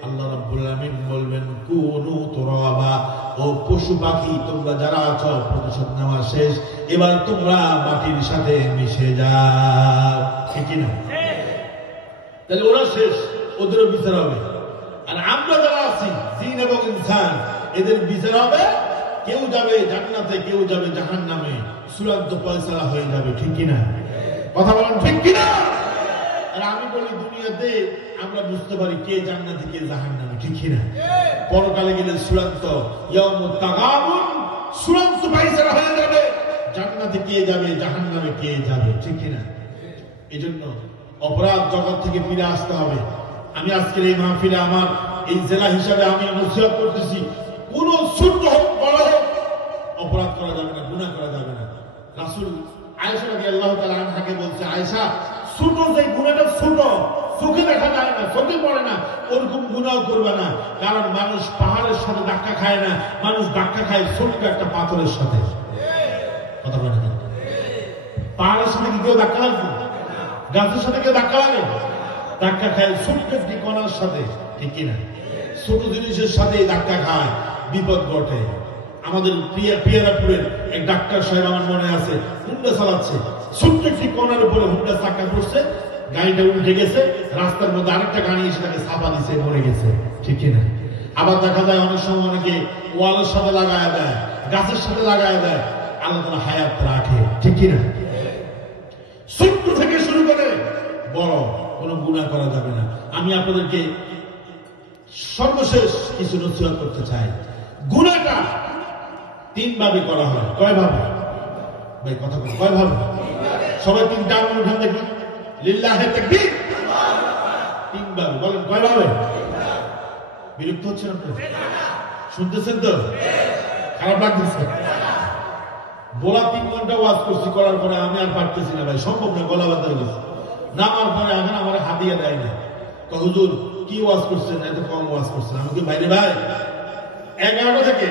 আল্লাহ রাব্বুল আলামিন বলবেন, কুনু তুরাবা, ও পশু পাখি তোমরা যারা আছো, প্রতিশোধ নেওয়া শেষ, এবার তোমরা মাটির সাথে মিশে যাও। ঠিক না? তাহলে ওরা শেষ, ওদেরও বিচার হবে। আর আমরা যারা আছি, জিন এবং ইনসান, এদের বিচার হবে। কেউ যাবে জান্নাতে, কেউ যাবে জাহান্নামে, চূড়ান্ত ফয়সালা হয়ে যাবে। ঠিক কিনা? কথা বলেন ঠিক কিনা? আর আমি বলি দুনিয়াতে আমরা বুঝতে পারি কে জান্নাতে কে জাহান্নামে। ঠিক কিনা? পরকালে গেলে চূড়ান্ত ইয়াউমুত তাগাবুন, চূড়ান্ত ফয়সালা হয়ে যাবে, জান্নাতে কে যাবে, জাহান্নামে কে যাবে। ঠিক কিনা? এজন্য অপরাধ জগৎ থেকে ফিরে আসতে হবে। আমি আজকের এই মাহফিলে আমার এই জেলা হিসাবে আমি নসিহত করতেছি, কোন ছোট হোক বড় হোক অপরাধ করা যাবে না, গুনাহ করা যাবে না। রাসূল আয়েশা রাদিয়াল্লাহু তাআলা আনহাকে বলছে, আয়েশা, ছোট যে গুনাহটা ছোট, চোখে দেখা যায় না, চোখে পড়ে না, ওরকম গুনাহ করবে না। কারণ মানুষ পাহাড়ের সাথে ধাক্কা খায় না, মানুষ ধাক্কা খায় ছোট্ট একটা পাথরের সাথে। কথা বলে না? পাহাড়ের সাথে কি কেউ ধাক্কা লাগবে? গাছের সাথে কেউ ধাক্কা লাগে? ধাক্কা খায় ছোট্ট একটি কণার সাথে, ঠিক কিনা? ছোট জিনিসের সাথে ধাক্কা খায়, বিপদ ঘটে। আমাদের পিয়ারাপুরের এক ডাক্তার সাহেব আমার মনে আছে, হুন্ডা চালাচ্ছে, ছোট্ট একটি কণার উপরে হুন্ডা চাক্কা পড়ছে, গাড়িটা উল্টে গেছে, রাস্তার মধ্যে আরেকটা গাড়ি এসে তাকে চাপা দিচ্ছে, মরে গেছে, ঠিক কিনা? আবার দেখা যায় অনেক সময় অনেকে ওয়ালের সাথে লাগায় দেয়, গাছের সাথে লাগায় দেয়, আল্লাহ তাআলা হায়াত রাখে, ঠিক কিনা? ছোট্ট থেকে শুরু করে বড় কোনো গুনাহ করা যাবে না। আমি আপনাদেরকে সর্বশেষ কিছু নসিহত করতে চাই। গুনাহটা তিন ভাবে করা হয়। কয় ভাবে ভাই? কথা বল, কয় ভাবে? সবাই তিনটা আঙুল উঠান দেখি, লিল্লাহে তাকবীর। তিন ভাবে বলেন, কয় ভাবে? বিরক্ত হচ্ছেন আপনি? শুনতেছেন তো? খারাপ লাগতেছে? বলা 3 ঘন্টা ওয়াজ করছি, করার পরে আমি আর পারতেছি না ভাই, সম্ভব না, গলা ব্যথা হয়ে গেছে। নামার পরে এখন আমার হাদিয়া দেয় না, তো হুজুর কি ওয়াজ করছেন, এত কম ওয়াজ করছেন। আমাকে বাইরে ভাই 11টা থেকে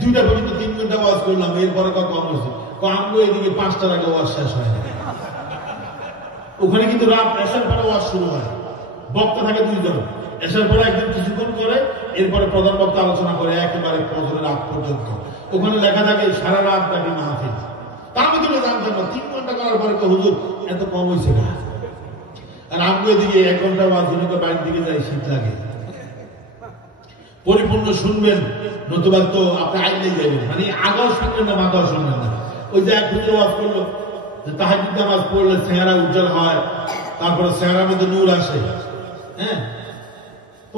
2টা পর্যন্ত 3 ঘন্টা ওয়াজ করলাম, এরপরে কম হয়েছে। আমগো এদিকে 5টার আগে ওয়াজ শেষ হয় না। ওখানে কিন্তু রাত এসার পরে ওয়াজ শুরু হয়, বক্তা থাকে 2 জন, এসার পরে একদিন কিছুক্ষণ করে, এরপরে প্রধান বক্তা আলোচনা করে একেবারে ফজরের রাত পর্যন্ত। ওখানে লেখা থাকে সারা রাত ব্যাপী মাহফিল। তার মধ্যে জানতেন না 3 ঘন্টা করার পরে তো হুজুর এত কম হয়েছে না। আর আমগো এদিকে 1 ঘন্টা ওয়াজ জনিকে বাইরের দিকে যাই, শীত লাগে। পরিপূর্ণ শুনবেন, নতুবা তো আপনি আইলেই যাবেন, মানে আগাও শুনবেন না, মাথাও শুনবেন না। ওই যে এক হুজুর ওয়াজ করলো যে তাহাজ্জুদ নামাজ পড়লে চেহারা উজ্জ্বল হয়, তারপরে চেহারার মধ্যে নূর আসে। হ্যাঁ,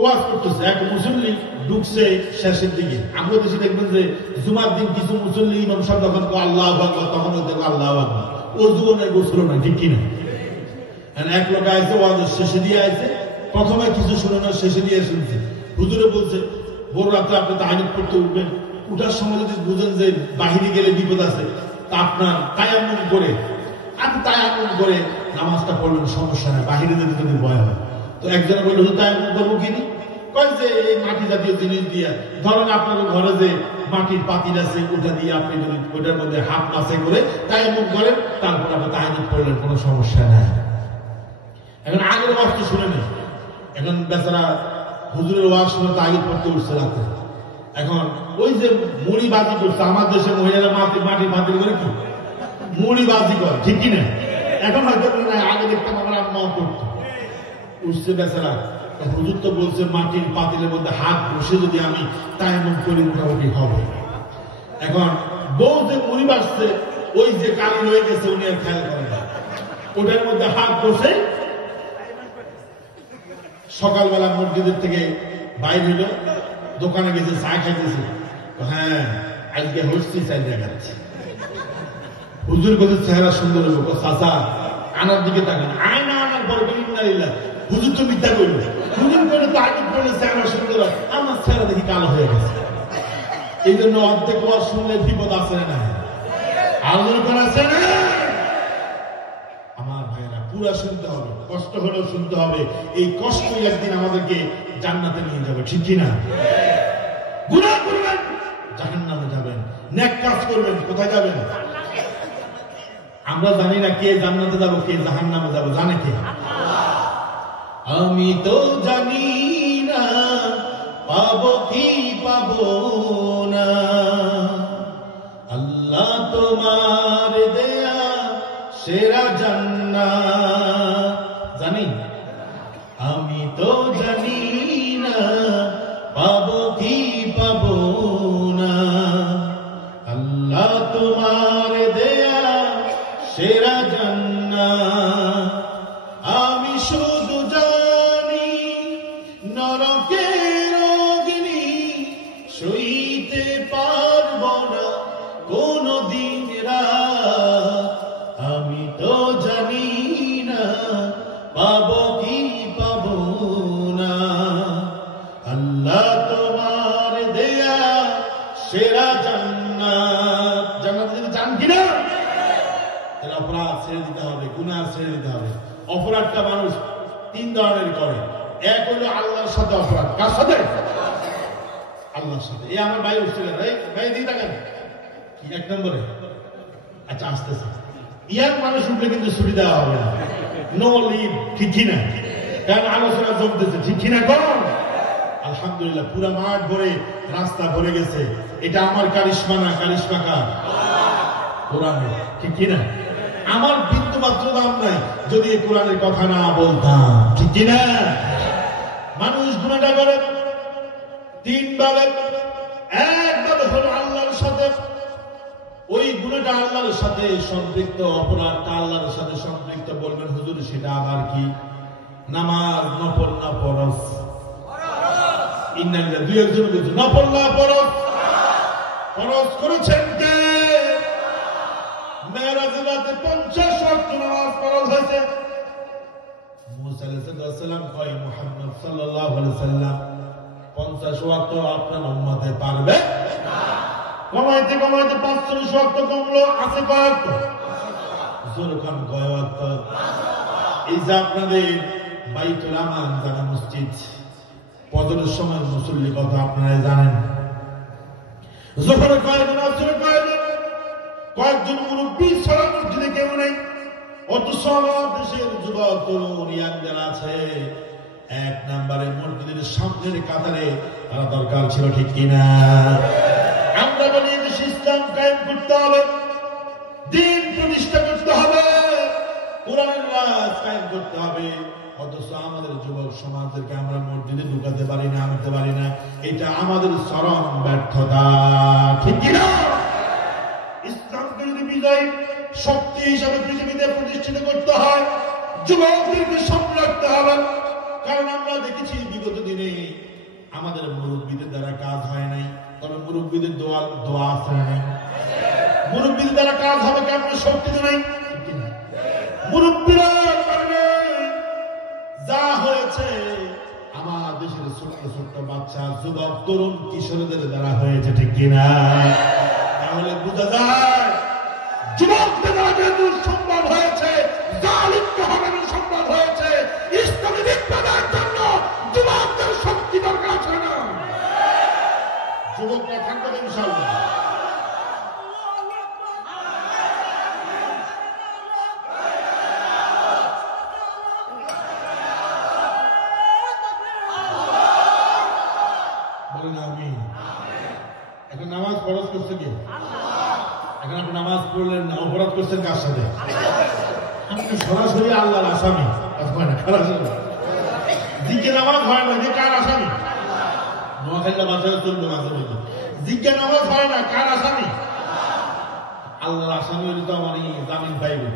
ওয়াজ করতেছে, এক মুসল্লি ঢুকছে শেষের দিকে। আমরা দেশে দেখবেন যে জুমার দিন কিছু মুসল্লি ইমাম সাহেব যখন আল্লাহু আকবার, তখন দেখো আল্লাহু আকবার, ওর জীবনে গোসল না, ঠিক কিনা? এক লোক আইছে, ওয়াজের শেষে দিয়ে আইছে, প্রথমে কিছু শুনে না, শেষে দিয়ে শুনছে। হুজুরে বলছে ভোর রাতে আপনি তাহাজ্জুদ পড়তে উঠবেন, উঠার সময় যদি বুঝেন যে বাহিরে গেলে বিপদ আছে, তা আপনার তায়াম্মুম করে, আপনি তায়াম্মুম করে নামাজটা পড়বেন, সমস্যা নেই, বাহিরে যেতে যদি ভয় হয়। তো একজনে বলল তায়াম্মুম করবো কিনি? কয় যে এই মাটি জাতীয় জিনিস দিয়ে, ধরেন আপনার ঘরে যে মাটির পাতিল আছে, ওটা দিয়ে আপনি যদি ওটার মধ্যে হাত মাসে করে তায়াম্মুম করেন, তারপর আপনি তাহাজ্জুদ পড়লেন, কোনো সমস্যা নাই। এখন আগের ওয়াজ তো শুনে নেই, এখন বেচারা হুজুরের ওয়াজ শুনে তাহাজ্জুদ পড়তে উঠছে রাতে। এখন ওই যে মুড়ি বাজি করছে, আমার দেশে মহিলারা মাটির বাতিল করে কি মুড়ি বাজি করে, ঠিক কিনা? এখন হয়তো আগে দেখতাম আমরা আম্মাও করতো। উঠছে বেচারা, হুজুর তো বলছে মাটির পাতিলের মধ্যে হাত বসে যদি আমি তায়াম্মুম করি মোটামুটি হবে। এখন বউ যে মুড়ি বাজছে, ওই যে কালি রয়ে গেছে, উনি আর খেয়াল করে না, ওটার মধ্যে হাত বসে সকালবেলা মসজিদের থেকে বাইর হইল, দোকানে গেছে, চা খাইতেছে। হ্যাঁ, আজকে হচ্ছি, চাই দেখাচ্ছে। হুজুর কাছে চেহারা সুন্দর হইব, চাচা আনার দিকে তাকান, আয়না আনার পরে হুজুর তো মিথ্যা করল, হুজুর করে তাকিদ করলে চেহারা সুন্দর হয়, আমার চেহারা দেখি কালো হয়ে গেছে। এই জন্য অর্ধেক ওয়াজ শুনলে বিপদ আছে না, আলোচনা আছে না। আমার ভাইরা পুরা শুনতে হবে, কষ্ট হলেও শুনতে হবে। এই কষ্টই একদিন আমাদেরকে জান্নাতে নিয়ে যাবে, ঠিক কিনা? গুনাহ করবেন, জাহান্নামে যাবেন, নেক কাজ করবেন, কোথায় যাবেন? আমরা জানি না কে জান্নাতে যাবো, কে জাহান্নামে যাবো, জানে কে? আমি তো জানি না পাবো কি পাবো না, আল্লাহ তোমার দেয়া সেরা জান্নাত। জানি? আমি তো জানি না পাবো কি পাবো না, আল্লাহ তোমার দেয়া সেরা জান্নাত। আমি শুধু জানি নরকের অগ্নি সইতে পারবো না কোনদিন রাত। আমি তো জানি না পাবো কি পাবো না, আল্লাহ তোমার দেয়া সেরা জান্নাত। জান্নাত যদি চান কিনা, তাহলে অপরাধ ছেড়ে দিতে হবে, গুনাহ ছেড়ে দিতে হবে। অপরাধটা মানুষ 3 ধরনের করে। এক হলো আল্লাহর সাথে অপরাধ। কার সাথে? আল্লাহর সাথে। এই আমার ভাই উঠছে কেন? এই ভাই দিয়ে থাকেন কি 1 নম্বরে? আচ্ছা, আসতেছে। ইয়ার মানুষ উঠলে কিন্তু ছুটি দেওয়া হবে না, নো লিভ, ঠিক কিনা? কেন আলোচনা জমতেছে, ঠিক কিনা কোন? আলহামদুলিল্লাহ, পুরা মাঠ ভরে, রাস্তা ভরে গেছে। এটা আমার কারিশমা না, কারিশমা কার? কোরআনের, ঠিক কিনা? আমার বিন্দু মাত্র দাম নাই যদি এই কোরআনের কথা না বলতাম, ঠিক কিনা? মানুষ গুনাহটা করে তিন ভাবে। এক ভাবে হলো আল্লাহর সাথে, ওই গুনাহটা আল্লাহর সাথে সম্পৃক্ত, অপরাধটা আল্লাহর সাথে সম্পৃক্ত। বলবেন হুজুর সেটা আবার কি? নামাজ নফল না ফরজ? ইন্নালিল্লাহ, দুই একজন বলছে নফল না ফরজ। ফরজ করেছেন কে? মেরাজের রাতে 50 ওয়াক্ত নামাজ ফরজ হয়েছে। মুসা আলাইহিস সালাম কয় মুহাম্মদ সাল্লাল্লাহু আলাইহি সাল্লাম 50 ওয়াক্ত আপনার উম্মতে পারবে না। কমাইতে কমাইতে 45 ওয়াক্ত কমলো, আছে কয় ওয়াক্ত? জোরকান কয় ওয়াক্ত? এই যে আপনাদের বাইতুল আমান জামে মসজিদ, ফজরের সময় মুসল্লি কথা আপনারা জানেন। জোহরে কয়জন, আসরে কয়জন? কয়েকজন মুরব্বী ছাড়া মসজিদে কেউ নেই। অথচ আমার দেশের যুবক তরুণ ইয়াংদের আছে। এক নম্বরে মসজিদের সামনের কাতারে তারা দরকার ছিল, ঠিক কিনা? আমরা বলি দেশে ইসলাম কায়েম করতে হবে, দিন প্রতিষ্ঠা করতে হবে, কোরআনের রাজ কায়েম করতে হবে। অথচ আমাদের যুবক সমাজকে আমরা মসজিদে ঢুকাতে পারি না, আনতে পারি না। এটা আমাদের চরম ব্যর্থতা, ঠিক কিনা? ইসলামকে যদি বিজয় শক্তি হিসাবে পৃথিবীতে প্রতিষ্ঠিত করতে হয়, যুবকদেরকে সামনে রাখতে হবে। কারণ আমরা দেখেছি বিগত দিনে আমাদের মুরব্বীদের দ্বারা কাজ হয় নাই, তবে মুরব্বীদের দোয়া আছে নাই? মুরব্বীদের দ্বারা কাজ হবে, কেন? শক্তি তো নাই। মুরব্বীরা যা হয়েছে আমার দেশের ছোট্ট ছোট্ট বাচ্চা, যুবক, তরুণ, কিশোরদের দ্বারা হয়েছে, ঠিক কিনা? তাহলে বোঝা যায় যুবকদের দ্বারা যেহেতু সম্ভব হয়েছে, জালিমকে হটানো সম্ভব হয়েছে। ইসলামী বিপ্লবের জন্য যুবকদের শক্তি দরকার আছে না? যুবকরা থাকবে ইনশাআল্লাহ। এখন নামাজ ফরজ করছে কি? এখন আপনি নামাজ পড়লেন না, অপরাধ করছেন কার সাথে? আপনি সরাসরি আল্লাহর আসামি। জিজ্ঞে নামাজ হয় না, যে কার আসামি? নোয়াখালীর বাসায় চলবে মাঝে মধ্যে। জিজ্ঞে নামাজ হয় না, কার আসামি? আল্লাহর আসামি হলে তো আমার জামিন পাইবে,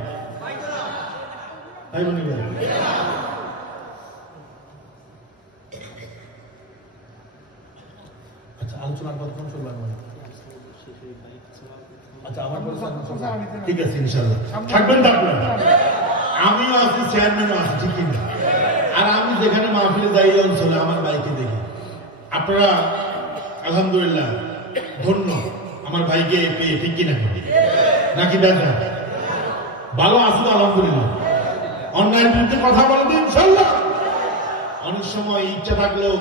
পাইব নি? আচ্ছা, আলোচনার কথা কোন শুনলাম? আচ্ছা, আমার ঠিক আছে, ইনশাআল্লাহ থাকবেন। থাকবেন, আমিও আছি, চেয়ারম্যানও আছি, ঠিক কিনা? আর আমি যেখানে মাহফিলে যাই অঞ্চলে আমার ভাইকে দেখি। আপনারা আলহামদুলিল্লাহ ধন্য আমার ভাইকে পেয়ে, ঠিক কিনা? নাকি দেখা ভালো আসুন আলহামদুলিল্লাহ। অন্যায়ের বিরুদ্ধে কথা বলবে ইনশাআল্লাহ। অনেক সময় ইচ্ছা থাকলেও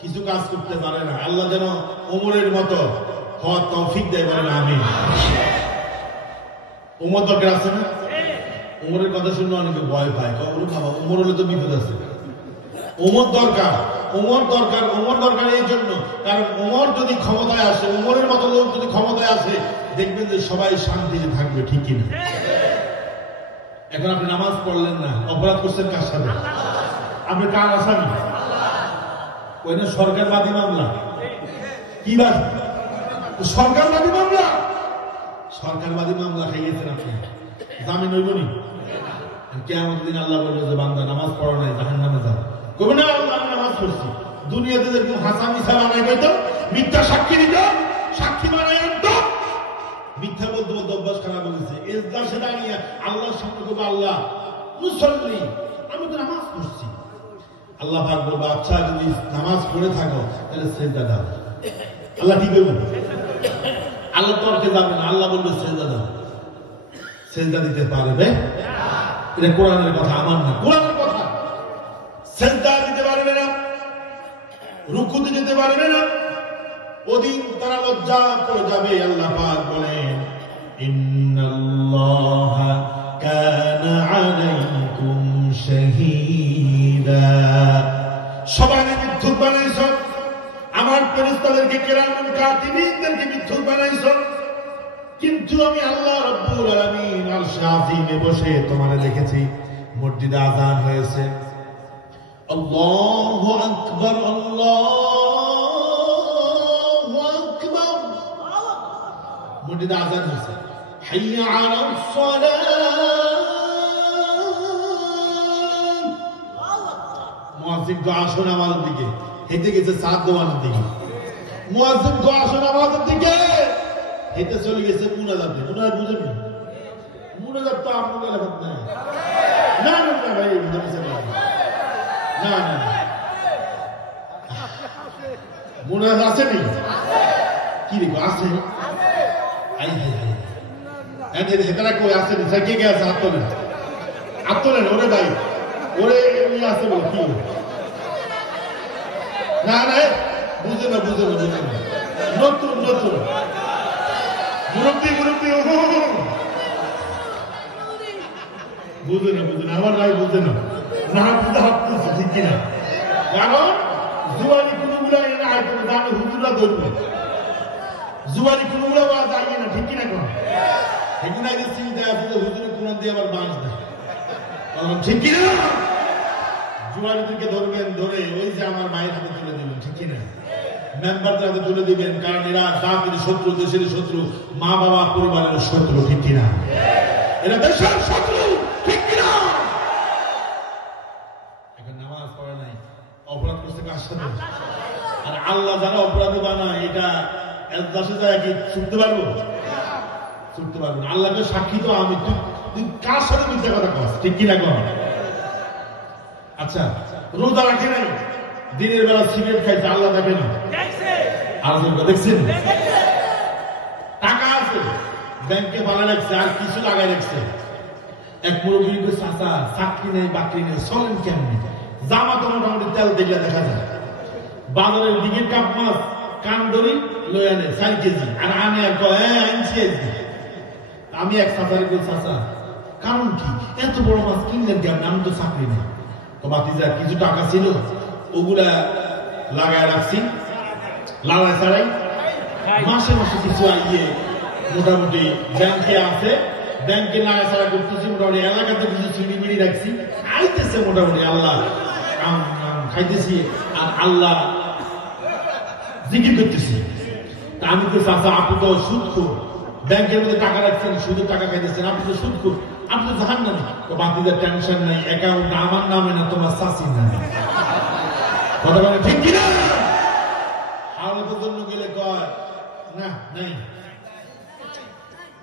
কিছু কাজ করতে পারে না। আল্লাহ যেন ওমরের মতো হওয়ার তৌফিক দেয়, বলেন আমিন। ওমর দরকার আছে না? ওমরের কথা শুনলে অনেকে ভয় পায়, বাবা ওমর হলে তো বিপদ আছে। ওমর দরকার, ওমর দরকার, ওমর দরকার এই জন্য, কারণ ওমর যদি ক্ষমতায় আসে, ওমরের মতো লোক যদি ক্ষমতায় আসে, দেখবেন যে সবাই শান্তিতে থাকবে, ঠিক কিনা? এখন আপনি নামাজ পড়লেন না, অপরাধ করছেন কার সাথে? আপনি কার আসামি? ওই না সরকারবাদী মামলা। কি বাদ? সরকারবাদী মামলা। সরকারবাদী মামলা খাইয়েছেন আপনি, জামিন হইব নি? কিয়ামতের দিন আল্লাহ বলবে যে বান্দা নামাজ পড়া নাই, জাহান্নামে যাও। কবে না আমি নামাজ পড়ছি। দুনিয়াতে যেরকম হাসা মিছা বানাই দিত, মিথ্যা সাক্ষী দিত, সাক্ষী বানাই আনত, মিথ্যা বলতে বলতে অভ্যাস খারাপ হয়েছে। এজলাসে দাঁড়িয়ে আল্লাহর সামনে করবো, আল্লাহ মুসল্লি, আমি তো নামাজ পড়ছি। আল্লাহ পাক বলবো, আচ্ছা যদি নামাজ পড়ে থাকো তাহলে সেজদা দাও। আল্লাহ কি বলবো? আল্লাহ তর্কে যাবে না, আল্লাহ বলবে সেজদা দাও। সেজদা দিতে পারবে? এটা কোরআনের কথা, আমার না, কোরআনের কথা। সেজদা দিতে পারবে না, রুকুতে যেতে পারবে না। ওদিন তারা লজ্জা করে যাবে। আল্লাহ পাক বলেন, ইন্নাল্লাহা কানা আলাইকুম শাহীদা। কিরামান কাতিবিনদেরকে মিথ্যুক বানাইছো, কিন্তু আমি আল্লাহ রাব্বুল আলামিন আরশে আযীমে বসে তোমারে দেখেছি। মসজিদে আযান হয়েছে, আল্লাহু আকবার, আল্লাহু আকবার। মসজিদে আযান হয়েছে, হাইয়া আলাস সালাত। মুয়াজ্জিন তো আসুন আমাদের দিকে, হেঁটে গেছে সাত দোয়ানের দিকে। মুয়াজ্জিন তো আসুন আমাদের দিকে, হেঁটে চলে গেছে মুনাজাতে। মুনাজাত বুঝেন না? মুনাজাত তো আপনার এলাকাত নাই। না না না ভাই, না না না, মুনাজাত আছে নি? কি রে আছে? আই হাই, এদের হেতারা কই আছে নি? সাইকে কে আছে? হাত তোলেন, হাত তোলেন। ওরে ভাই, ওরে এমনি আছে বলে কি? না না, বুঝে না, বুঝে না, বুঝে না। নতুন নতুন মুরব্বী, মুরব্বী বুঝে না, বুঝে না। আমার রায় বুঝে না, না বুঝে হাত তুলছে, ঠিক কিনা? কারণ জুয়ারি কোনগুলা এনে আইতে জানে হুজুরা ধরবে, জুয়ারি কোনগুলা যাইয়ে না, ঠিক কিনা? কোন এগুলো চিন্তা আছে যে হুজুরের কোরআন দিয়ে আবার বাঁশ দেয়, ঠিক কিনা? জুয়ারিদেরকে ধরবেন, ধরে ওই যে আমার মায়ের হাতে তুলে দিবেন, ঠিক কিনা? মেম্বারদের হাতে তুলে দিবেন, কারণ এরা জাতির শত্রু, দেশের শত্রু, মা বাবা পরিবারের শত্রু, ঠিক কিনা? এরা দেশের শত্রু, ঠিক কিনা? এখন নামাজ পড়ে নাই, অপরাধ করছে কার সাথে? আর আল্লাহ যারা অপরাধী বানায়, এটা এজলাসে যায় কি ছুটতে পারবো? ছুটতে পারবো না। আল্লাহকে সাক্ষী তো আমি, তুই কার সাথে মিথ্যা কথা কস, ঠিক কিনা? কর। আচ্ছা, রোজা রাখে নাই, দিনের বেলা সিগারেট খাইছে, আল্লাহ দেখে না? আর দেখছেন? টাকা আছে, ব্যাংকে ভালো লাগছে, আর কিছু লাগাই রাখছে। এক মুরব্বী চাচা, চাকরি নেই, বাকরি নেই, চলেন কেমনি? জামা তো মোটামুটি তেল দেখলে দেখা যায়। বাজারের দিকে কাপ মাছ কান ধরি লই আনে 4 কেজি, আর আনে আর কয় আনছি। আমি এক চাচারে কই, চাচা কারণ কি এত বড় মাছ কিনলেন কেমন? আমি তো চাকরি নেই। তো বাতিজা কিছু টাকা ছিল, ওগুলা লাগায় রাখছি, লাগায় ছাড়াই মাসে মাসে কিছু আইয়ে মোটামুটি ব্যাংকে আছে, ব্যাংকে লাগায় ছাড়া করতেছি, মোটামুটি এলাকাতে কিছু চিনি মিড়ি রাখছি, খাইতেছে মোটামুটি। আল্লাহ খাইতেছি আর আল্লাহ জিকির করতেছি। আমি তো চাচা, আপনি তো সুদখোর, ব্যাংকের মধ্যে টাকা রাখছেন, সুদের টাকা খাইতেছেন, আপনি তো সুদখোর, আপনি তো জাহান্নামী। না, তো বাতিদের টেনশন নাই, অ্যাকাউন্ট আমার নামে না, তোমার চাচির নামে। কথা বলে ঠিক কিনা? হাওলাতের জন্য গেলে কয় না নাই,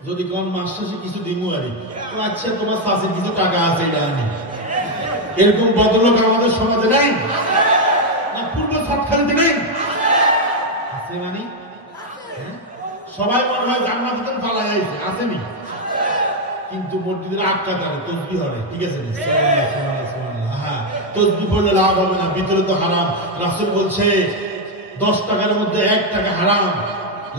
যদি কোন মাস শেষে কিছু দিমু আরে, আচ্ছা তোমার চাচির কিছু টাকা আছে, এটা আনি। এরকম বদলোক আমাদের সমাজে নাই না? পূর্ব সাতখালিতে নেই? আছে মানে সবাই মনে হয় জান্নাতে পালাই যাইছে, আসেনি? কিন্তু মসজিদের আটকা ধরে তসবি হরে, ঠিক আছে? হ্যাঁ, তসবি পড়লে লাভ হবে না, ভিতরে তো হারাম। রাসূল বলছে 10 টাকার মধ্যে 1 টাকা হারাম।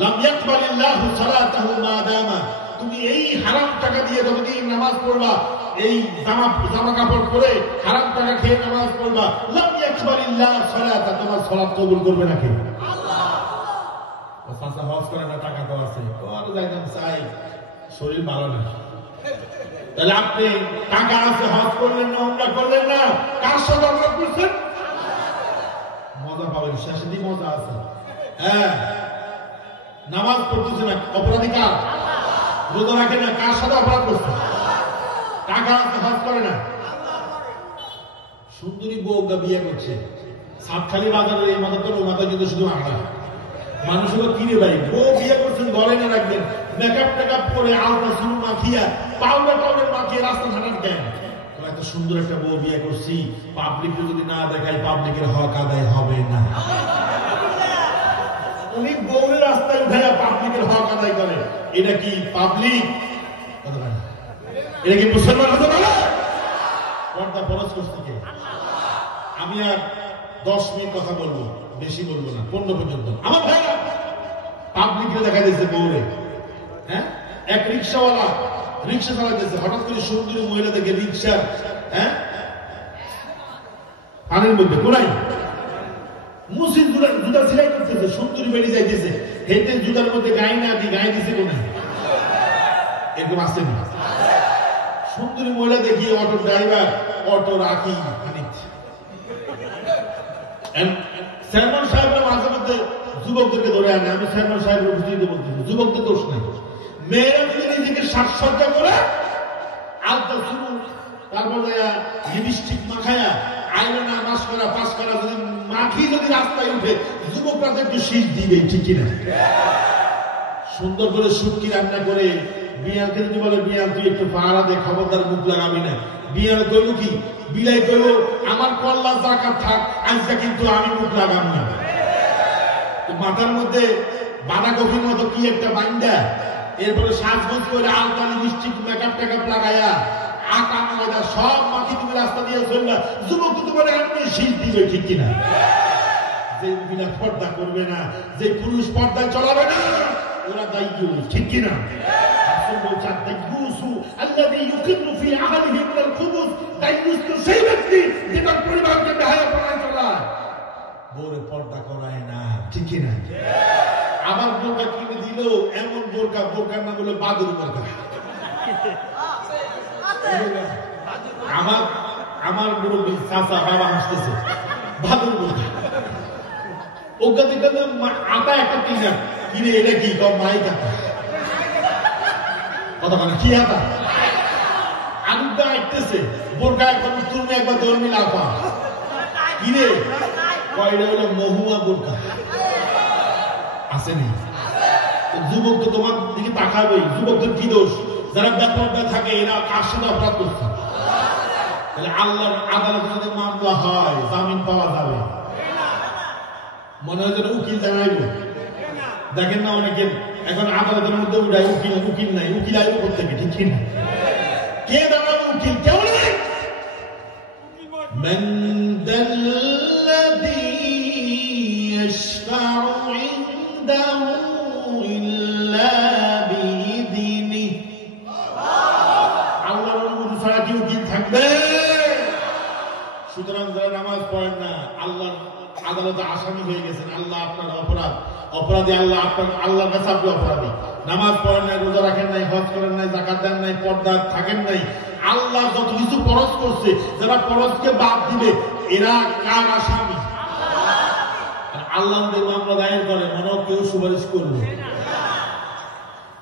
লাম ইয়াকবালিল্লাহু সালাতাহু মা দামা। তুমি এই হারাম টাকা দিয়ে যতদিন নামাজ পড়বা, এই জামা কাপড় পরে হারাম টাকা খেয়ে নামাজ পড়বা, লাম ইয়াকবালিল্লাহু সালাতা, তোমার সালাত কবুল করবে না কে? আল্লাহ। ও চাচা হজ করে না, টাকা তো আছে, আর যাইতাম চাই, শরীর ভালো না। তাহলে আপনি টাকা আছে, হজ করলেন না, উমরা করলেন না, কার সাথে আমরা করছেন? মজা পাবেন, শেষে দিয়ে মজা আছে। হ্যাঁ, নামাজ পড়তেছে না, অপরাধী কার? রোজা রাখে না, কার সাথে অপরাধ করছে? টাকা আছে, হজ করে না। সুন্দরী বউটা বিয়ে করছে, সাতখালি বাজারের এই মাথা তোর মাথা কিন্তু শুধু আঁকা। মানুষ হলো কিনে ভাই, বউ বিয়ে করছেন, ঘরে না রাখবেন, মেকআপ টেকআপ করে আলতা শুরু মাখিয়া, পাউডার টাউডার মাখিয়ে রাস্তা ঘাটার দেন। এত সুন্দর একটা বউ বিয়ে করছি, পাবলিককে যদি না দেখাই, পাবলিকের হক আদায় হবে না। উনি বউয়ের রাস্তায় উঠাইয়া পাবলিকের হক আদায় করে, এটা কি পাবলিক? এটা কি মুসলমান হতে পারে? পর্দা ফরজ করছে কে? আমি আর 10 মিনিট কথা বলবো, বেশি বলবো না, 15 পর্যন্ত। আমার ভাইরা পাবলিকে দেখা দিয়েছে বউরে, হ্যাঁ, এক রিক্সাওয়ালা রিক্সা চালাইতেছে, হঠাৎ করে সুন্দরী মহিলা দেখে রিক্সার, হ্যাঁ, পানির মধ্যে কোনাই মুসিদ জুতা সিলাই করতেছে, সুন্দরী বেরিয়ে যাইতেছে, হেঁটে জুতার মধ্যে গায়ে না দিয়ে গায়ে দিছে কোন এরকম আসেনি। সুন্দরী মহিলা দেখিয়ে অটো ড্রাইভার অটো রাখি চেয়ারম্যান সাহেবরা মাঝে মধ্যে যুবকদেরকে ধরে আনে। আমি চেয়ারম্যান সাহেবের উপস্থিতিতে বলতেছি যুবকদের দোষ নেই। মেয়েরা যদি নিজেকে সাজসজ্জা করে আলতা শুরু, তারপর lipstick Makhaya eyeliner mascara pass করা যদি মাখি যদি রাস্তায় উঠে, যুবকরা তো একটু শীষ দিবে, ঠিক কিনা? সুন্দর করে শুটকি রান্না করে বিয়ালকে যদি বলে বিয়াল তুই একটু পাহারা দে, খবরদার মুখ লাগাবি না। বিয়াল কইল কি, বিলাই কইল আমার কল্লা জাকাত থাক, আজকে কিন্তু আমি মুখ লাগাম না। মাথার মধ্যে বাঁধাকপির মতো কি একটা বান্দা, এরপরে সাজগোজ করে আলতা লিপস্টিক মেকআপ টেকআপ লাগাইয়া আটা ময়দা সব মাখি তুমি রাস্তা দিয়ে চললা, যুবক তো তোমার এমনি শীষ দিবে, ঠিক কিনা? যে মহিলা পর্দা করবে না, যে পুরুষ পর্দায় চলাবে না, ওরা দায়িত্ব, ঠিক কিনা? সেই ব্যক্তি যে তার পরিবারকে বেহায়াপনায় চলায়, বউরে পর্দা করায় না, ঠিক কিনা? আবার বোরকা কিনে দিল এমন বোরকা, বোরকার নাম হলো বাদুর বোরকা। আমার মুরব্বী চাচা বাবা হাসতেছে, বাদুর বোরকা। ওকে দিকে আটা একটা কিনা কিনে এটা কি কম মাই কাটা কথা মানে কি আটা আলুটা আইতেছে বোরকা এখন তুমি একবার ধর্মী লাফা কিনে কয়টা হলো মহুয়া বোরকা আসেনি। যুবক তো তোমার দিকে তাকাবেই। যুবকদের কি দোষ? যারা ব্যাপারটা থাকে এরা কার সাথে অপরাধ করছে। তাহলে আল্লাহর আদালতে যদি মামলা হয় জামিন পাওয়া যাবে? মনে হয় যেন উকিল জানাইব। দেখেন না অনেকে এখন আদালতের মধ্যে উঠায় উকিল নাই, উকিল আইব কোথেকে, ঠিক কিনা? কে দাঁড়াবে উকিল? কেউ নেই। من ذا الذي يشفع عنده إلا بإذنه আল্লাহর অনুমতি ছাড়া কি উকিল থাকবে? সুতরাং যারা নামাজ পড়েন না আল্লাহর আদালতে আসামি হয়ে গেছেন। আল্লাহ আপনার অপরাধী, আল্লাহর কাছে আপনি অপরাধী। নামাজ পড়েন নাই, রোজা রাখেন নাই, হজ করেন নাই, যাকাত দেন নাই, পর্দা থাকেন নাই, আল্লাহ যত কিছু ফরজ করছে, যারা ফরজকে বাদ দিবে এরা কার আসামি? আল্লাহ মামলা দায়ের করে, মনে কেউ সুপারিশ করবে।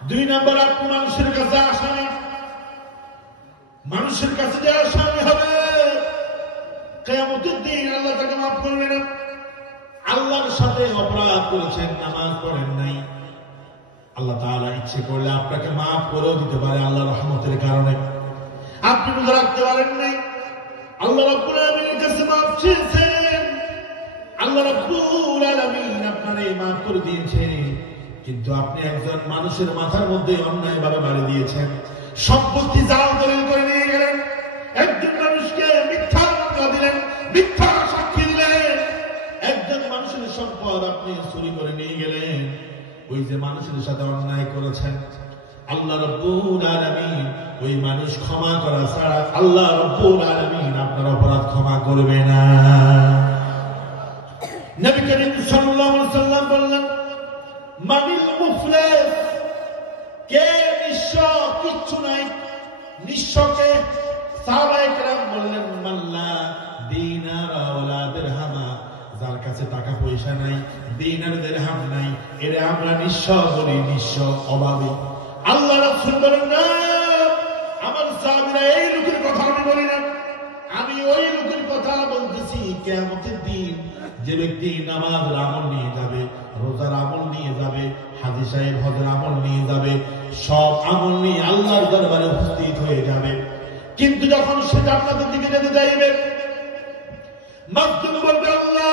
2 নম্বর, আপনি মানুষের কাছে আসামি। মানুষের কাছে যে আসামি হবে কিয়ামতের দিন আল্লাহ তাকে মাফ করবে না। আল্লাহর সাথে অপরাধ করেছেন, নামাজ পড়েন নাই, আল্লাহ তাআলা ইচ্ছে করলে আপনাকে মাফ করেও দিতে পারে আল্লাহর রহমতের কারণে। আপনি বুঝে রাখতে পারেন নাই, আল্লাহ রাব্বুল আলামিনের কাছে মাফ চেয়েছেন, আল্লাহ রাব্বুল আলামিন আপনারে মাফ করে দিয়েছেন, কিন্তু আপনি একজন মানুষের মাথার মধ্যে অন্যায়ভাবে বাড়ি দিয়েছেন, সম্পত্তি জাল দলিল করে নিয়ে গেলেন, একজন মানুষকে মিথ্যা মামলা দিলেন, মিথ্যা সাক্ষী দিলেন, একজন মানুষের সম্পদ আপনি চুরি করে নিয়ে গেলেন। ওই যে মানুষের সাথে অন্যায় করেছেন, আল্লাহ রাব্বুল আলামিন ওই মানুষ ক্ষমা করা ছাড়া আল্লাহ রাব্বুল আলামিন আপনার অপরাধ ক্ষমা করবে না। নবী করিম সাল্লাল্লাহু আলাইহি ওয়াসাল্লাম বললেন, মানিল মুফলিস, কে নিঃস্ব, কিচ্ছু নাই, নিঃস্বকে? সাহাবায়ে কেরাম বললেন, মাল্লা দিনার ওয়ালা দিরহামা, যার কাছে টাকা পয়সা নাই, দিনার দিরহাম নাই, এরা আমরা নিঃস্ব বলি, নিঃস্ব অভাবী। আল্লাহ রাসূল বলেন, না, আমার সাহাবীরা এই লোকের কথা আমি বলি না, আমি ওই লোকের কথা বলতেছি কিয়ামতের দিন যে ব্যক্তি নামাজের আমল নিয়ে যাবে, রোজার আমল নিয়ে যাবে, হাজী সাহেব হজের আমল নিয়ে যাবে, সব আমল নিয়ে আল্লাহর দরবারে উপস্থিত হয়ে যাবে। কিন্তু যখন সে জান্নাতের দিকে যেতে চাইবে, মাসজুদ বলবে, আল্লাহ,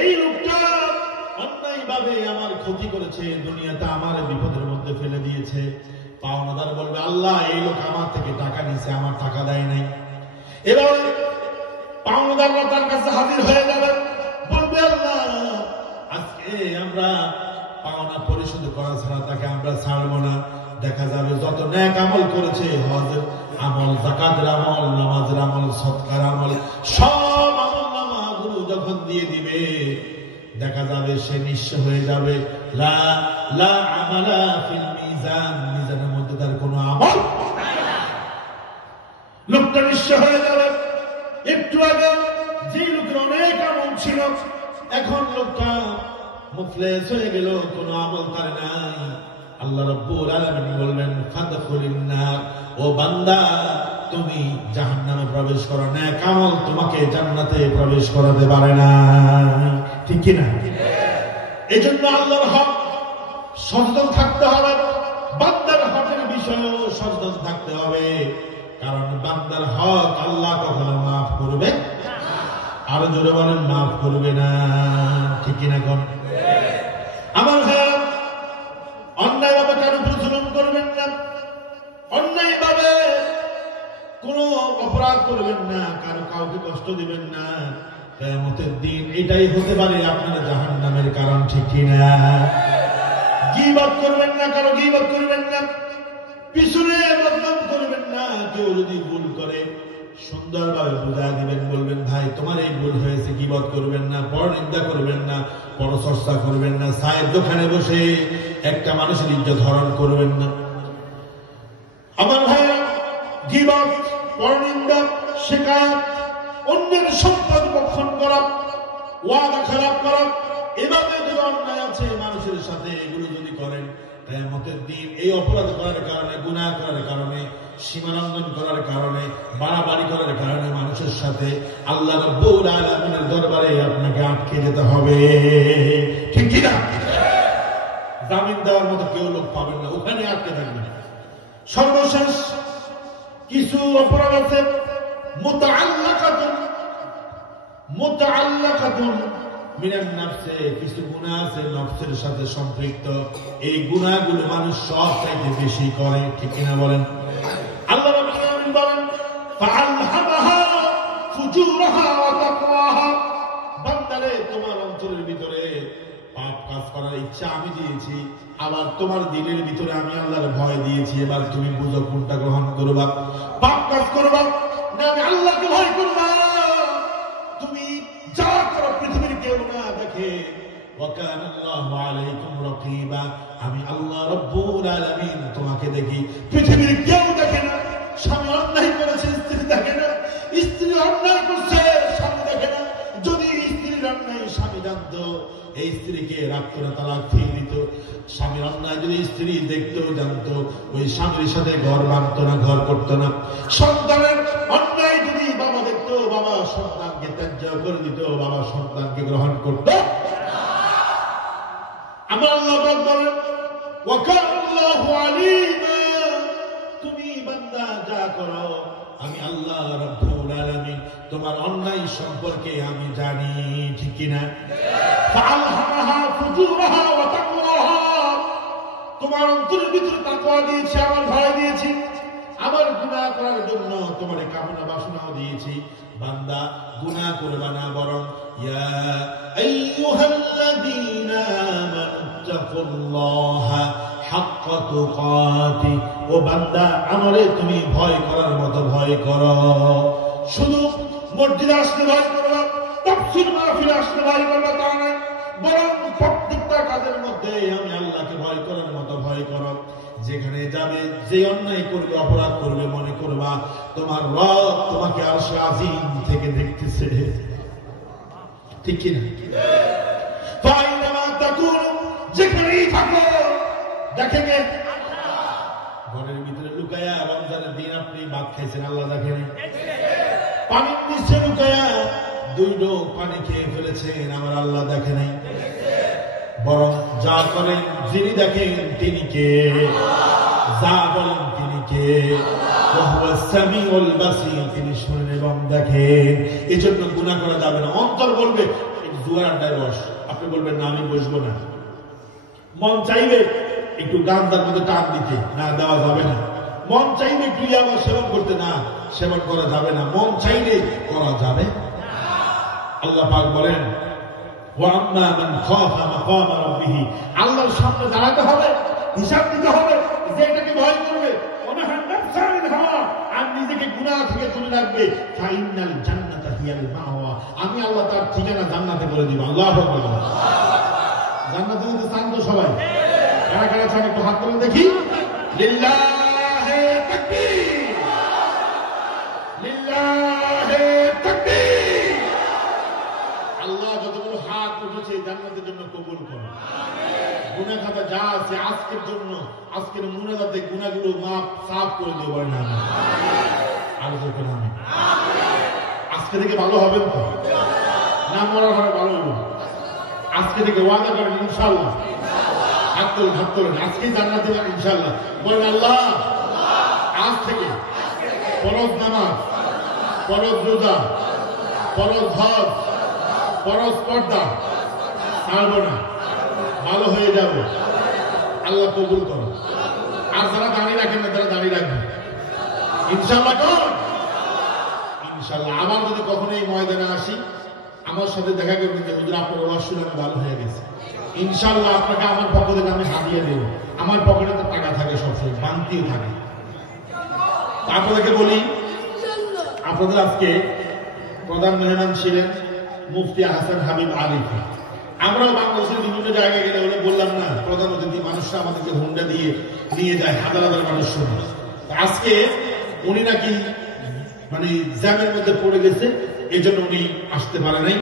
এই লোকটা অন্যায়ভাবে আমার ক্ষতি করেছে, দুনিয়াতে আমার বিপদের মধ্যে ফেলে দিয়েছে। পাওনাদার বলবে, আল্লাহ, এই লোক আমার থেকে টাকা নিয়েছে, আমার টাকা দেয় নাই। এবার পাওনাদাররা তার কাছে হাজির হয়ে যাবে, বলবে, আল্লাহ, আজকে আমরা পাওনা পরিশোধ করা ছাড়া তাকে আমরা ছাড়বো না। দেখা যাবে যত নেক আমল করেছে, হজের আমল, যাকাতের আমল, নামাজের আমল, সদকার আমল, সব আমল নামা যখন দিয়ে দিবে দেখা যাবে সে নিঃস্ব হয়ে যাবে। লা লা আমালা ফিল মিজান, মিজানের মধ্যে তার কোনো আমল লোকটা নিঃস্ব হয়ে যাবে। একটু আগে যে লোকের অনেক আমল ছিল এখন লোকটা মুফলিস হয়ে গেল, কোনো আমল তার নাই। আল্লাহ রাব্বুল আলামিন বললেন ফাদখুলিন নার, ও বান্দা তুমি জাহান্নামে প্রবেশ করো, নেক আমল তোমাকে জান্নাতে প্রবেশ করাতে পারে না। ঠিক কি না? এজন্য আল্লাহর হক সচেতন থাকতে হবে, বান্দার হকের বিষয়েও সচেতন থাকতে হবে, কারণ বান্দার হক আল্লাহ কখনো মাফ করবে না। আরো জোরে বলেন মাফ করবে না। ঠিক কিনা কোন? আমার ভাই, অন্যায় ভাবে কারো উপর জুলুম করবেন না, অন্যায় ভাবে কোন অপরাধ করবেন না, কারো কাউকে কষ্ট দিবেন না। কিয়ামতের দিন এটাই হতে পারে আপনার জাহান্নামের কারণ। ঠিক কিনা? গীবত করবেন না, কারো গীবত করবেন না, পিছনে বদনাম করবেন না। কেউ যদি ভুল করে সুন্দরভাবে বুঝায় দিবেন, বলবেন ভাই তোমার এই ভুল হয়েছে, গীবত করবেন না, পরনিন্দা করবেন না, পরচর্চা করবেন না, চায়ের দোকানে বসে একটা মানুষের ইজ্জত হরণ করবেন না। আমার ভাইরা, গীবত, পরনিন্দা, শিকায়ত, অন্যের সম্পদ ভক্ষণ করা, ওয়াদা খারাপ করা, এভাবে যে অন্যায় আছে মানুষের সাথে, এগুলো যদি করেন কিয়ামতের দিন এই অপরাধ করার কারণে, গুনাহ করার কারণে, সীমালঙ্ঘন করার কারণে, বাড়াবাড়ি করার কারণে মানুষের সাথে আল্লাহ রাব্বুল আলামিনের দরবারে আপনাকে আটকে যেতে হবে। ঠিক কি না? জামিন দেওয়ার মতো কেউ লোক পাবেন না, ওখানে আটকে থাকবেন। সর্বশেষ কিছু অপরাধ আছে মুতাআল্লাকাতুন মিনান নাফসে, কিছু গুনাহ আছে নফসের সাথে সম্পৃক্ত। এই গুনাহগুলো মানুষ সব চাইতে বেশি করে। ঠিক কিনা বলেন? আল্লাহ রাব্বুল আলামিন বলেন ফাআলহামাহা ফুজুরাহা ওয়া তাকওয়াহা, বান্দারে তোমার অন্তরের ভিতরে পাপ কাজ করার ইচ্ছা আমি দিয়েছি, আবার তোমার দিলের ভিতরে আমি আল্লাহর ভয় দিয়েছি। এবার তুমি বুঝো কোনটা গ্রহণ করবা, পাপ কাজ করবা না আমি আল্লাহকে ভয় করবা। তুমি যা করো পৃথিবীর কেউ না দেখে, ওয়া কানা আল্লাহু আলাইকুম রাকিবা, আমি আল্লাহ রাব্বুল আলামিন তোমাকে দেখি, পৃথিবীর কেউ দেখে না। স্বামী অন্যায় করেছে স্ত্রী দেখে না, স্ত্রী অন্যায় করছে স্বামী দেখে না। যদি স্ত্রীর অন্যায় স্বামী জানতো, এই স্ত্রীকে রাখতো না, তালাক দিয়ে দিত। স্বামীর অন্যায় যদি স্ত্রী দেখতো, জানতো, ওই স্বামীর সাথে ঘর বাঁধতো না, ঘর করতো না। সন্তানের অন্যায় যদি বাবা দেখতো, বাবা সন্তানকে ত্যায্য করে দিত, বাবা সন্তানকে গ্রহণ করত। আমার আল্লাহ বলেন ওয়া কানা আল্লাহু আলীমা, তুমি বান্দা যা করো আমি আল্লাহ রাব্বুল আলামিন তোমার অন্যায় সম্পর্কে আমি জানি। ঠিক কিনা? ফাআলহামাহা ফুজুরাহা ওয়া তাকওয়াহা, তোমার অন্তরের ভিতরে তাকওয়া দিয়েছি, আমার ভয় দিয়েছি, আমার গুনাহ করার জন্য তোমার কামনা বাসনাও দিয়েছি। বান্দা গুনাহ করবে না, বরং ইয়া আইয়ুহাল্লাযীনা আমানুত্তাকুল্লাহা হাক্কা তুকাতি, ও বান্দা আমারে তুমি ভয় করার মতো ভয় করো। শুধু মসজিদে আসলে ভয় করবা, তাফসীর মাহফিলে আসলে ভয় করবা তা নয়, বরং প্রত্যেকটা কাজের মধ্যে আমি আল্লাহকে ভয় করার মতো ভয় করো। যেখানে যাবে, যে অন্যায় করবে, অপরাধ করবে, মনে করবা তোমার রব তোমাকে আরশে আজিম থেকে দেখতেছে। ঠিক কি না? ফাইনামা তাকুনু, যেখানেই থাকো দেখে কে? ঘরের ভিতরে লুকায়া রমজানের দিন আপনি ভাত খাইছেন, আল্লাহ দেখেন। পানির নিচে লুকায়া 2 ডোক পানি খেয়ে ফেলেছেন, আমার আল্লাহ দেখে নাই। বরং যা করেন যিনি দেখেন তিনি কে? যা বলেন তিনি কে? তিনি শুনেন এবং দেখেন। এই জন্য গুনাহ করা যাবে না। অন্তর বলবে জুয়ার আড্ডায় বস, আপনি বলবেন না আমি বসবো না। মন চাইবে একটু গান্ধার মধ্যে টান দিতে, না দেওয়া যাবে না। মন চাইবে একটু ইয়াবা সেবন করতে, না সেবন করা যাবে না। মন চাইলে করা যাবে। আল্লাহ পাক বলেন ওয়াম্মা মান খাফা মাকামা রাব্বিহি, আল্লাহর সামনে দাঁড়াতে হবে, হিসাব দিতে হবে। যে এটাকে ভয় করবে, ওনাহান নাফসা আনিল হাওয়া, আর নিজেকে গুনাহ থেকে দূরে রাখবে, ফাইনাল জান্নাতা হিয়াল মাওয়া, আমি আল্লাহ তার ঠিকানা জান্নাতে করে দিব। আল্লাহু আকবার। জান্নাতে যেতে চান তো সবাই? কারা কারা চান একটু হাত তুলে দেখি। লিল্লাহে তাকবীর, লিল্লাহে তাকবীর। আল্লাহ যতগুলো হাত উঠেছে জান্নাতের জন্য কবুল করুন। গুনাহ খাতা যা আছে আজকের জন্য, আজকের মুনাজাতে গুনাহগুলো মাফ সাফ করে দেব না। আর যখন আমি আজকে থেকে ভালো হবেন তো, না মরার পরে ভালো হবেন। আজকে থেকে ওয়াদা করেন ইনশাআল্লাহ। হাত তোলেন, হাত তোলেন। আজকেই জান্নাত দিবেন ইনশাআল্লাহ। বলেন আল্লাহ আজ থেকে ফরজ নামাজ, ফরজ রোজা, ফরজ হজ, ফরজ পর্দা ছাড়বো না, ভালো হয়ে যাব। আল্লাহ কবুল করো। আর যারা দাঁড়িয়ে রাখেন না তারা দাঁড়িয়ে রাখবেন ইনশাআল্লাহ। কোন ইনশাআল্লাহ আবার যদি কখনো এই ময়দানে আসি, আমার সাথে দেখা করবেন যে হুজুর আপনার ওয়াজ শুনে আমি ভালো হয়ে গেছে। ইনশাআল্লাহ আপনাকে আমার পক্ষ থেকে আমি হাদিয়া দেব। আমার পকেটে তো টাকা থাকে, সবসময় বাংতিও থাকে। আপনাদেরকে বলি, আপনাদের আজকে প্রধান মেহমান ছিলেন মুফতি হাসান হাবিব আলী। আমরাও বাংলাদেশের বিভিন্ন জায়গায় গেলে ওরা বললাম না, প্রধান অতিথি মানুষরা আমাদেরকে হুন্ডা দিয়ে নিয়ে যায়, হাজার হাজার মানুষ শুনে। আজকে উনি নাকি জ্যামের মধ্যে পড়ে গেছে, এই জন্য উনি আসতে পারে নাই।